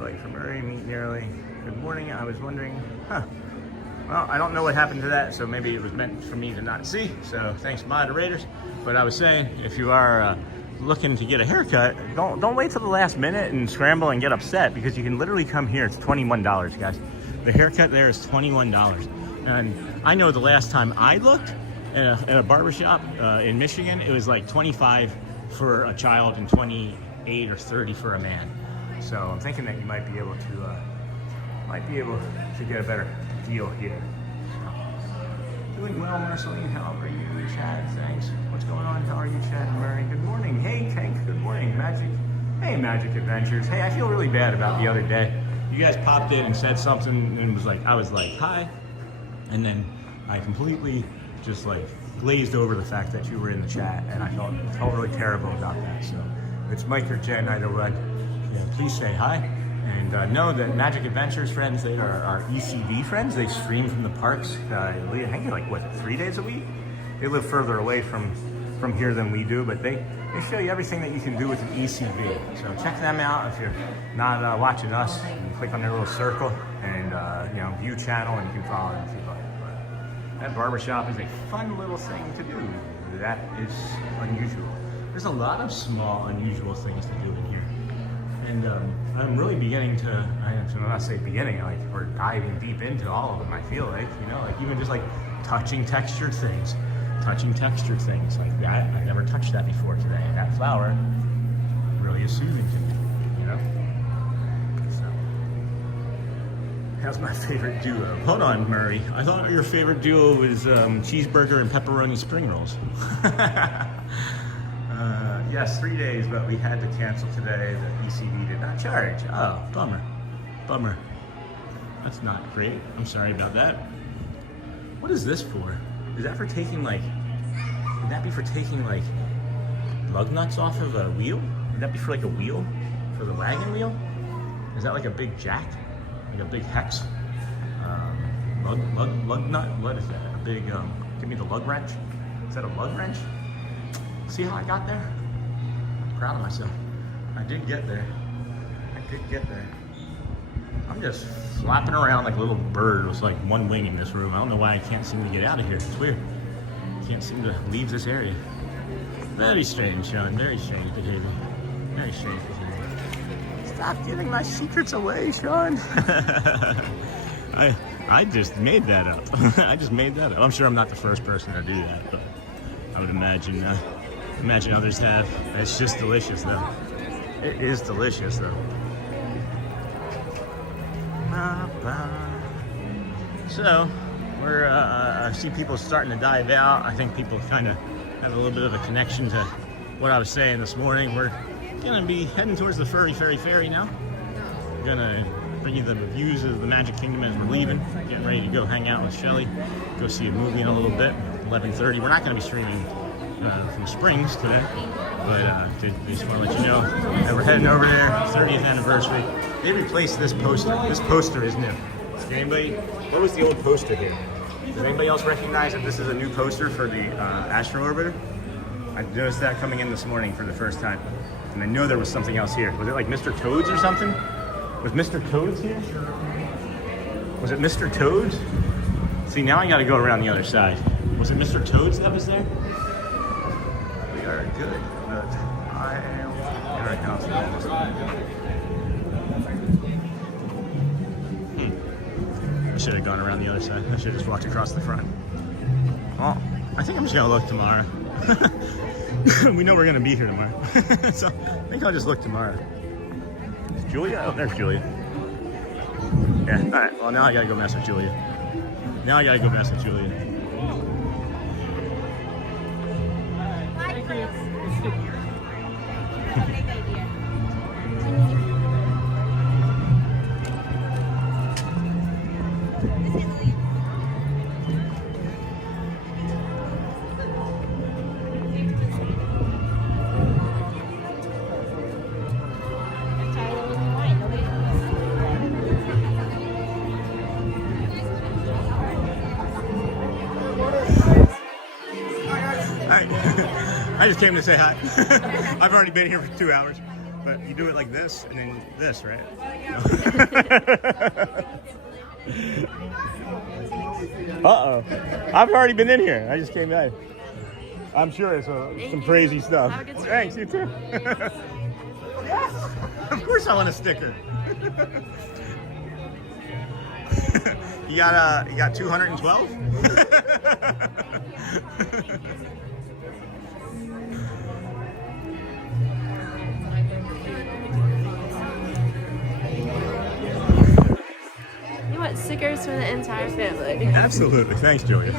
like from Murray, meet nearly. Good morning. I was wondering, well, I don't know what happened to that, so maybe it was meant for me to not see. So thanks, moderators. But I was saying, if you are looking to get a haircut, don't wait till the last minute and scramble and get upset, because you can literally come here. It's $21, guys. The haircut there is $21, and I know the last time I looked at a barbershop in Michigan, it was like $25 for a child and $28 or $30 for a man. So I'm thinking that you might be able to get a better deal here. So, doing well, Marceline. How are you, Chad? Thanks. What's going on? How are you, Chad and Murray? Good morning. Hey, Tank. Good morning, Magic. Hey, Magic Adventures. Hey, I feel really bad about the other day. You guys popped in and said something, and I was like, hi, and then I completely just like glazed over the fact that you were in the chat, and I felt really terrible about that. So it's Mike or Jen, either one. Yeah, please say hi, and know that Magic Adventures friends, they are our ECV friends. They stream from the parks. I think like 3 days a week. They live further away from here than we do, but they show you everything that you can do with an ECV. So check them out if you're not watching us. You can click on their little circle and view channel, and you can follow them if you'd like. That barbershop is a fun little thing to do. That is unusual. There's a lot of small, unusual things to do in here. And I'm really beginning to, I'm not saying beginning, like we're diving deep into all of them, I feel like, like even just like touching textured things like that. I've never touched that before today. And that flower really is soothing to me, So, how's my favorite duo? Hold on, Murray. I thought your favorite duo was cheeseburger and pepperoni spring rolls. Yes, 3 days, but we had to cancel today. The ECV did not charge. Oh, bummer. That's not great. I'm sorry about that. What is this for? Is that for taking like, would that be for taking like lug nuts off of a wheel? Would that be for like a wheel? For the wagon wheel? Is that like a big jack? Like a big hex? Lug nut? What is that? A big, give me the lug wrench. Is that a lug wrench? See how I got there? I'm proud of myself. I did get there. I did get there. I'm just flapping around like a little bird with like one wing in this room. I don't know why I can't seem to get out of here. It's weird. I can't seem to leave this area. Very strange, Sean. Very strange behavior. Very strange behavior. Stop giving my secrets away, Sean. I just made that up. I just made that up. I'm sure I'm not the first person to do that, but I would imagine others have. It's just delicious, though. It is delicious, though. So, I see people starting to dive out. I think people kind of have a little bit of a connection to what I was saying this morning. We're gonna be heading towards the Furry Fairy Ferry now. We're gonna bring you the views of the Magic Kingdom as we're leaving. Getting ready to go hang out with Shelly. Go see a movie in a little bit. 11:30. We're not gonna be streaming from Springs today, but I just want to let you know that we're heading over there. 30th anniversary. They replaced this poster. This poster is new. Does anybody? What was the old poster here? Does anybody else recognize that this is a new poster for the Astro Orbiter? I noticed that coming in this morning for the first time, and I know there was something else here. Was it like Mr. Toads or something? Was Mr. Toads here? Was it Mr. Toads? See, now I got to go around the other side. Was it Mr. Toads that was there? We are good, but I am right now. I should have gone around the other side. I should have just walked across the front. Well, I think I'm just gonna look tomorrow. We know we're gonna be here tomorrow. So I think I'll just look tomorrow. Is Julia? Oh, there's Julia. Yeah, all right. Well, now I gotta go mess with Julia. Now I gotta go mess with Julia. I just came to say hi. I've already been here for 2 hours, but you do it like this and then this, right? Uh-oh. I've already been in here. I just came back. I'm sure it's some crazy stuff. Thanks, you too. Yes! Of course I want a sticker. You got 212? You want stickers for the entire family. Absolutely. Thanks, Julia.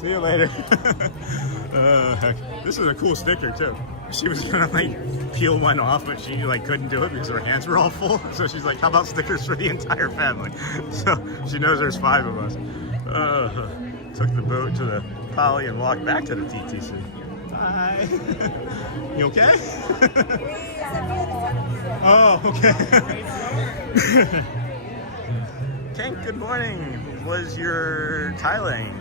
See you later. This is a cool sticker too. She was gonna like peel one off, but she like couldn't do it because her hands were all full. So she's like, "How about stickers for the entire family?" So she knows there's 5 of us. Took the boat to the Poly and walked back to the TTC. Bye. You okay? Oh, okay. Tank, good morning. Was your Thailand?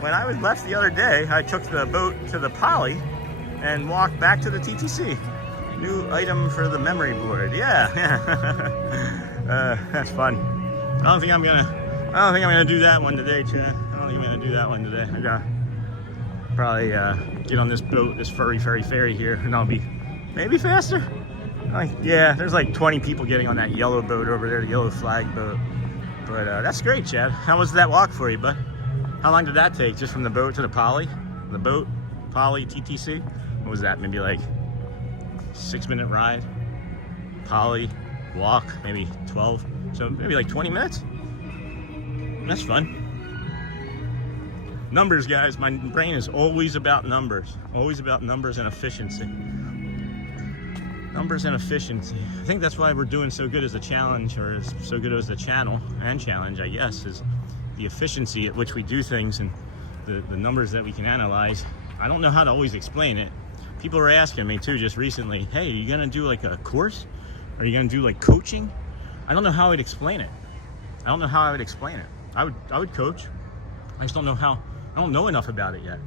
When I was left the other day, I took the boat to the Poly and walked back to the TTC. New item for the memory board. Yeah. That's fun. I don't think I'm gonna do that one today, Chad. I don't think I'm gonna do that one today. I gotta probably get on this boat, this Furry Fairy Ferry here, and I'll be maybe faster. Yeah, there's like 20 people getting on that yellow boat over there, the yellow flag boat. But that's great, Chad. How was that walk for you, bud? How long did that take, just from the boat to the Poly? The boat, Poly, TTC? What was that, maybe like 6-minute ride? Poly, walk, maybe 12. So maybe like 20 minutes? That's fun. Numbers, guys. My brain is always about numbers. Always about numbers and efficiency. Numbers and efficiency. I think that's why we're doing so good as a challenge, or so good as a channel and challenge, I guess, is the efficiency at which we do things and the numbers that we can analyze. I don't know how to always explain it. People were asking me too just recently, hey, are you gonna do like a course? Are you gonna do like coaching? I don't know how I'd explain it. I don't know how I would explain it. I would coach. I just don't know how. I don't know enough about it yet.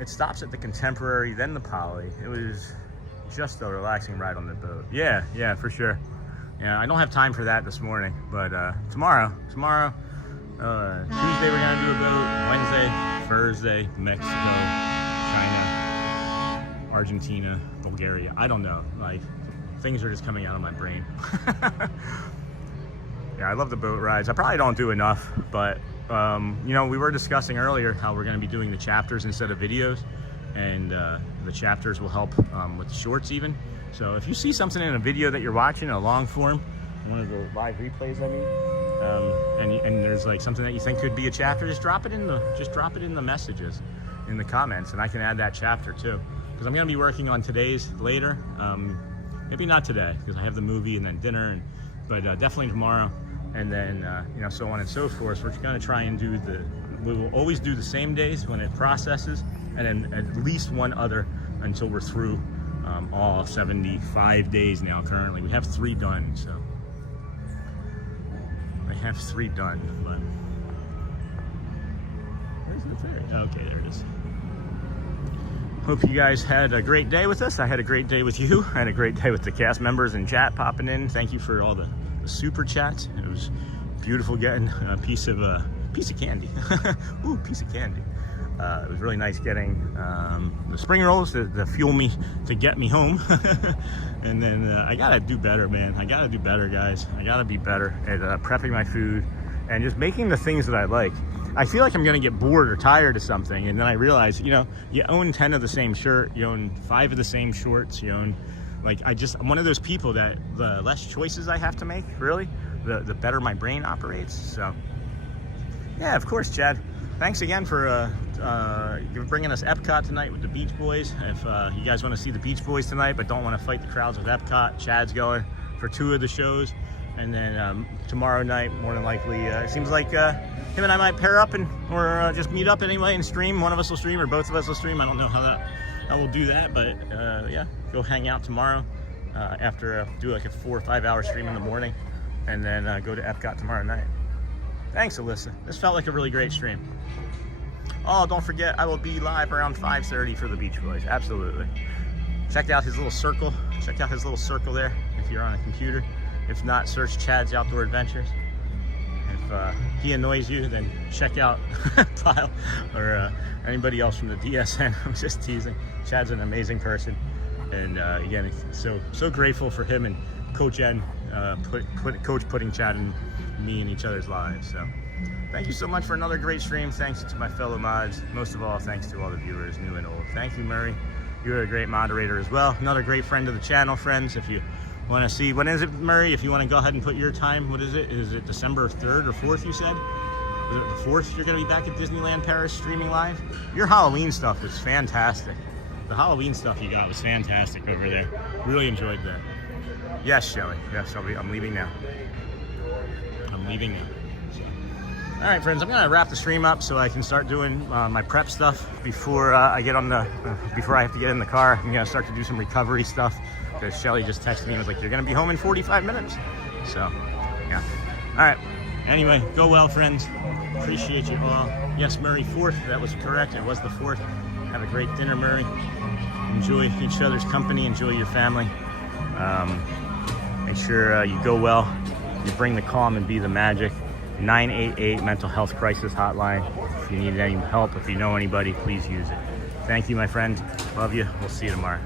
It stops at the Contemporary, then the Poly. It was just a relaxing ride on the boat. Yeah, for sure. Yeah, I don't have time for that this morning, but tomorrow, Tuesday we're gonna do a boat. Wednesday, Thursday, Mexico, China, Argentina, Bulgaria. I don't know. Like, things are just coming out of my brain. Yeah, I love the boat rides. I probably don't do enough, but you know, we were discussing earlier how we're going to be doing the chapters instead of videos, and the chapters will help with the shorts even. So if you see something in a video that you're watching, a long form, one of the live replays, I mean, and there's like something that you think could be a chapter, just drop it in the messages, in the comments, and I can add that chapter too. Because I'm going to be working on today's later. Maybe not today because I have the movie and then dinner, but definitely tomorrow. And then, you know, so on and so forth. We're going to try and we will always do the same days when it processes, and then at least one other until we're through all 75 days now currently. We have 3 done, so. I have 3 done, but. Where's the ferry? Okay, there it is. Hope you guys had a great day with us. I had a great day with you. I had a great day with the cast members and chat popping in. Thank you for all the super chats. It was beautiful getting a piece of candy. Ooh, piece of candy. It was really nice getting the spring rolls to fuel me to get me home. And then I gotta do better, man. I gotta do better, guys. I gotta be better at prepping my food and just making the things that I like. I feel like I'm gonna get bored or tired of something, and then I realize, you know, you own 10 of the same shirt, you own 5 of the same shorts, you own, like, I'm one of those people that the less choices I have to make, really, the better my brain operates. So, yeah, of course, Chad. Thanks again for bringing us Epcot tonight with the Beach Boys. If you guys want to see the Beach Boys tonight but don't want to fight the crowds with Epcot, Chad's going for 2 of the shows. And then tomorrow night, more than likely, it seems like him and I might pair up or just meet up anyway and stream. One of us will stream or both of us will stream. I don't know how we'll do that, but yeah, go hang out tomorrow after do like a 4 or 5 hour stream in the morning, and then go to Epcot tomorrow night. Thanks, Alyssa. This felt like a really great stream. Oh, don't forget, I will be live around 5:30 for the Beach Boys. Absolutely. Check out his little circle. Check out his little circle there if you're on a computer. If not, search Chad's Outdoor Adventures. If he annoys you, then check out Pyle or anybody else from the DSN. I'm just teasing. Chad's an amazing person, and again, so grateful for him and Coach N, Coach putting Chad and me in each other's lives. So thank you so much for another great stream. Thanks to my fellow mods. Most of all, thanks to all the viewers, new and old. Thank you, Murray. You're a great moderator as well. Another great friend of the channel, friends. If you want to see, when is it, Murray? If you want to go ahead and put your time, what is it? Is it December 3rd or 4th, you said? Is it the 4th you're going to be back at Disneyland Paris streaming live? Your Halloween stuff was fantastic. The Halloween stuff you got was fantastic over there. Really enjoyed that. Yes, Shelly. Yes, I'm leaving now. I'm leaving now. All right, friends, I'm gonna wrap the stream up so I can start doing my prep stuff before I get on before I have to get in the car. I'm gonna start to do some recovery stuff because Shelly just texted me and was like, "You're gonna be home in 45 minutes." So, yeah. All right. Anyway, go well, friends. Appreciate you all. Yes, Murray, 4th. That was correct. It was the 4th. Have a great dinner, Murray. Enjoy each other's company. Enjoy your family. Make sure you go well. You bring the calm and be the magic. 988 Mental Health Crisis Hotline. If you need any help, if you know anybody, please use it. Thank you, my friend. Love you. We'll see you tomorrow.